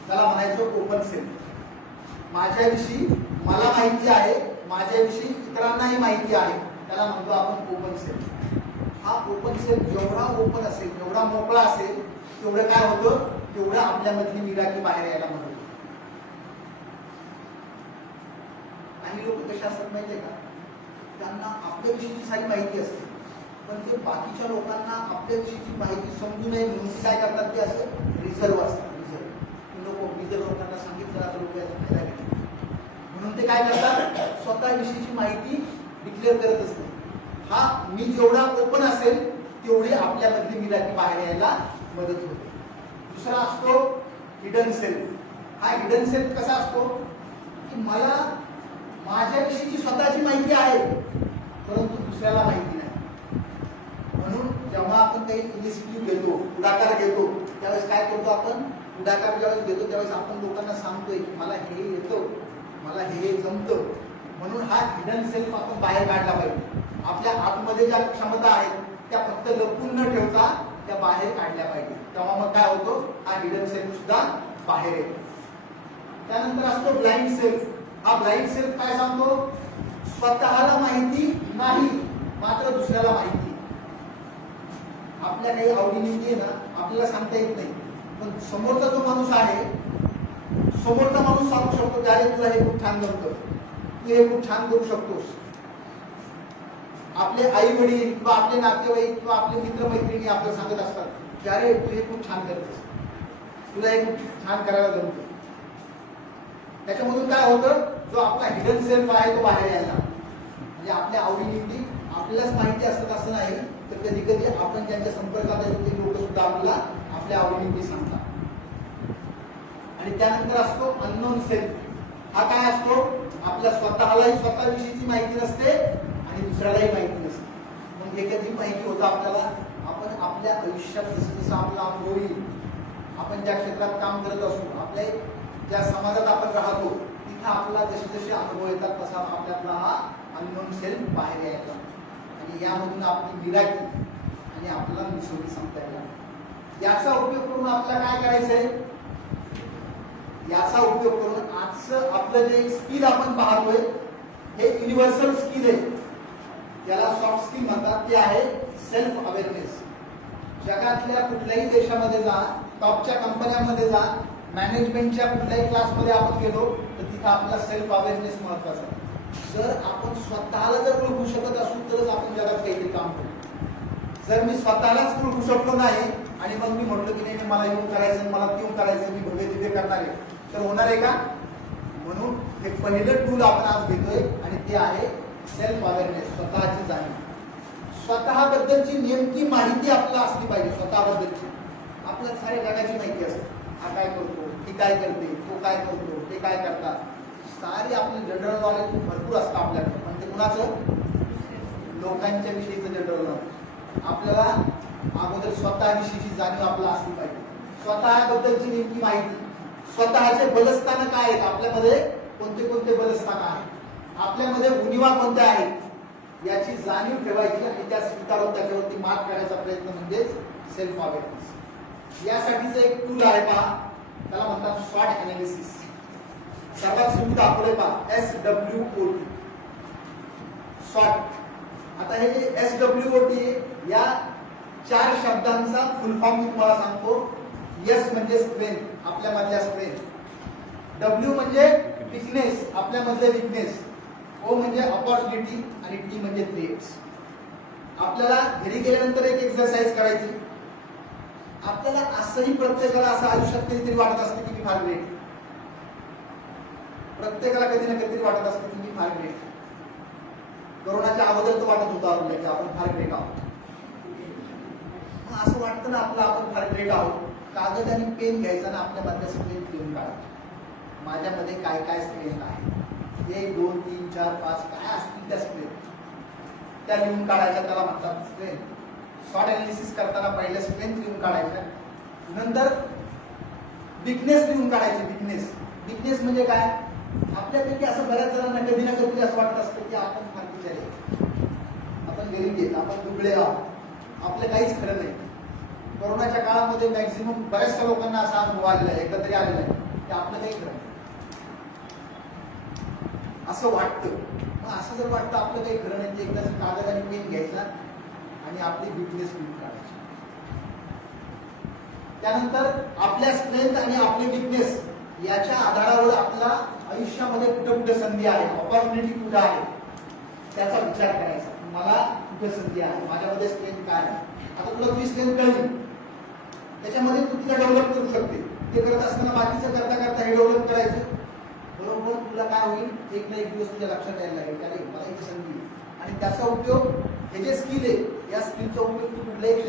त्याला म्हणायचं ओपन सेल्फ. माझ्याविषयी मला माहिती आहे, माझ्याविषयी इतरांनाही माहिती आहे, त्याला म्हणतो आपण ओपन सेल्फ. हा ओपन सेल्फ जेवढा ओपन असेल, जेवढा मोकळा असेल, तेवढं काय होतं, तेवढं आपल्यामधली मिराकी बाहेर यायला मदत होते. काही लोक कसे असतात माहितीये का, त्यांना आपल्याविषयीची सारी माहिती असते, पण ते बाकीच्या लोकांना आपल्याविषयीची माहिती समजू नये म्हणून ते काय करतात, ते असं रिझर्व असतात. रिझर्व लोकांना सांगितलं तर लोक याचा फायदा घेतात म्हणून ते काय करतात, स्वतःविषयीची माहिती डिक्लेअर करतच नाही. हा मी जेवढा ओपन असेल तेवढी आपल्यामधली मिराकी बाहेर यायला मदत होते. दुसरा असतो हिडन सेल्फ. हा हिडन सेल्फ कसा असतो की मला माझ्याविषयीची स्वतःची माहिती आहे परंतु दुसऱ्याला माहिती नाही. म्हणून जेव्हा आपण काही इनिशिएटिव्ह घेतो, पुढाकार घेतो, त्यावेळेस काय करतो आपण, पुढाकार ज्यावेळेस घेतो त्यावेळेस आपण लोकांना सांगतोय की मला हे येतं, मला हे जमतं. म्हणून हा हिडन सेल्फ आपण बाहेर काढला पाहिजे. आपल्या आतमध्ये ज्या क्षमता आहेत त्या फक्त लपवून न ठेवता त्या बाहेर काढल्या पाहिजे. तेव्हा मग काय होतो, हा हिडन सेल्फ सुद्धा बाहेर येतो. त्यानंतर असतो ब्लाइंड सेल्फ. हा ब्लाइंड सेल्फ काय सांगतो, स्वतःला माहिती नाही मात्र दुसऱ्याला माहिती. आपल्या काही आवडीनिवडी ना आपल्याला सांगता येत नाही, पण समोरचा जो माणूस आहे, समोरचा माणूस सांगू शकतो की अरे तुला हे खूप छान जमतं, तू हे खूप छान करू शकतोस. आपले आई वडील किंवा आपले नातेवाईक किंवा आपले मित्रमैत्रिणी आपल्याला सांगत असतात की अरे तू हे खूप छान करतेस, तुला हे खूप छान करायला जमतं. त्याच्यामधून काय होतं, जो आपला हिडन सेल्फ आहे तो बाहेर यायला. म्हणजे आपल्या आवडीनिवडी आपल्यालाच माहिती असतात असं नाही, तर कधी कधी आपण ज्यांच्या संपर्कात येतो ते लोक सुद्धा आपल्याला आपल्या आवडीनिवडी सांगतात. आणि त्यानंतर असतो अननोन सेल्फ. हा काय असतो, आपल्या स्वतःलाही स्वतःविषयीची माहिती नसते आणि दुसऱ्यालाही माहिती नसते. मग हे कधी माहिती होतं आपल्याला, आपण आपल्या आयुष्यात जसं जसं आपला अनुभव येईल, आपण ज्या क्षेत्रात काम करत असू, आपल्या ज्या समाजात आपण राहतो तिथं आपला जसे जसे अनुभव येतात तसा आपल्यातला हा अननोन सेल्फ बाहेर यायचा आणि यामधून आपली मिराकी आणि आपला मिसळी सांगता येईल. याचा उपयोग करून आपल्याला काय करायचंय, याचा उपयोग करून आजचं आपलं जे स्किल आपण पाहतोय हे युनिव्हर्सल स्किल आहे, त्याला सॉफ्ट स्किल म्हणतात. ते आहे सेल्फ अवेअरनेस. जगातल्या कुठल्याही देशामध्ये जा, टॉपच्या कंपन्यांमध्ये जा, मॅनेजमेंटच्या कुठल्याही क्लासमध्ये आपण गेलो तर तिथं आपला सेल्फ अवेअरनेस महत्वाचा आहे. जर आपण स्वतःला जर ओळखू शकत असू तरच आपण जगात काहीतरी काम करू. जर मी स्वतःलाच ओळखू शकलो नाही आणि मग मी म्हटलं की नाही मला येऊन करायचं, मला येऊन करायचं, मी भोगे तिथे करणार आहे, तर होणार आहे का? म्हणून हे पहिलं टूल आपण आज घेतोय आणि ते आहे सेल्फ अवेअरनेस, स्वतःची जाणीव. स्वतःबद्दलची नेमकी माहिती आपल्याला असली पाहिजे. स्वतःबद्दलची आपल्याला साऱ्या जगाची माहिती असते. हा काय करतो, ती काय करते, तो काय करतो, ते काय करतात, सारी आपली जनरल नॉलेज भरपूर असतं आपल्याकडे. पण ते कुणाचं, लोकांच्या विषयीचं जनरल नॉलेज. आपल्याला अगोदर स्वतःविषयीची जाणीव आपल्याला असली पाहिजे. स्वतःबद्दलची नेमकी माहिती, स्वतःचे बलस्थान काय आहेत, आपल्यामध्ये कोणते कोणते बलस्थान आहेत, आपल्यामध्ये उणिवा कोणत्या आहेत याची जाणीव ठेवायची आणि त्या स्वीकारून त्याच्यावरती मात करण्याचा प्रयत्न म्हणजेच सेल्फ अवेअरनेस. यासाठीचं एक टूल आहे पहा, त्याला म्हणतात स्वॉट अनालिसिस. सर्वात सुरू दाखवले पहा, SWOT, स्वॉट. आता हे जे SWOT या 4 शब्दांचा फुल फॉर्म मी तुम्हाला सांगतो. S म्हणजे स्ट्रेंथ, आपल्यामधल्या स्ट्रेंथ. W म्हणजे विकनेस, आपल्यामधले विकनेस. O म्हणजे अपॉर्च्युनिटी आणि T म्हणजे थ्रेट्स. आपल्याला घरी गेल्यानंतर एक एक्सरसाइज करायची. आपल्याला असंही प्रत्येकाला असं आयुष्यात कधीतरी वाटत असतं की मी फार ग्रेट. प्रत्येकाला कधी ना कधीतरी वाटत असतं की मी फार ग्रेट. कोरोनाच्या अगोदर तर वाटत होतं आपल्याला की आपण फार ग्रेट आहोत. असं वाटतं ना आपलं आपण फार ग्रेट आहोत. कागद आणि पेन घ्यायचा ना आपल्या मधल्या स्ट्रेंथ लिहून काढायचं. माझ्यामध्ये काय काय स्ट्रेंथ आहे, 1 2 3 4 5 काय असतील त्या स्ट्रेंथ त्या लिहून काढायच्या. त्याला म्हणतात स्ट्रेंथ. शॉर्ट अनालिसिस करताना पहिल्या स्ट्रेंथ लिहून काढायच्या, नंतर विकनेस लिहून काढायचे. विकनेस म्हणजे काय, आपल्यापैकी असं बऱ्याच जणांना कधी ना कधी असं वाटत असतं की आपण फार बिचारे, आपण गरीब आहेत, आपण दुबळे आहोत, आपलं काहीच खरं नाही. कोरोनाच्या काळामध्ये मॅक्झिमम बऱ्याचशा लोकांना असा अनुभव आलेला आहे, एकदा तरी आलेला आहे की आपलं काही खरं नाही असं वाटतं. मग असं जर वाटतं आपलं काही खरं नाही, एकदा कागद आणि पेन घ्यायचा आणि आपली विकनेस लिहून काढायची. त्यानंतर आपल्या स्ट्रेंथ आणि आपली विकनेस याच्या आधारावर आपला आयुष्यामध्ये कुठे कुठे संधी आहे, ऑपॉर्च्युनिटी कुठे आहे त्याचा विचार करायचा. मला कुठे संधी आहे, माझ्यामध्ये स्ट्रेंथ काय आहे. आता तुला तुझी स्ट्रेंथ कळली, त्याच्यामध्ये तू तिला डेव्हलप करू शकते. ते करत असताना बाकीचं करता करता हे डेव्हलप करायचं. बरोबर तुला काय होईल, एक ना एक दिवस तुझ्या लक्षात यायला लागेल त्याला मला एक संधी आहे. आणि त्याचा उपयोग, हे जे स्किल आहे या स्किलचा उपयोग तू कुठल्याही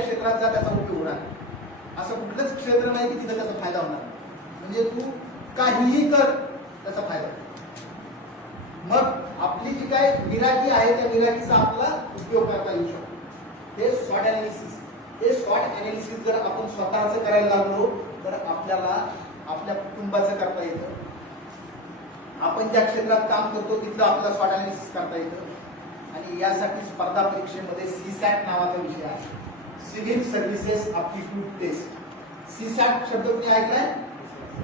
क्षेत्रात जा, त्याचा उपयोग होणार. असं कुठलंच क्षेत्र नाही की तिथं त्याचा फायदा होणार. म्हणजे तू काहीही कर त्याचा फायदा. मग आपली जी काय विराटी आहे त्या विराटीचा आपला उपयोग करता येऊ शकतो. हे शॉर्ट अनालिसिस. हे शॉर्ट अनालिसिस जर आपण स्वतःच करायला लागलो तर आपल्याला आपल्या कुटुंबाचं करता येतं. आपण ज्या क्षेत्रात काम करतो तिथलं आपल्याला शॉर्ट अनालिसिस करता येतं. आणि यासाठी स्पर्धा परीक्षेमध्ये सीसॅट नावाचा विषय आहे, civil services aptitude test. CSAT शब्द तुम्ही ऐकलाय?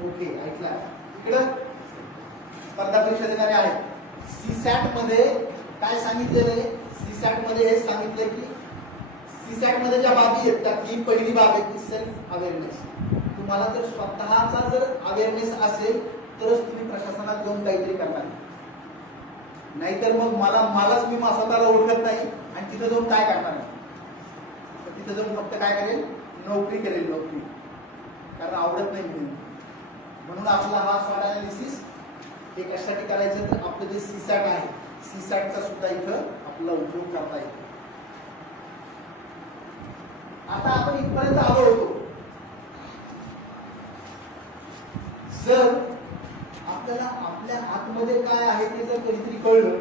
ओके, ऐकलाय. इकडं स्पर्धा परीक्षा देणारे आहेत. सीसॅट मध्ये काय सांगितलेलं आहे, सीसॅट मध्ये हे सांगितलंय की सीसॅट मध्ये ज्या बाबी आहेत त्यातली पहिली बाब आहे की सेल्फ अवेअरनेस. तुम्हाला जर स्वतःचा जर अवेअरनेस असेल तरच तुम्ही प्रशासनात जाऊन काहीतरी करणार. नाहीतर मग मलाच मी स्वतःला ओळखत नाही आणि तिथं जाऊन काय करणार नाही. तिथं जाऊन फक्त काय करेल, नोकरी करेल, नोकरी, कारण आवडत नाही म्हणून आपला हा शॉर्ट अनालिसिस हे कशासाठी करायचं तर आपलं जे सीसॅट आहे सीसॅटचा सुद्धा इथं आपला उपयोग करता येतो. आता आपण इथपर्यंत आलो होतो. जर आपल्याला आपल्या आतमध्ये काय आहे ते जर कधीतरी कळलं,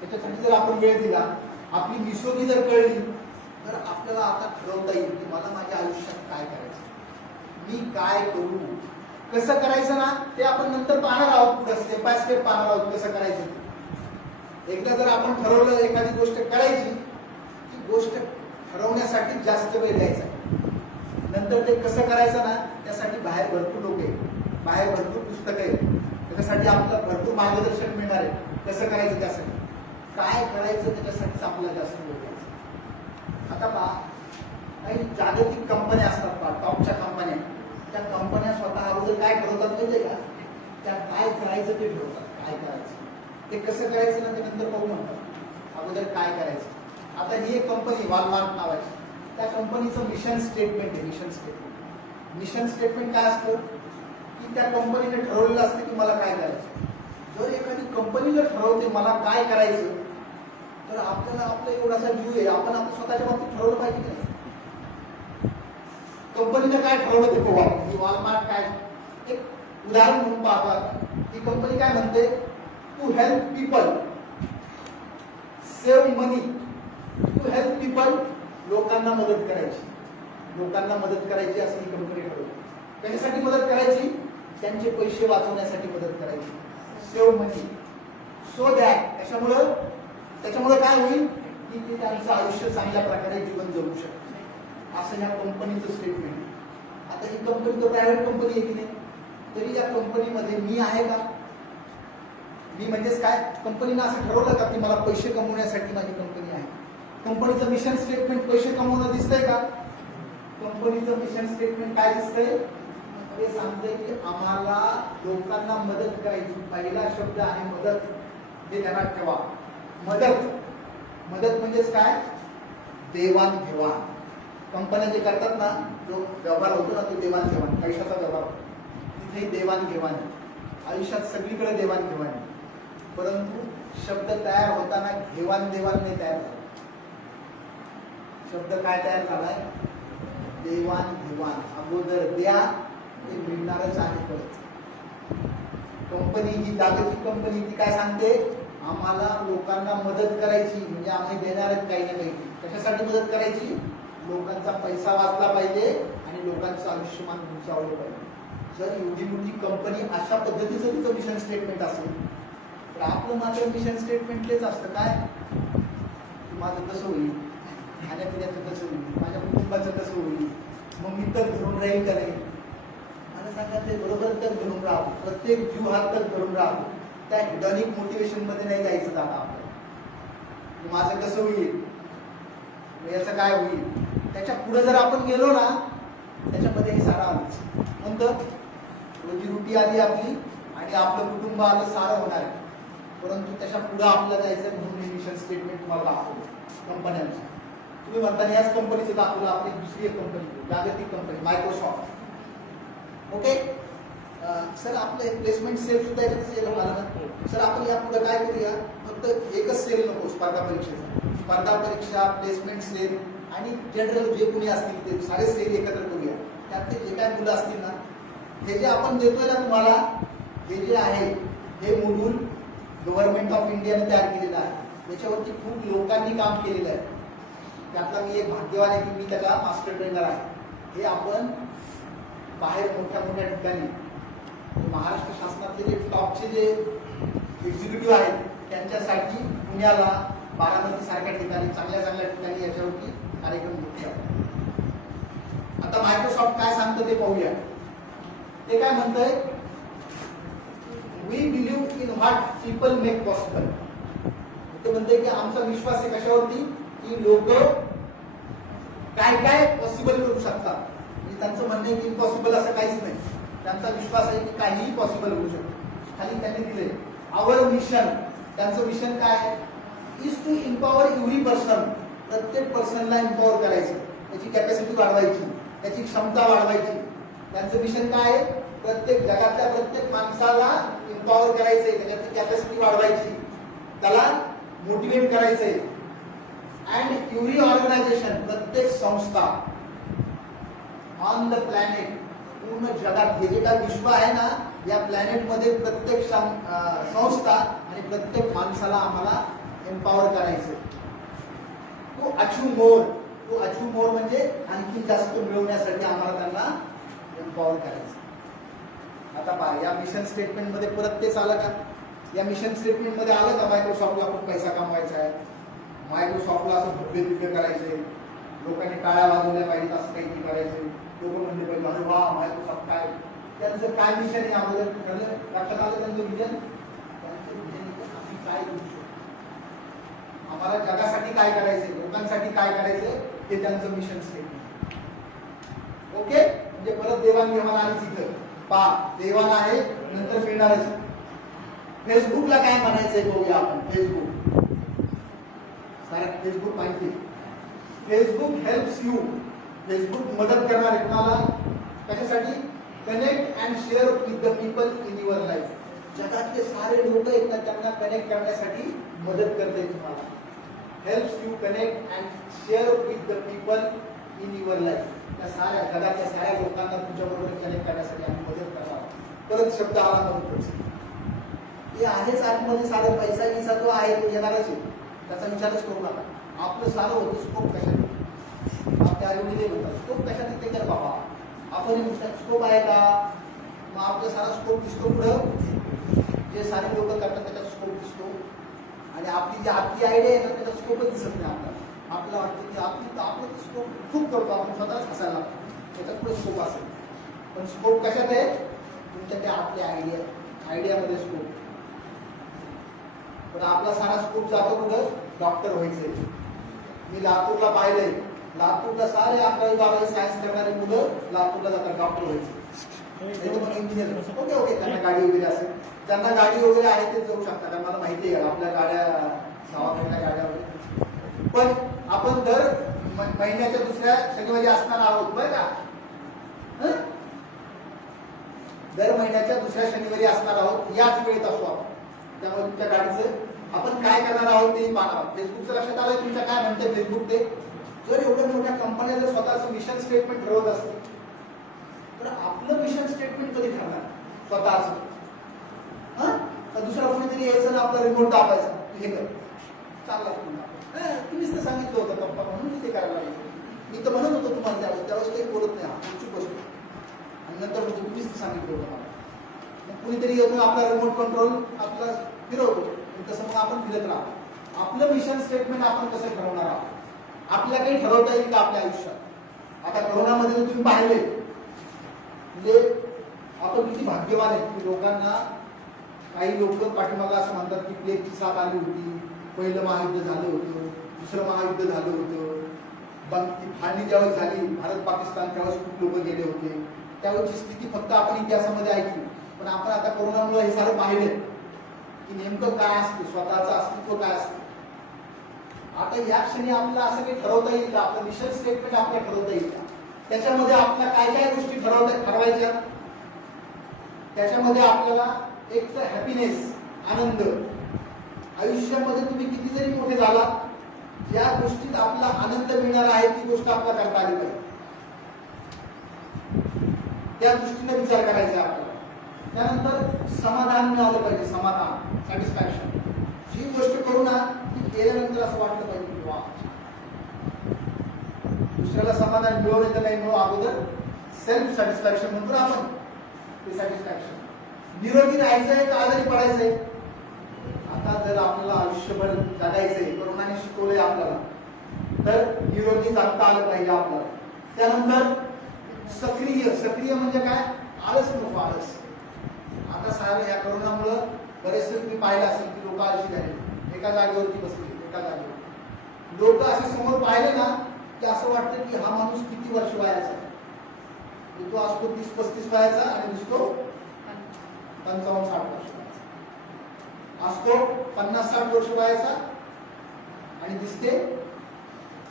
त्याच्यासाठी जर आपण वेळ दिला, आपली निसोगी जर कळली, तर आपल्याला आता ठरवता येईल की मला माझ्या आयुष्यात काय करायचं, मी काय करू, कसं करायचं ना ते आपण नंतर पाहणार आहोत. पुढे स्टेप बाय स्टेप पाहणार आहोत कसं करायचं. एकदा जर आपण ठरवलं एखादी गोष्ट करायची, ती गोष्ट ठरवण्यासाठी जास्त वेळ द्यायचा. नंतर ते कसं करायचं ना त्यासाठी बाहेर भरपूर लोक आहेत, बाहेर भरपूर पुस्तकं आहेत, त्याच्यासाठी आपल्याला भरपूर मार्गदर्शन मिळणार आहे. कसं करायचं त्यासाठी, काय करायचं त्याच्यासाठीच आपल्याला जास्त वेळ द्यायचा. आता पहा, काही जागतिक कंपन्या असतात पहा, टॉपच्या कंपन्या, त्या कंपन्या स्वतः अगोदर काय ठरवतात माहितीये का, त्या काय करायचं ते ठरवतात. काय करायचं ते कसं करायचं ना ते नंतर पाहू म्हणतात, अगोदर काय करायचं. आता ही एक कंपनी वॉलमार्ट नावाची, त्या कंपनीचं मिशन स्टेटमेंट आहे. मिशन स्टेटमेंट काय असतं की त्या कंपनीने ठरवलेलं असतं की मला काय करायचं. जर एखादी कंपनी जर ठरवते मला काय करायचं, तर आपल्याला आपला एवढासा जीव आहे, आपण आपल्या स्वतःच्या बाबतीत ठरवलं पाहिजे की नाही. कंपनीने काय ठरवलं ते पाहू. वॉलमार्ट काय, एक उदाहरण म्हणून पाहतात. ही कंपनी काय म्हणते, to help people save money, to help people, लोकांना मदत करायची, लोकांना मदत करायची असं ही कंपनी ठरवते. कशासाठी मदत करायची, त्यांचे पैसे वाचवण्यासाठी मदत करायची. सेव्ह मनी सो दॅट, त्याच्यामुळे काय होईल की ते त्यांचं आयुष्य चांगल्या प्रकारे जीवन जगू शकते, असं या कंपनीचं स्टेटमेंट. आता ही कंपनी तर प्रायव्हेट कंपनी आहे की नाही, तरी या कंपनीमध्ये मी आहे का, मी म्हणजेच काय, कंपनीनं असं ठरवलं का की मला पैसे कमवण्यासाठी माझी कंपनी आहे. कंपनीचं मिशन स्टेटमेंट पैसे कमवणं दिसतंय का, कंपनीचं मिशन स्टेटमेंट काय दिसतंय, ते सांगतंय की आम्हाला लोकांना मदत करायची. पहिला शब्द आहे मदत, हे ध्यानात ठेवा. मदत मदत म्हणजेच काय, देवाणघेवाण. कंपन्या जे करतात ना, जो व्यवहार होतो ना, तो देवाणघेवाण, पैशाचा व्यवहार होतो, तिथे देवाणघेवाण आहे. आयुष्यात सगळीकडे देवाणघेवाण आहे, परंतु शब्द तयार होताना घेवाण देवाण नाही तयार झाला. शब्द काय तयार झालाय, देवाणघेवाण. अगोदर द्या, ते मिळणारच आहे परत. कंपनी ही जागतिक कंपनी ती काय सांगते, आम्हाला लोकांना मदत करायची, म्हणजे आम्ही देणारच काही ना काही. कशासाठी मदत करायची, लोकांचा पैसा वाचला पाहिजे आणि लोकांचं आयुष्यमान उंचावलं पाहिजे. जर एवढी मोठी कंपनी अशा पद्धतीचं तिचं मिशन स्टेटमेंट असेल, तर आपलं मात्र मिशन स्टेटमेंट तेच असतं, काय माझं कसं होईल, खाण्यापिण्याचं कसं होईल, माझ्या कुटुंबाचं कसं होईल, मग मी तर धरून राहील का नाही. मला सांगा, ते बरोबर तर धरून राहतो, प्रत्येक जीव हा तर धरून राहतो. त्या हिडॉनिक मोटिवेशन मध्ये नाही जायचं जाता आपल्याला. माझं कसं होईल, याचं काय होईल, त्याच्या पुढे जर आपण गेलो ना, त्याच्यामध्ये हे सारं आलंच. नंतर रोजीरोटी आली आपली आणि आपलं कुटुंब आलं, सारं होणार आहे. परंतु त्याच्या पुढे आपल्याला जायचं, म्हणून हे मिशन स्टेटमेंट तुम्हाला दाखवलं कंपन्यांचं. तुम्ही म्हणता याच कंपनीचं दाखवलं, आपली दुसरी एक कंपनी, जागतिक कंपनी मायक्रोसॉफ्ट. ओके सर, आपलं प्लेसमेंट सेल सुद्धा याच्यात सेल होणार ना सर. आपण यापुढे काय करूया, फक्त एकच सेल नको स्पर्धा परीक्षेचा. स्पर्धा परीक्षा, प्लेसमेंट सेल आणि जनरल जे कोणी असतील ते सारे सेल एकत्र करूया. त्यातले जे काय मुलं असतील ना, हे जे आपण देतोय ना तुम्हाला, हे जे आहे हे मॉड्यूल गव्हर्नमेंट ऑफ इंडियाने तयार केलेलं आहे. याच्यावरती खूप लोकांनी काम केलेलं आहे. त्यातला मी एक भाग्यवान आहे की मी त्याला मास्टर ट्रेनर आहे. हे आपण बाहेर मोठ्या मोठ्या ठिकाणी महाराष्ट्र शासनातले जे टॉपचे जे एक्झिक्युटिव्ह आहेत त्यांच्यासाठी पुण्याला, बारामती सारख्या ठिकाणी, चांगल्या चांगल्या ठिकाणी याच्यावरती कार्यक्रम घेतले. आता मायक्रोसॉफ्ट काय सांगतं ते पाहूया. ते काय म्हणतंय, we believe in what people make possible. ते म्हणते की आमचा विश्वास आहे कशावरती, की लोक काय काय पॉसिबल करू शकतात. त्यांचं म्हणणं आहे की इम्पॉसिबल असं काहीच नाही. त्यांचा विश्वास आहे की काहीही पॉसिबल होऊ शकतो. खाली त्यांनी दिले आवर मिशन. त्यांचं मिशन काय इज टू इम्पॉवर एव्हरी पर्सन. प्रत्येक पर्सनला इम्पॉवर करायचं, त्याची कॅपॅसिटी वाढवायची, त्याची क्षमता वाढवायची. त्यांचं मिशन काय आहे, प्रत्येक जगातल्या प्रत्येक माणसाला इम्पॉवर करायचंय, त्याची कॅपॅसिटी वाढवायची, त्याला मोटिवेट करायचंय. अँड एव्हरी ऑर्गनायझेशन, प्रत्येक संस्था ऑन द प्लॅनेट, पूर्ण जगात हे जे काही विश्व आहे ना, या प्लॅनेट मध्ये प्रत्येक संस्था आणि प्रत्येक माणसाला आम्हाला एम्पॉवर करायचं. To achieve more. To achieve more म्हणजे आणखी जास्त मिळवण्यासाठी आम्हाला त्यांना एम्पॉवर करायचं. आता पहा, या मिशन स्टेटमेंट मध्ये परत तेच आलं का, या मिशन स्टेटमेंट मध्ये आलं का मायक्रोसॉफ्टला खूप पैसा कमवायचा आहे, मायक्रोसॉफ्टला असं भव्य दिव्य करायचंय, लोकांनी टाळ्या वाजवल्या पाहिजेत असं काही करायचंय, लोक म्हणले पाहिजे अरे वा मायक्रोसॉफ्ट काय. त्यांचं काय मिशन आहे अगोदर ठरलं, लक्षात आलं त्यांचं विजन. त्यांचं विजन आम्ही काय करू शकतो, आम्हाला जगासाठी काय करायचंय, लोकांसाठी काय करायचंय, हे त्यांचं मिशन स्टेटमेंट. ओके, म्हणजे परत देवाणघेवाण आलीच इथं. पहा, देवाण आहे नंतर मिळणारच. फेसबुकला काय म्हणायचंय बघूया आपण. फेसबुक, सारा फेसबुक माहिती. Facebook helps you. फेसबुक मदत करणार आहे तुम्हाला कशासाठी, connect and share with the people in your life. जगातले सारे लोक आहेत ना, त्यांना कनेक्ट करण्यासाठी मदत करते तुम्हाला. Helps you connect and share with the people in your life. त्या साऱ्या जगातल्या साऱ्या लोकांना तुमच्याबरोबर कनेक्ट करण्यासाठी आम्ही मदत करणार. परत शब्द आला मदत. हे आहेच आतमध्ये सारे पैसा गिसा जो आहे तो येणारच आहे, त्याचा विचारच करू नका. आपलं सारं होतं स्कोप कशाने, आपल्या आईवडील म्हणतात स्कोप कशाने ते कर बाबा. आपण स्कोप आहे का, मग आपला सारा स्कोप दिसतो पुढं, जे सारे लोक करतात त्याचा स्कोप दिसतो. आणि आपली जी आपली आयडिया आहे ना त्याचा स्कोपच दिसत नाही आपल्याला. आपल्याला वाटतं की आपलं स्कोप खूप करतो, आपण स्वतःच हसायला लागतो, त्याच्यात पुढे स्कोप असेल. पण स्कोप कशात आहे, तुमच्या त्या आपल्या आयडियामध्ये स्कोप. पण आपला सारा स्कोप जातो कुठं, डॉक्टर व्हायचंय. मी लातूरला पाहिलंय, लातूरला सारे 11वी-12वी सायन्स करणारे मुलं लातूरला जातात डॉक्टर व्हायचे. इंजिनियर ओके ओके, त्यांना गाडी वगैरे असेल, ज्यांना गाडी वगैरे आहे ते जाऊ शकतात. कारण मला माहिती आहे आपल्या गाड्या गावाकडल्या गाड्या वगैरे पण आपण दर महिन्याच्या दुसऱ्या शनिवारी असणार आहोत बरं का. हं? दर महिन्याच्या दुसऱ्या शनिवारी असणार आहोत, याच वेळेत असू आपण. त्यामुळे तुमच्या गाडीचं आपण काय करणार आहोत ते पाहणार आहोत. फेसबुकचं लक्षात आलंय तुमच्या काय म्हणते फेसबुक ते. जर एवढ्या मोठ्या कंपन्या जर स्वतःचं मिशन स्टेटमेंट ठरवत असतील तर आपलं मिशन स्टेटमेंट कधी ठरणार स्वतःच. तर दुसरा कोणीतरी यायचं ना आपला रिमोट दाबायचा, हे कर चांगला तुम्हीच तर सांगितलं होतं पप्पा म्हणून मी ते करायला लागले. मी तर म्हणत होतो तुम्हाला त्यावेळेस काही बोलत नाही, चुप बसतो आणि नंतर म्हणतो तुम्हीच तर सांगितलं होतं मला. मग कुणीतरी येऊन आपला रिमोट कंट्रोल आपला फिरवतो, तसं मग आपण फिरत राहतो. आपलं मिशन स्टेटमेंट आपण कसं ठरवणार आहोत. आपल्याला काही ठरवता येईल का आपल्या आयुष्यात. आता कोरोनामध्ये तुम्ही पाहिले म्हणजे आपण किती भाग्यवान आहे की लोकांना, काही लोक पाठीमागे असं म्हणतात की प्लेगची साथ आली होती, पहिलं महायुद्ध झालं होतं, दुसरं महायुद्ध झालं होतं, फाळणी ज्यावेळेस झाली भारत पाकिस्तान त्यावेळेस खूप लोक गेले होते. त्यावेळेची स्थिती फक्त आपण इतिहासामध्ये ऐकली. पण आपण आता कोरोनामुळे हे सारं पाहिलं की नेमकं काय असतं, स्वतःचं अस्तित्व काय असतं. आता या क्षणी आपल्याला असं काही ठरवता येईल का, आपलं मिशन स्टेटमेंट आपल्याला ठरवता येईल का. त्याच्यामध्ये आपल्याला काय काय गोष्टी ठरवायच्या. त्याच्यामध्ये आपल्याला एक तर हॅपीनेस, आनंद. आयुष्यामध्ये तुम्ही किती जरी मोठे झाला, ज्या गोष्टीत आपला आनंद मिळणार आहे ती गोष्ट आपल्याला करता आली पाहिजे. त्या दृष्टीने विचार करायचा आपल्याला. त्यानंतर समाधान मिळालं पाहिजे, समाधान, सॅटिस्फॅक्शन. जी गोष्ट करू ना ती केल्यानंतर असं वाटलं पाहिजे की वा. दुसऱ्याला समाधान मिळवलं तर नाही मिळव, अगोदर सेल्फ सॅटिस्फॅक्शन म्हणतो आपण, ते सॅटिस्फॅक्शन. निरोगी राहायचंय का आजारी पडायचंय. आता जर आपल्याला आयुष्यभर जगायचंय, कोरोनाने शिकवलंय आपल्याला, तर निरोगी जगता आलं पाहिजे आपल्याला. त्यानंतर सक्रिय म्हणजे काय, आळस नको, आळस. आता साहेब या कोरोनामुळं बरेचसे तुम्ही पाहिलं असेल की लोक आळशी झाले, एका जागेवरती बसले, एका जागेवर. लोक असे समोर पाहिले ना की असं वाटतं की हा माणूस किती वर्ष वयाचा आहे. तो असतो 30-35 वयाचा आणि दिसतो 55-60 वर्ष असतो, 50-60 वर्ष वयाचा आणि दिसते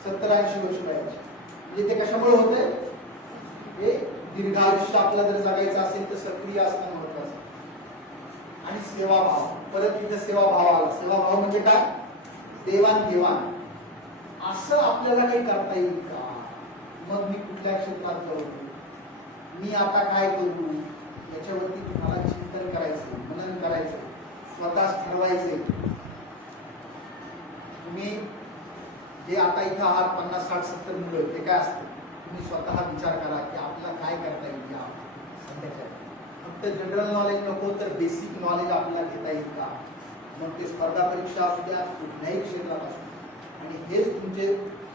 70-80 वर्ष वयाची. म्हणजे ते कशामुळे होतंय, हे दीर्घायुष्य आपल्याला जर जगायचं असेल तर सक्रिय असणं महत्वाचं. आणि सेवाभाव, परत इथे सेवाभाव आला. सेवाभाव म्हणजे काय, देवाणघेवाण. असं आपल्याला काही करता येईल का. मग मी कुठल्या क्षेत्रात जाऊ, मी आता काय करू, याच्यावरती तुम्हाला चिंतन करायचं, मनन करायचं, स्वतःच ठरवायचे. तुम्ही जे आता इथं आहात 50-60-70 मुलं, ते काय असतं, तुम्ही स्वतः विचार करा की आपल्याला काय करता येईल या सध्याच्या. फक्त जनरल नॉलेज नको तर बेसिक नॉलेज आपल्याला घेता येईल का. मग ते स्पर्धा परीक्षा असू द्या, कुठल्याही क्षेत्रात असू द्या. आणि हेच तुमचे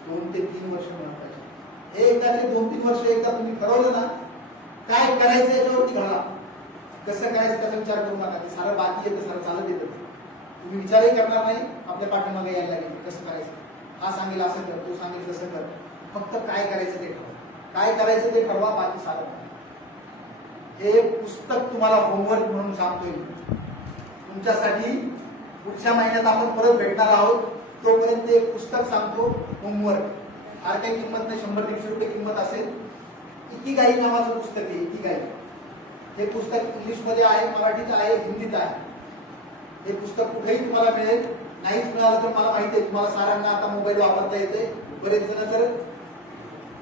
2 ते 3 वर्ष महत्वाचे. हे एकदा ते 2-3 वर्ष एकदा तुम्ही ठरवलं ना काय करायचं याच्यावरती घाला. कसं करायचं त्याचा विचार करू नका. ते सारं बाकी येतं, सारं चालत येतं. तुम्ही विचारही करणार नाही, आपल्या पाठीमागे यायला लागेल कसं करायचं. हा सांगेल असं कर, तो सांगेल तसं कर. फक्त काय करायचं ते ठरवा. काय करायचं ते ठरवा, बाकी सारं. हे पुस्तक तुम्हाला होमवर्क म्हणून सांगतोय तुमच्यासाठी. पुढच्या महिन्यात आपण परत भेटणार आहोत, तोपर्यंत एक पुस्तक सांगतो, होमवर्क. फार काही किंमत नाही, 100-150 रुपये किंमत असेल. इकिगाई नावाचं पुस्तक आहे, इकिगाई. हे पुस्तक इंग्लिशमध्ये आहे, मराठीत आहे, हिंदीत आहे. हे पुस्तक कुठेही तुम्हाला मिळेल. नाहीच मिळालं तर मला माहिती आहे तुम्हाला साऱ्यांना आता मोबाईल वापरता येते. बरेच जण तर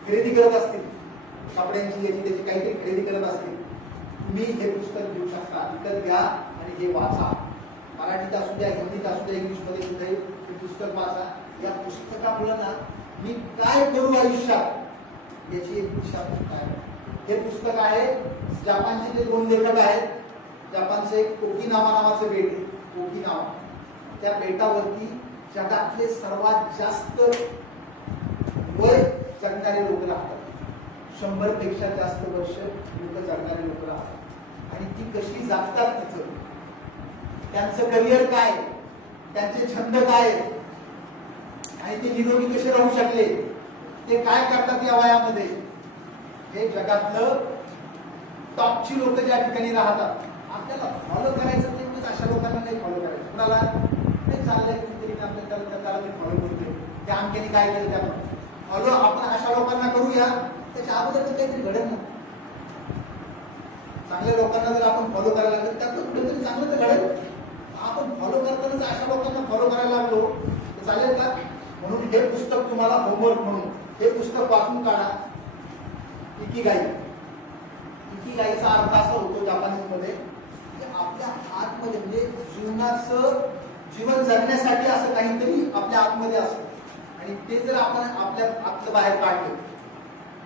खरेदी करत असतील, कपड्यांची याची त्याची काहीतरी खरेदी करत असतील. तुम्ही हे पुस्तक घेऊ शकता, विकत घ्या आणि हे वाचा. मराठीत असू द्या, हिंदीत असू द्या, इंग्लिशमध्ये सुद्धा हे पुस्तक वाचा. या पुस्तकामुळे ना मी काय करू आयुष्यात याची एक दिशा आहे. हे पुस्तक आहे जपानचे जे 2 लेखक आहेत. जपानचे ओकिनावा नावाचे बेट आहे, ओकिनावा. त्या बेटावरती जगातले सर्वात जास्त वय जगणारे लोक राहतात. 100 पेक्षा जास्त वर्ष लोक जगणारे लोक राहतात. आणि ती कशी जगतात तिथं, त्यांचं करिअर काय, त्यांचे छंद काय, आणि ते निरोगी कसे राहू शकले, ते काय करतात या वयामध्ये, हे जगातलं टॉपची लोक ज्या ठिकाणी राहतात. आपल्याला फॉलो करायचं ते अशा लोकांना नाही फॉलो करायचं. कुणाला ते चाललंय कुठेतरी आपल्याला त्याला मी फॉलो करतोय, त्या अमक्याने काय केलं त्या फॉलो आपण अशा लोकांना करूया त्याच्या अगोदरच काहीतरी घडत नाही. चांगल्या लोकांना जर आपण फॉलो करायला लागलो त्यातून कुठेतरी चांगलं तर घडेल. आपण फॉलो करतानाच अशा लोकांना फॉलो करायला लागलो तर चालेल का? म्हणून हे पुस्तक तुम्हाला होमवर्क म्हणून हे पुस्तक वाचून काढा. इकिगाई. इकिगाईचा अर्थ असा होतो जापानीज मध्ये की आपल्या आतमध्ये म्हणजे जीवन जगण्यासाठी असं काहीतरी आपल्या आतमध्ये असतं आणि ते जर आपण आपल्या आतलं बाहेर काढलं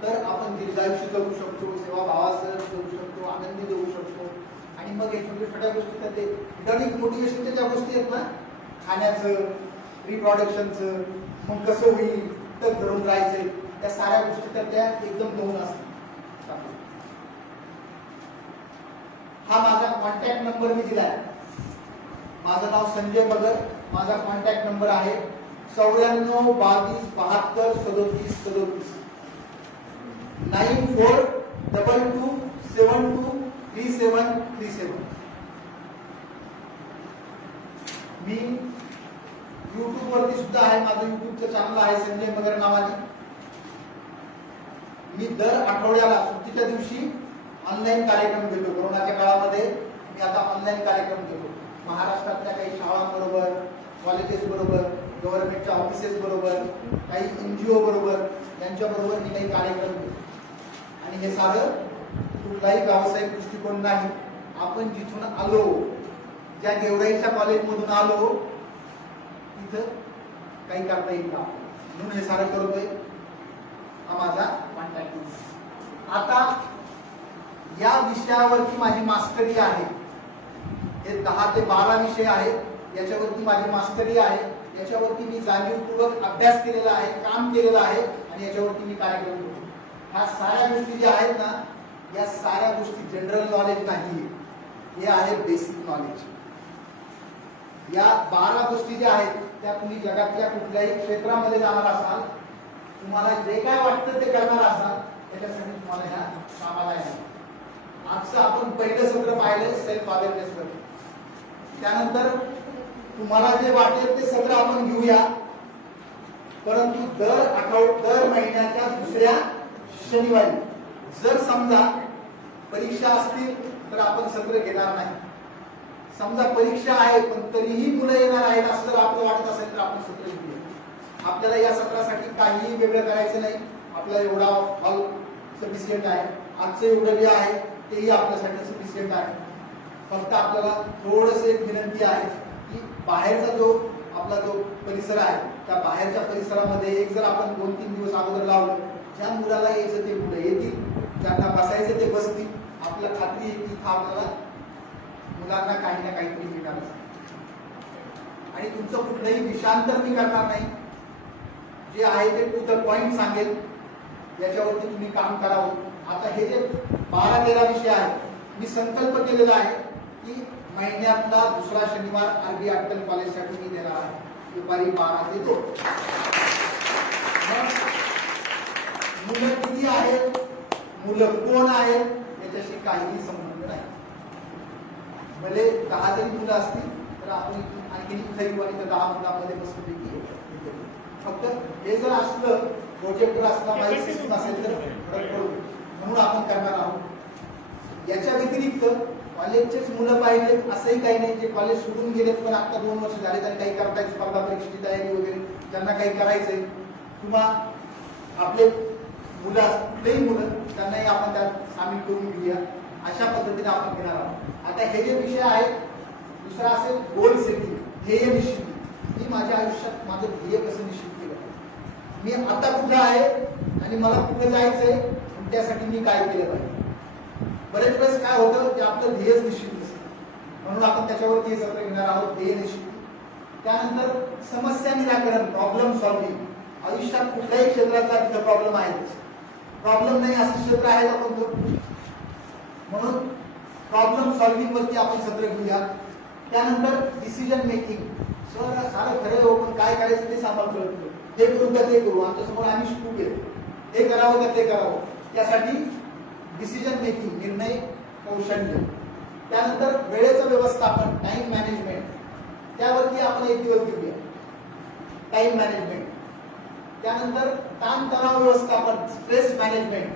तर आपण दीर्घायुष्य जगू शकतो, सेवाभावासह जगू शकतो, आनंदी जगू शकतो. आणि मग हे छोट्या छोट्या गोष्टी तर ते हिडॉनिक मोटिवेशनच्या ज्या गोष्टी आहेत ना, खाण्याचं, रिप्रोडक्शनचं, मग कसं होईल, तर धरून राहायचं, त्या साऱ्या गोष्टी तर त्या एकदम दोन असतात. हा माझा कॉन्टॅक्ट नंबर मी दिलाय. माझं नाव संजय मगर. माझा कॉन्टॅक्ट नंबर आहे 94 22 72 37 37 9422 72 3737. मी YouTube वरती सुद्धा आहे. माझं YouTubeचं चॅनल आहे संजय मगर नावाने. मी दर आठवड्याला सुट्टीच्या दिवशी ऑनलाईन कार्यक्रम घेतो. कोरोनाच्या काळामध्ये मी आता ऑनलाईन कार्यक्रम घेतो. महाराष्ट्रातल्या काही शाळांबरोबर, कॉलेजेस बरोबर, गव्हर्नमेंटच्या ऑफिसेस बरोबर, काही NGO बरोबर, यांच्याबरोबर मी काही कार्यक्रम घेतो. आणि हे सारं कुठलाही व्यावसायिक दृष्टिकोन नाही. आपण जिथून आलो, ज्या गेवराईच्या कॉलेजमधून आलो तिथं काही करता येईल का म्हणून हे सारं करतोय. हा माझा कॉन्टॅक्ट नंबर. आता या विषयावरती माझी मास्टरी आहे. हे 10 ते 12 विषय आहेत. याच्यावरती माझी मास्टरी आहे. याच्यावरती मी जाणीवपूर्वक अभ्यास केलेला आहे, काम केलेलं आहे आणि याच्यावरती मी कार्यक्रम करतो. ह्या साऱ्या गोष्टी ज्या आहेत ना, या साऱ्या गोष्टी जनरल नॉलेज नाही, हे आहे बेसिक नॉलेज. या 12 गोष्टी ज्या आहेत त्या तुम्ही जगातल्या कुठल्याही क्षेत्रामध्ये जाणार असाल, तुम्हाला जे काय वाटतं ते करणार असाल, त्याच्यासाठी तुम्हाला ह्या कामाला येणार. आजचं आपण पहिलं सत्र पाहिलं सेल्फ अवेअरनेस मध्ये. त्यानंतर तुम्हाला जे वाटेल ते सत्र आपण घेऊया, परंतु दर महिन्याच्या दुसऱ्या शनिवारी जर समजा परीक्षा असतील तर आपण सत्र घेणार नाही. समजा परीक्षा आहे पण तरीही मुलं येणार आहेत असं जर आपलं वाटत असेल तर आपण सत्र घेऊया. आपल्याला या सत्रासाठी काहीही वेगळं करायचं नाही. आपला एवढा हॉल सफिशियंट आहे. आजचं एवढं जे आहे तेही आपल्यासाठी सफिशियंट आहे. फक्त आपल्याला थोडंसं एक विनंती आहे की बाहेरचा जो आपला जो परिसर आहे त्या बाहेरच्या परिसरामध्ये एक जर आपण 2-3 दिवस अगोदर लावलं, ज्या मुलाला यायचं ते मुलं येतील, ज्यांना बसायचं ते बसतील. आपल्याला खात्री आहे की आपल्याला मुलांना काही ना काहीतरी मिळणारच. आणि तुमचं कुठलंही विषांतर मी करणार नाही. जे आहे ते टू द पॉइंट सांगेल, याच्यावरती तुम्ही काम करावं. आता हे जे 12-13 विषय आहेत मी संकल्प केलेला आहे की महिन्यातला दुसरा शनिवार आरबी अटल कॉलेजसाठी मी देणार आहे दुपारी 12 ते 2. मुलं किती आहेत, मुलं कोण आहेत याच्याशी काहीही संबंध नाही. भले 10 जरी मुलं असतील तर आपण आणखी ठरवू आणि त्या 10 मुलांमध्ये बसण्यापैकी फक्त हे जर असलं प्रोजेक्टर असला माहिती सिस्टम असेल तर फरक पडू म्हणून आपण करणार आहोत. याच्या व्यतिरिक्त कॉलेजचेच मुलं पाहिजेत असंही काही नाही. जे कॉलेज सोडून गेलेत पण आता 2 वर्ष झाले आणि काही करतायत, स्पर्धा परीक्षेची तयारी वगैरे, ज्यांना काही करायचंय किंवा आपले मुलं कुठलेही मुलं त्यांनाही आपण त्यात सामील करून घेऊया. अशा पद्धतीने आपण घेणार आहोत. आता हे जे विषय आहेत, दुसरा असेल गोल सेटिंग, ध्येय निश्चिती. मी माझ्या आयुष्यात माझं ध्येय कसं निश्चित केलं, मी आता कुठे आहे आणि मला कुठे जायचंय आणि त्यासाठी मी काय केलं पाहिजे. बरेच वेळेस काय होतं की आपलं ध्येयच निश्चित नसतं, म्हणून आपण त्याच्यावरती हे सत्र घेणार आहोत, ध्येय निश्चिती. त्यानंतर समस्या निराकरण, प्रॉब्लेम सॉल्व्हिंग. आयुष्यात कुठल्याही क्षेत्रातला तिथं प्रॉब्लेम आहेच. प्रॉब्लेम नाही असं क्षेत्र आहे का कोणतं, म्हणून प्रॉब्लेम सॉल्व्हिंग वरती आपण सत्र घेऊया. त्यानंतर डिसिजन मेकिंग. सर सारं खरं हो पण काय करायचं ते आम्हाला कळत नाही, हे करू का ते करू, आमच्यासमोर आम्ही शिकू घेतो, हे करावं का ते करावं. त्यासाठी डिसिजन मेकिंग, निर्णय कौशल्य. त्यानंतर वेळेचं व्यवस्थापन, टाइम मॅनेजमेंट, त्यावरती आपण एक दिवस घेऊया. टाइम मॅनेजमेंट त्यानंतर ताणतणाव व्यवस्थापन, स्ट्रेस मॅनेजमेंट,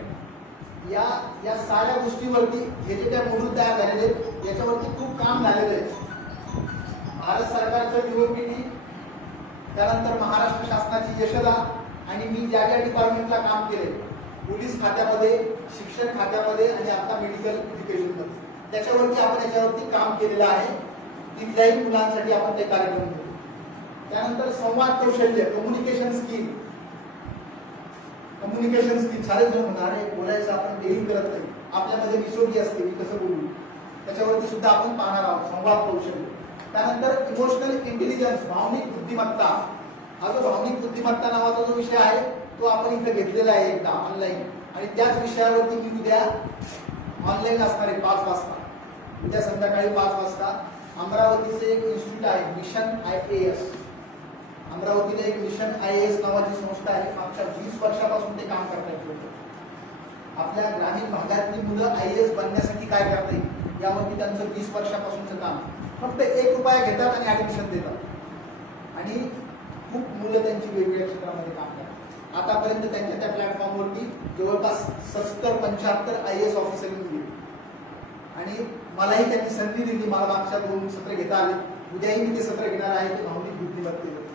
या साऱ्या गोष्टीवरती हे जे काही मॉड्यूल तयार झालेले आहेत, याच्यावरती खूप काम झालेलं आहे. भारत सरकारचं DOPT, त्यानंतर महाराष्ट्र शासनाची यशदा, आणि मी ज्या ज्या डिपार्टमेंटला काम केले, पोलीस खात्यामध्ये, शिक्षण खात्यामध्ये आणि आता मेडिकल एज्युकेशनमध्ये, त्याच्यावरती आपण याच्यावरती काम केलेलं आहे. तिथल्याही मुलांसाठी आपण ते कार्यक्रम घेतो. त्यानंतर संवाद कौशल्य, कम्युनिकेशन स्किल सारे जण म्हणणार आहे बोलायचं आपण डेअरिंग करत नाही, आपल्यामध्ये विसोगी असते मी कसं बोलू, त्याच्यावरती सुद्धा आपण पाहणार आहोत संवाद कौशल्य. त्यानंतर इमोशनल इंटेलिजन्स, भावनिक बुद्धिमत्ता. हा जो भावनिक बुद्धिमत्ता नावाचा जो विषय आहे तो आपण इथे घेतलेला आहे एकदा ऑनलाईन, आणि त्याच विषयावरती मी उद्या ऑनलाईन असणार आहे 5 वाजता, उद्या संध्याकाळी 5 वाजता. अमरावतीचे एक इन्स्टिट्यूट आहे मिशन IAS, अमरावतीला एक मिशन IAS नावाची संस्था आहे. मागच्या 20 वर्षापासून ते काम करतात. आपल्या ग्रामीण भागातली मुलं IAS बनण्यासाठी काय करता येईल यावरती त्यांचं 20 वर्षापासूनचं काम. फक्त 1 रुपया घेतात आणि ऍडमिशन देतात, आणि खूप मुलं त्यांची वेगवेगळ्या क्षेत्रामध्ये काम करतात. आतापर्यंत त्यांच्या त्या प्लॅटफॉर्मवरती जवळपास 70-75 IAS ऑफिसर दिले, आणि मलाही त्यांनी संधी दिली. मला मागच्या 2 सत्र घेता आले, उद्याही मी ते सत्र घेणार आहे ते भावनिक बुद्धिमत्तेवर.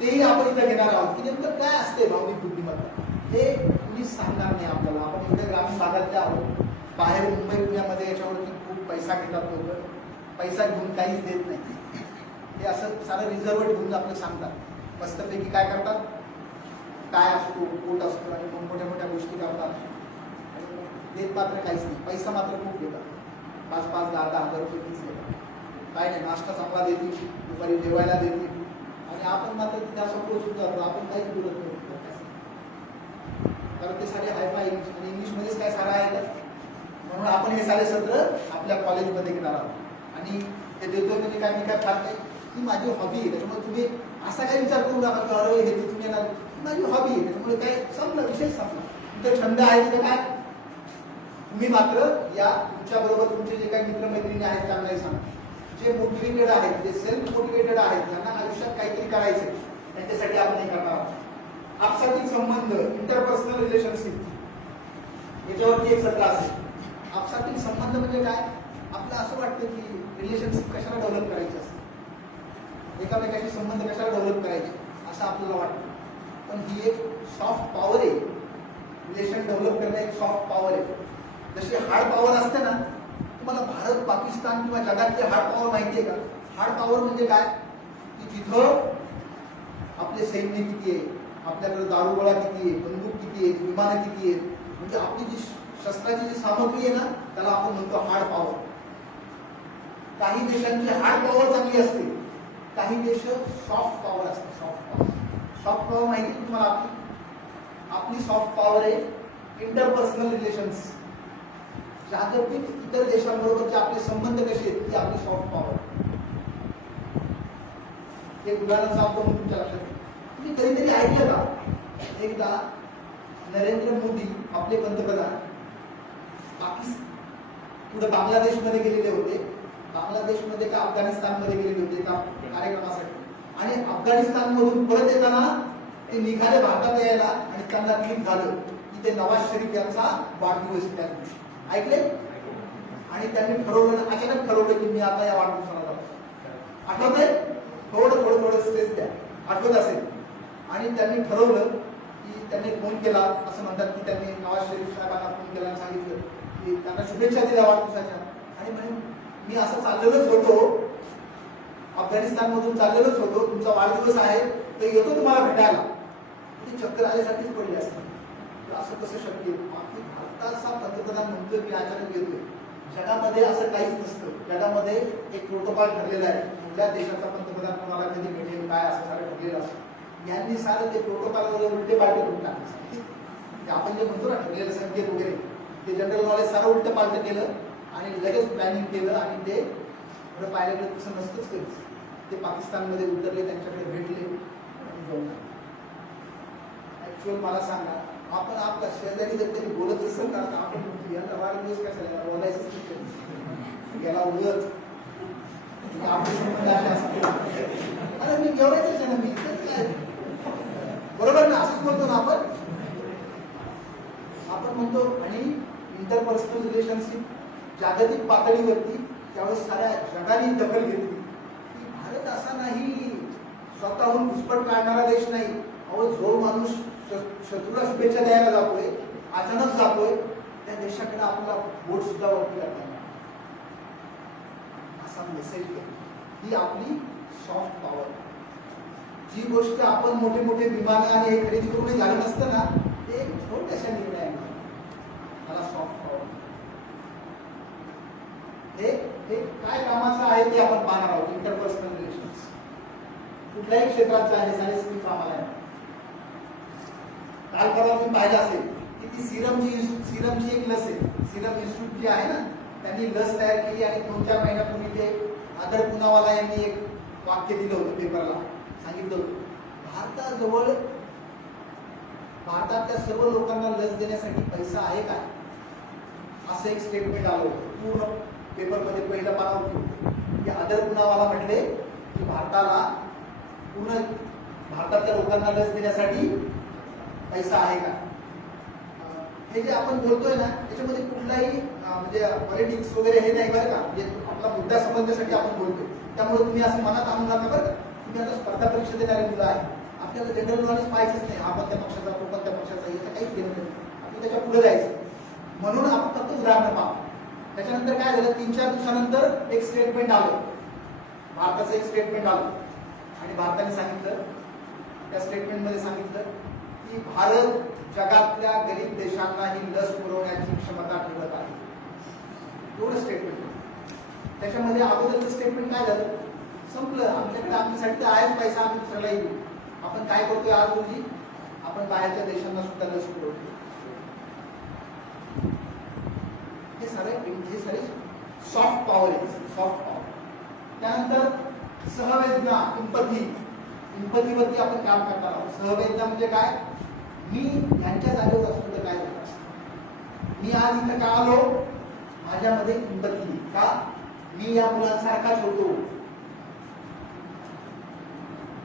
तेही आपण इथं घेणार आहोत की नेमकं काय असते भावनिक बुद्धिमत्ता, हे कुणीच सांगणार नाही आपल्याला. आपण इथे ग्रामीण भागातले आहोत, बाहेर मुंबई पुण्यामध्ये याच्यावरती खूप पैसा घेतात लोक, पैसा घेऊन काहीच देत नाही. ते असं सारं रिझर्व घेऊन आपलं सांगतात, मस्तपैकी काय करतात, काय असतो, कोट असतो, आणि मग मोठ्या मोठ्या गोष्टी करतात, देत मात्र काहीच नाही. पैसा मात्र खूप घेतात, 5-5, 10-10 हजार रुपये फीस घेतात. काय नाही, नाश्ता चांगला देतील, दुपारी जेवायला देतील, आणि आपण मात्र त्या सपोज सुद्धा आपण काहीच बोलत नाही, कारण ते सारे हायफाय आणि इंग्लिशमध्येच काय सारा आहे. म्हणून आपण हे सारे सत्र आपल्या कॉलेजमध्ये घेणार आहोत, आणि ते देतोय म्हणजे काय मी काय खात नाही, ती माझी हॉबी आहे. त्याच्यामुळे तुम्ही असा काही विचार करू नका की अरे हे तुम्ही येणार, माझी हॉबी आहे. त्याच्यामुळे काय संपलं, विषय संपला. तुमचा छंद आहे तिथे काय, तुम्ही मात्र या तुमच्या बरोबर तुमचे जे काही मित्रमैत्रिणी आहेत त्यांनाही सांगा. जे मोटिवेटेड आहेत, जे सेल्फ मोटिवेटेड आहेत, त्यांना आयुष्यात काहीतरी करायचंय, त्यांच्यासाठी आपण हे करणार आहोत. आपसातील संबंध, इंटरपर्सनल रिलेशनशिप, याच्यावरती एक सत्र असेल. आपसातील संबंध म्हणजे काय, आपलं असं वाटतं की रिलेशनशिप कशाला डेव्हलप करायची असते, एकामेकाशी संबंध कशाला डेव्हलप करायचे असं आपल्याला वाटतं. पण ही एक सॉफ्ट पॉवर आहे. रिलेशन डेव्हलप करणं एक सॉफ्ट पॉवर आहे. जशी हार्ड पॉवर असते ना, तुम्हाला भारत, पाकिस्तान किंवा जगातली हार्ड पॉवर माहिती आहे का? हार्ड पॉवर म्हणजे काय, की जिथं आपले सैन्य किती आहे, आपल्याकडे दारूगोळा किती आहे, बंदूक किती आहे, विमानं किती आहेत, म्हणजे आपली जी शस्त्राची जी सामग्री आहे ना, त्याला आपण म्हणतो हार्ड पॉवर. काही देशांची हार्ड पॉवर चांगली असते, काही देश सॉफ्ट पॉवर असते. सॉफ्ट पॉवर माहिती आहे तुम्हाला? आपली सॉफ्ट पॉवर आहे इंटरपर्सनल रिलेशन्स. जागतिक इतर देशांबरोबरचे आपले संबंध कसे आहेत, ती आपली सॉफ्ट पॉवर. एक उदाहरण सांगतो मी तुमच्या लक्षात. तुम्ही कधीतरी ऐकलं का, एकदा नरेंद्र मोदी आपले पंतप्रधान पुढे बांगलादेशमध्ये गेलेले होते. बांगलादेशमध्ये का अफगाणिस्तानमध्ये गेलेले होते का कार्यक्रमासाठी, आणि अफगाणिस्तानमधून परत येताना ते निघाले भारतात यायला, आणि त्यांना क्लिक झालं की ते नवाज शरीफ यांचा वाढदिवस त्या दिवशी. ऐकले? आणि त्यांनी ठरवलं, अचानक ठरवलं की मी आता या वाढदिवसाला जातो. आठवतंय? थोडं स्पेस द्या, आठवत असेल. आणि त्यांनी ठरवलं की त्यांनी फोन केला, असं म्हणतात की त्यांनी नवाज शरीफ साहेबांना फोन केला आणि सांगितलं की त्यांना शुभेच्छा दिल्या वाढदिवसाच्या. आणि म्हणे मी असं चाललेलोच होतो, अफगाणिस्तानमधून चाललेलोच होतो, तुमचा वाढदिवस आहे तर येतो तुम्हाला भेटायला. ती चक्कर आल्यासाठीच पडली असतात. असं कसं शक्य? भारताचा पंतप्रधान म्हणतोय की अचानक येतोय. जगामध्ये असं काहीच नसतं. जगामध्ये एक प्रोटोकॉल ठरलेला आहे, कुठल्या देशाचा पंतप्रधान कोणाला कधी भेटेल काय, असं सारं ठरलेलं असतं. यांनी सारं ते प्रोटोकॉलवर उलटे पालटे करून टाकले. आपण जे म्हणतो ना ठरलेलं संकेत वगैरे, ते जनरल नॉलेज सारं उलट पालट केलं आणि लगेच प्लॅनिंग केलं, आणि ते पुढे पाहायला गेलं तसं नसतंच कधीच. ते पाकिस्तानमध्ये उतरले, त्यांच्याकडे भेटले आणि जाऊन आले. ऍक्च्युअल मला सांगा, आपण आपल्या शेजारी जर तरी बोलत असेल ना, तर आपण म्हणतो याला वाढदिवस कशाला बोलायचंच नाही, याला उलट आपले संबंध असे असतील. अरे मी जेवायचंच आहे ना, मी काय बरोबर ना? असंच म्हणतो ना आपण म्हणतो. आणि इंटरपर्सनल रिलेशनशिप जागतिक पातळीवरती त्यावेळेस साऱ्या जगाने दखल घेतली की भारत असा नाही, स्वतःहून घुसपट काढणारा देश नाही. अहो, जो माणूस शत्रूला शुभेच्छा द्यायला जातोय, अचानक जातोय, त्या देशाकडे आपला बोट सुद्धा वरती करतात. असा मेसेज ही आपली सॉफ्ट पॉवर. जी गोष्ट आपण मोठे मोठे विमान आणि हे खरेदी करून झालं नसतं ना, ते छोट्याशा निर्णयाने मला सॉफ्ट पॉवर. हे काय कामाचं आहे ते आपण पाहणार आहोत. इंटरपर्सनल रिलेशन्स कुठल्याही क्षेत्राचं आहे, सारे स्किल कामाला आहे. काल परवा तुम्ही पाहिलं असेल की ती सिरमची एक लस आहे. सिरम इन्स्टिट्यूट जी आहे ना, त्यांनी लस तयार केली आणि 2-4 महिन्यापूर्वी ते आदर पुनावाला यांनी एक वाक्य दिलं होतं पेपरला. सांगितलं होतं भारतातल्या सर्व लोकांना लस देण्यासाठी पैसा आहे का, असं एक स्टेटमेंट आलं होतं. पूर्ण पेपरमध्ये पहिलं पानावर होतं की आदर पुनावाला म्हटले की भारतातल्या लोकांना लस देण्यासाठी पैसा आहे का. हे जे आपण बोलतोय ना, त्याच्यामध्ये कुठलाही म्हणजे पॉलिटिक्स वगैरे हे नाही बरं का. म्हणजे आपला मुद्दा समजण्यासाठी आपण बोलतोय. त्यामुळे तुम्ही असं मनात आणू नका बरं का. तुम्ही आता स्पर्धा परीक्षा देणारे मुलं आहे, आपल्याला जनरल नॉलेज पाहिजेच नाही. हा कोणत्या पक्षाचा, तो कोणत्या पक्षाचा, याचं काहीच घेणं नाही. आपण त्याच्या पुढे जायचं. म्हणून आपण फक्त उदाहरणं पाहतो. त्याच्यानंतर काय झालं, 3-4 दिवसानंतर एक स्टेटमेंट आलं, भारताचं एक स्टेटमेंट आलं. आणि भारताने सांगितलं, त्या स्टेटमेंटमध्ये सांगितलं की भारत जगातल्या गरीब देशांनाही लस पुरवण्याची क्षमता ठेवत आहे. एवढं स्टेटमेंट. त्याच्यामध्ये अगोदरचं स्टेटमेंट काय झालं, संपलं. आमच्याकडे आमच्यासाठी तर आहेच पैसा, आम्ही दुसऱ्याला येऊ. आपण काय करतोय आज रोजी, आपण बाहेरच्या देशांना सुद्धा लस पुरवतो. हे सारे सॉफ्ट पॉवर आहे, सॉफ्ट पॉवर. त्यानंतर सहवेदना, इम्पथीवरती आपण काम करणार आहोत. सहवेदना म्हणजे काय, मी यांच्या जागेवर असतो तर काय झालं असतं. मी आज इथं का आलो, माझ्यामध्ये इम्पथी का, मी या मुलांसारखाच होतो.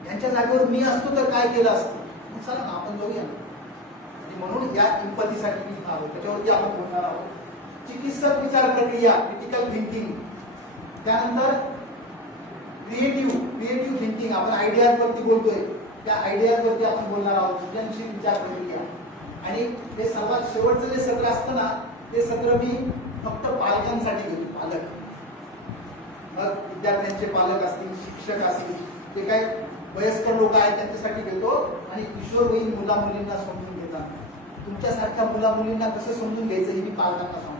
यांच्या जागेवर मी असतो तर काय केलं असतं. चला ना आपण जाऊया. म्हणून या इम्पथीसाठी मी आलो, त्याच्यावरती आपण बोलणार आहोत. चिकित्सक विचार प्रक्रिया, क्रिटिकल थिंकिंग. त्यानंतर क्रिएटिव्ह थिंकिंग. आपण आयडियाज वरती बोलतोय, त्या आयडियाज वरती आपण बोलणार आहोत. सृजनशील विचार प्रक्रिया. आणि हे सर्वात शेवटचं जे सत्र असतं ना, ते सत्र मी फक्त पालकांसाठी घेतो. पालक, मग विद्यार्थ्यांचे पालक असतील, शिक्षक असतील, ते काय वयस्कर लोक आहेत त्यांच्यासाठी घेतो. आणि किशोरवयीन मुला मुलींना समजून घेतात. तुमच्यासारख्या मुला मुलींना कसं समजून घ्यायचं हे मी पालकांना सांगतो.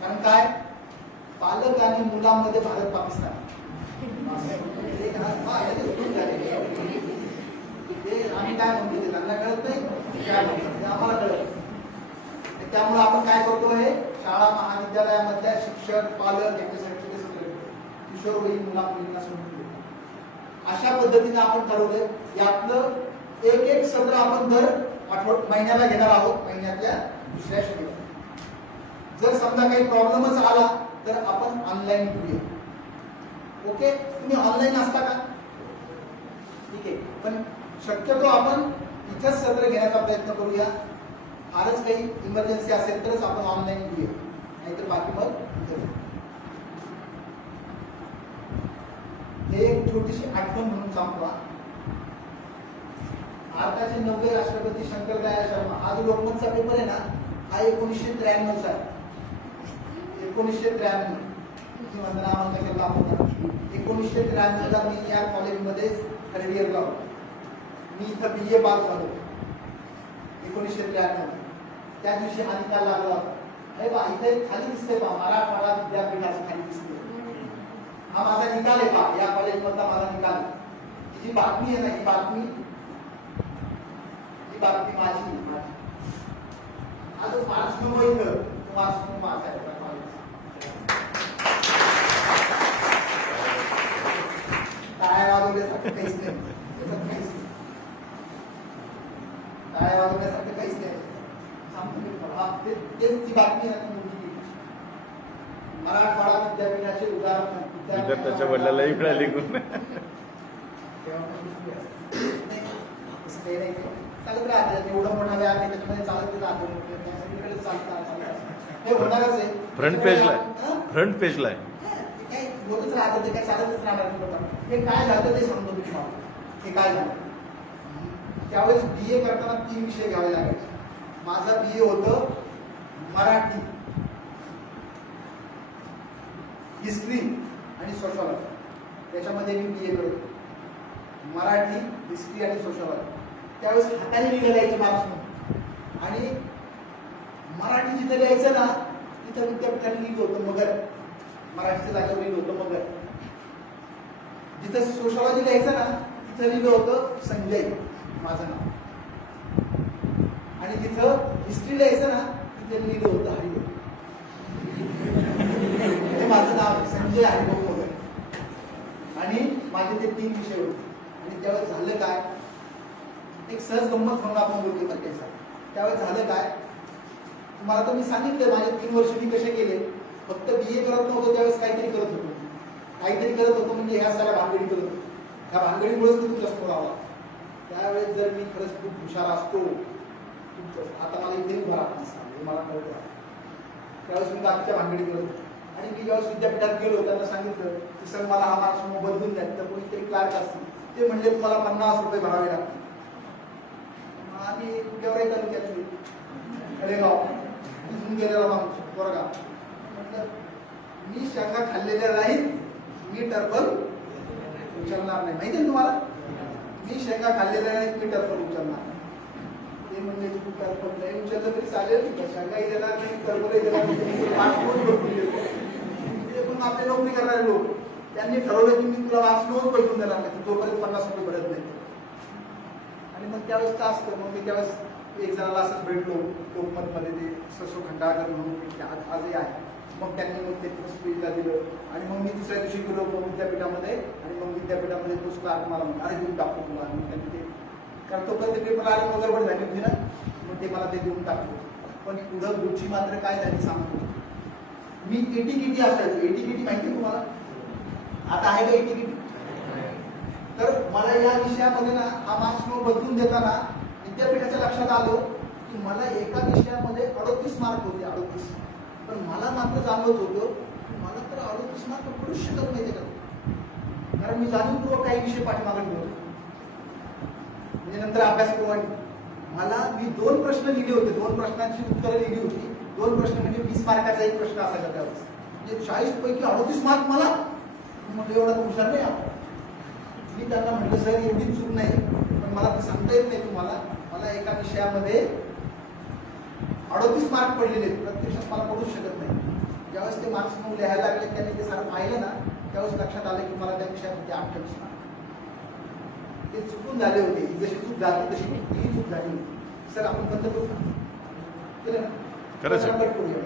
कारण काय, पालक आणि मुलांमध्ये भारत पाकिस्तान ते आम्ही काय म्हणतो ते त्यांना कळत नाही, काय म्हणतात ते आम्हाला कळत. त्यामुळे आपण काय करतो, हे शाळा महाविद्यालयामधल्या शिक्षक पालक यांच्यासाठी ते सत्र किशोरवयीन मुला मुलींना समजून घेतो. अशा पद्धतीने आपण ठरवलंय. यातलं एक सत्र आपण दर महिन्याला घेणार आहोत, महिन्यातल्या दुसऱ्या शनिवारी. जर समजा काही प्रॉब्लेमच आला तर आपण ऑनलाईन घेऊया. ओके, तुम्ही ऑनलाईन असता का, ठीक आहे. पण शक्यतो आपण इथंच सत्र घेण्याचा प्रयत्न करूया. फारच काही इमर्जन्सी असेल तरच आपण ऑनलाईन घेऊया, नाहीतर बाकी मग हे एक छोटीशी आठवण म्हणून सांगतो. भारताचे 9वे राष्ट्रपती शंकरदयाळ शर्मा. हा जो लोकमतचा पेपर आहे ना, हा 1993 चा आहे. 1993 वंदना केला होता. 1993 ला मी या कॉलेजमध्ये 3rd इयरला होतो. मी इथं BA पास झालो 1993. त्या दिवशी हा निकाल लागला होता. अरे बा, इथे खाली दिसते पहा, मराठवाडा विद्यापीठाचा खाली दिसते. हा माझा निकाल आहे पहा, या कॉलेजमधला माझा निकाल. जी बातमी आहे ना, ही बातमी माझी. हा जो 5 नंबर इथं, तो 5 नंबर माझा आहे. टाळ्या वाजवण्यासारखं काहीच नाही, टाळ्या वाजवण्यासारखं काहीच नाही. तेच ती बातमी आहे. मराठवाडा विद्यापीठाचे उदाहरण विद्यार्थ्याच्या वडिलालाही मिळाली गुण. चालत राहते. एवढा मोठा व्याप आहे त्याच्यामध्ये चालत राहतो. सगळीकडे चालतात हे होणारच आहे. फ्रंट पेजला हा? आहे, फ्रंट पेजला आहे. ते काय होतच राहतं, ते काय चालतच राहणार नाही बाबा. हे काय झालं ते सांगतो मी तुम्हाला. हे काय झालं त्यावेळेस BA करताना 3 विषय घ्यावे लागायचे. माझा BA होतं मराठी, हिस्ट्री आणि सोशॉलॉजी. त्याच्यामध्ये मी BA करत होतो. मराठी, हिस्ट्री आणि सोशॉलॉजी. त्यावेळेस हाताने लिहिलं जायचे मार्क्स. आणि मराठी जिथं लिहायचं ना तिथं विद्यापीठाने लिहिलं होतं मगर. मराठीच्या जागेवर लिहिलं होतं मगर. जिथं सोशॉलॉजी लिहायचं ना तिथं लिहिलं होतं संजय माझं नाव. आणि जिथं हिस्ट्री लिहायचं ना तिथे लिहिलं होतं हरिभाऊ. हे माझं नाव आहे, संजय हरिभाऊ मगर. आणि माझे ते 3 विषय होते. आणि त्यावेळेस झालं काय, एक सहज गंमत म्हणून आपण बोलतो तर त्याचा. त्यावेळेस झालं काय, तुम्हाला तर मी सांगितलं माझे 3 वर्ष मी कसे केले. फक्त BA करत नव्हतो त्यावेळेस काहीतरी करत होतो. काहीतरी करत होतो म्हणजे ह्या साऱ्या भानगडी करत होतो. ह्या भानगडीमुळेच मी तुला समोर आला. त्यावेळेस जर मी खरंच खूप हुशार असतो, आता मला इथे उभा राहतो मला कळतं. त्यावेळेस मी बाकीच्या भानगडी करत होतो. आणि मी ज्यावेळेस विद्यापीठात गेलो त्यांना सांगितलं की सर मला हा मार्क्स बदलून द्या. तर कोणीतरी क्लार्क असतील ते म्हणले तुम्हाला 50 रुपये भरावे लागतील. आम्ही केवढे तालुक्यातले खडेगाव इथून गेलेला माणूस पोरगा म्हटलं मी शेंगा खाल्लेल्या राहील, मी टर्बल उचलणार नाही. माहिती आहे तुम्हाला, मी शेंगा खाल्लेल्या नाहीत, मी टर्बल उचलणार नाही. ते म्हणजे तू टर्बल नाही उचललं तरी चालेल, शेंगाही देणार नाही, टर्बलही देणार नाही. पण आपले नोकरी करणारे लोक त्यांनी ठरवलं की मी तुला वाचनच पैसून देणार नाही, तोपर्यंत 50 रुपये भरत नाही. आणि मग त्यावेळेस काय असतं, मग मी त्यावेळेस एक जणाला असंच भेटलो लोकमतमध्ये, ते ससो खंडाळकर म्हणून आजही आहे. मग त्यांनी मग ते स्पीचला दिलं. आणि मग मी दुसऱ्या दिवशी गेलो विद्यापीठामध्ये. आणि मग विद्यापीठामध्ये तो क्लार्क मला म्हणून अरे देऊन टाकतो तुला. आणि त्यांनी ते कारण तोपर्यंत पेपर आले वगैरे पण झाली होती ना, मग ते मला ते देऊन टाकतो. पण पुढं गुच्ची मात्र काय त्यांनी सांगतो, मी एटीकेटी असायचो. एटीकेटी माहिती तुम्हाला, आता आहे का एटीकेटी? तर मला या विषयामध्ये ना हा मार्क्स बदलून देताना विद्यापीठाच्या लक्षात आलो की मला एका विषयामध्ये 38 मार्क होते, 38. पण मला मात्र जाणवत होतं मला तर 38 मार्क पडूच शकत नाही त्याच्यात. कारण मी जाणूनपूर्वक काही विषय पाठीमागे ठेवतो. म्हणजे नंतर अभ्यास करू. मला मी 2 प्रश्न लिहिले होते, 2 प्रश्नांची उत्तरं लिहिली होती. 2 प्रश्न म्हणजे 20 मार्काचा एक प्रश्न असायचा त्यावेळेस. म्हणजे 40 पैकी 38 मार्क मला. म्हणजे एवढा हुशार नाही आपण. मी त्यांना म्हटलं सर एवढी चूक नाही, पण मला ते सांगता येत नाही तुम्हाला. मला एका विषयामध्ये 38 मार्क पडलेले, प्रत्यक्षात मला पडूच शकत नाही. ज्यावेळेस ते मार्क्स मग लिहायला लागले, त्यांनी ते सारं पाहिलं ना, त्यावेळेस लक्षात आलं की मला त्या विषयात होते 28 मार्क. ते चुकून झाले होते. जशी चूक झाली तशी ती चूक झाली होती. सर आपण बंद करू केलं ना, खरंच करूया.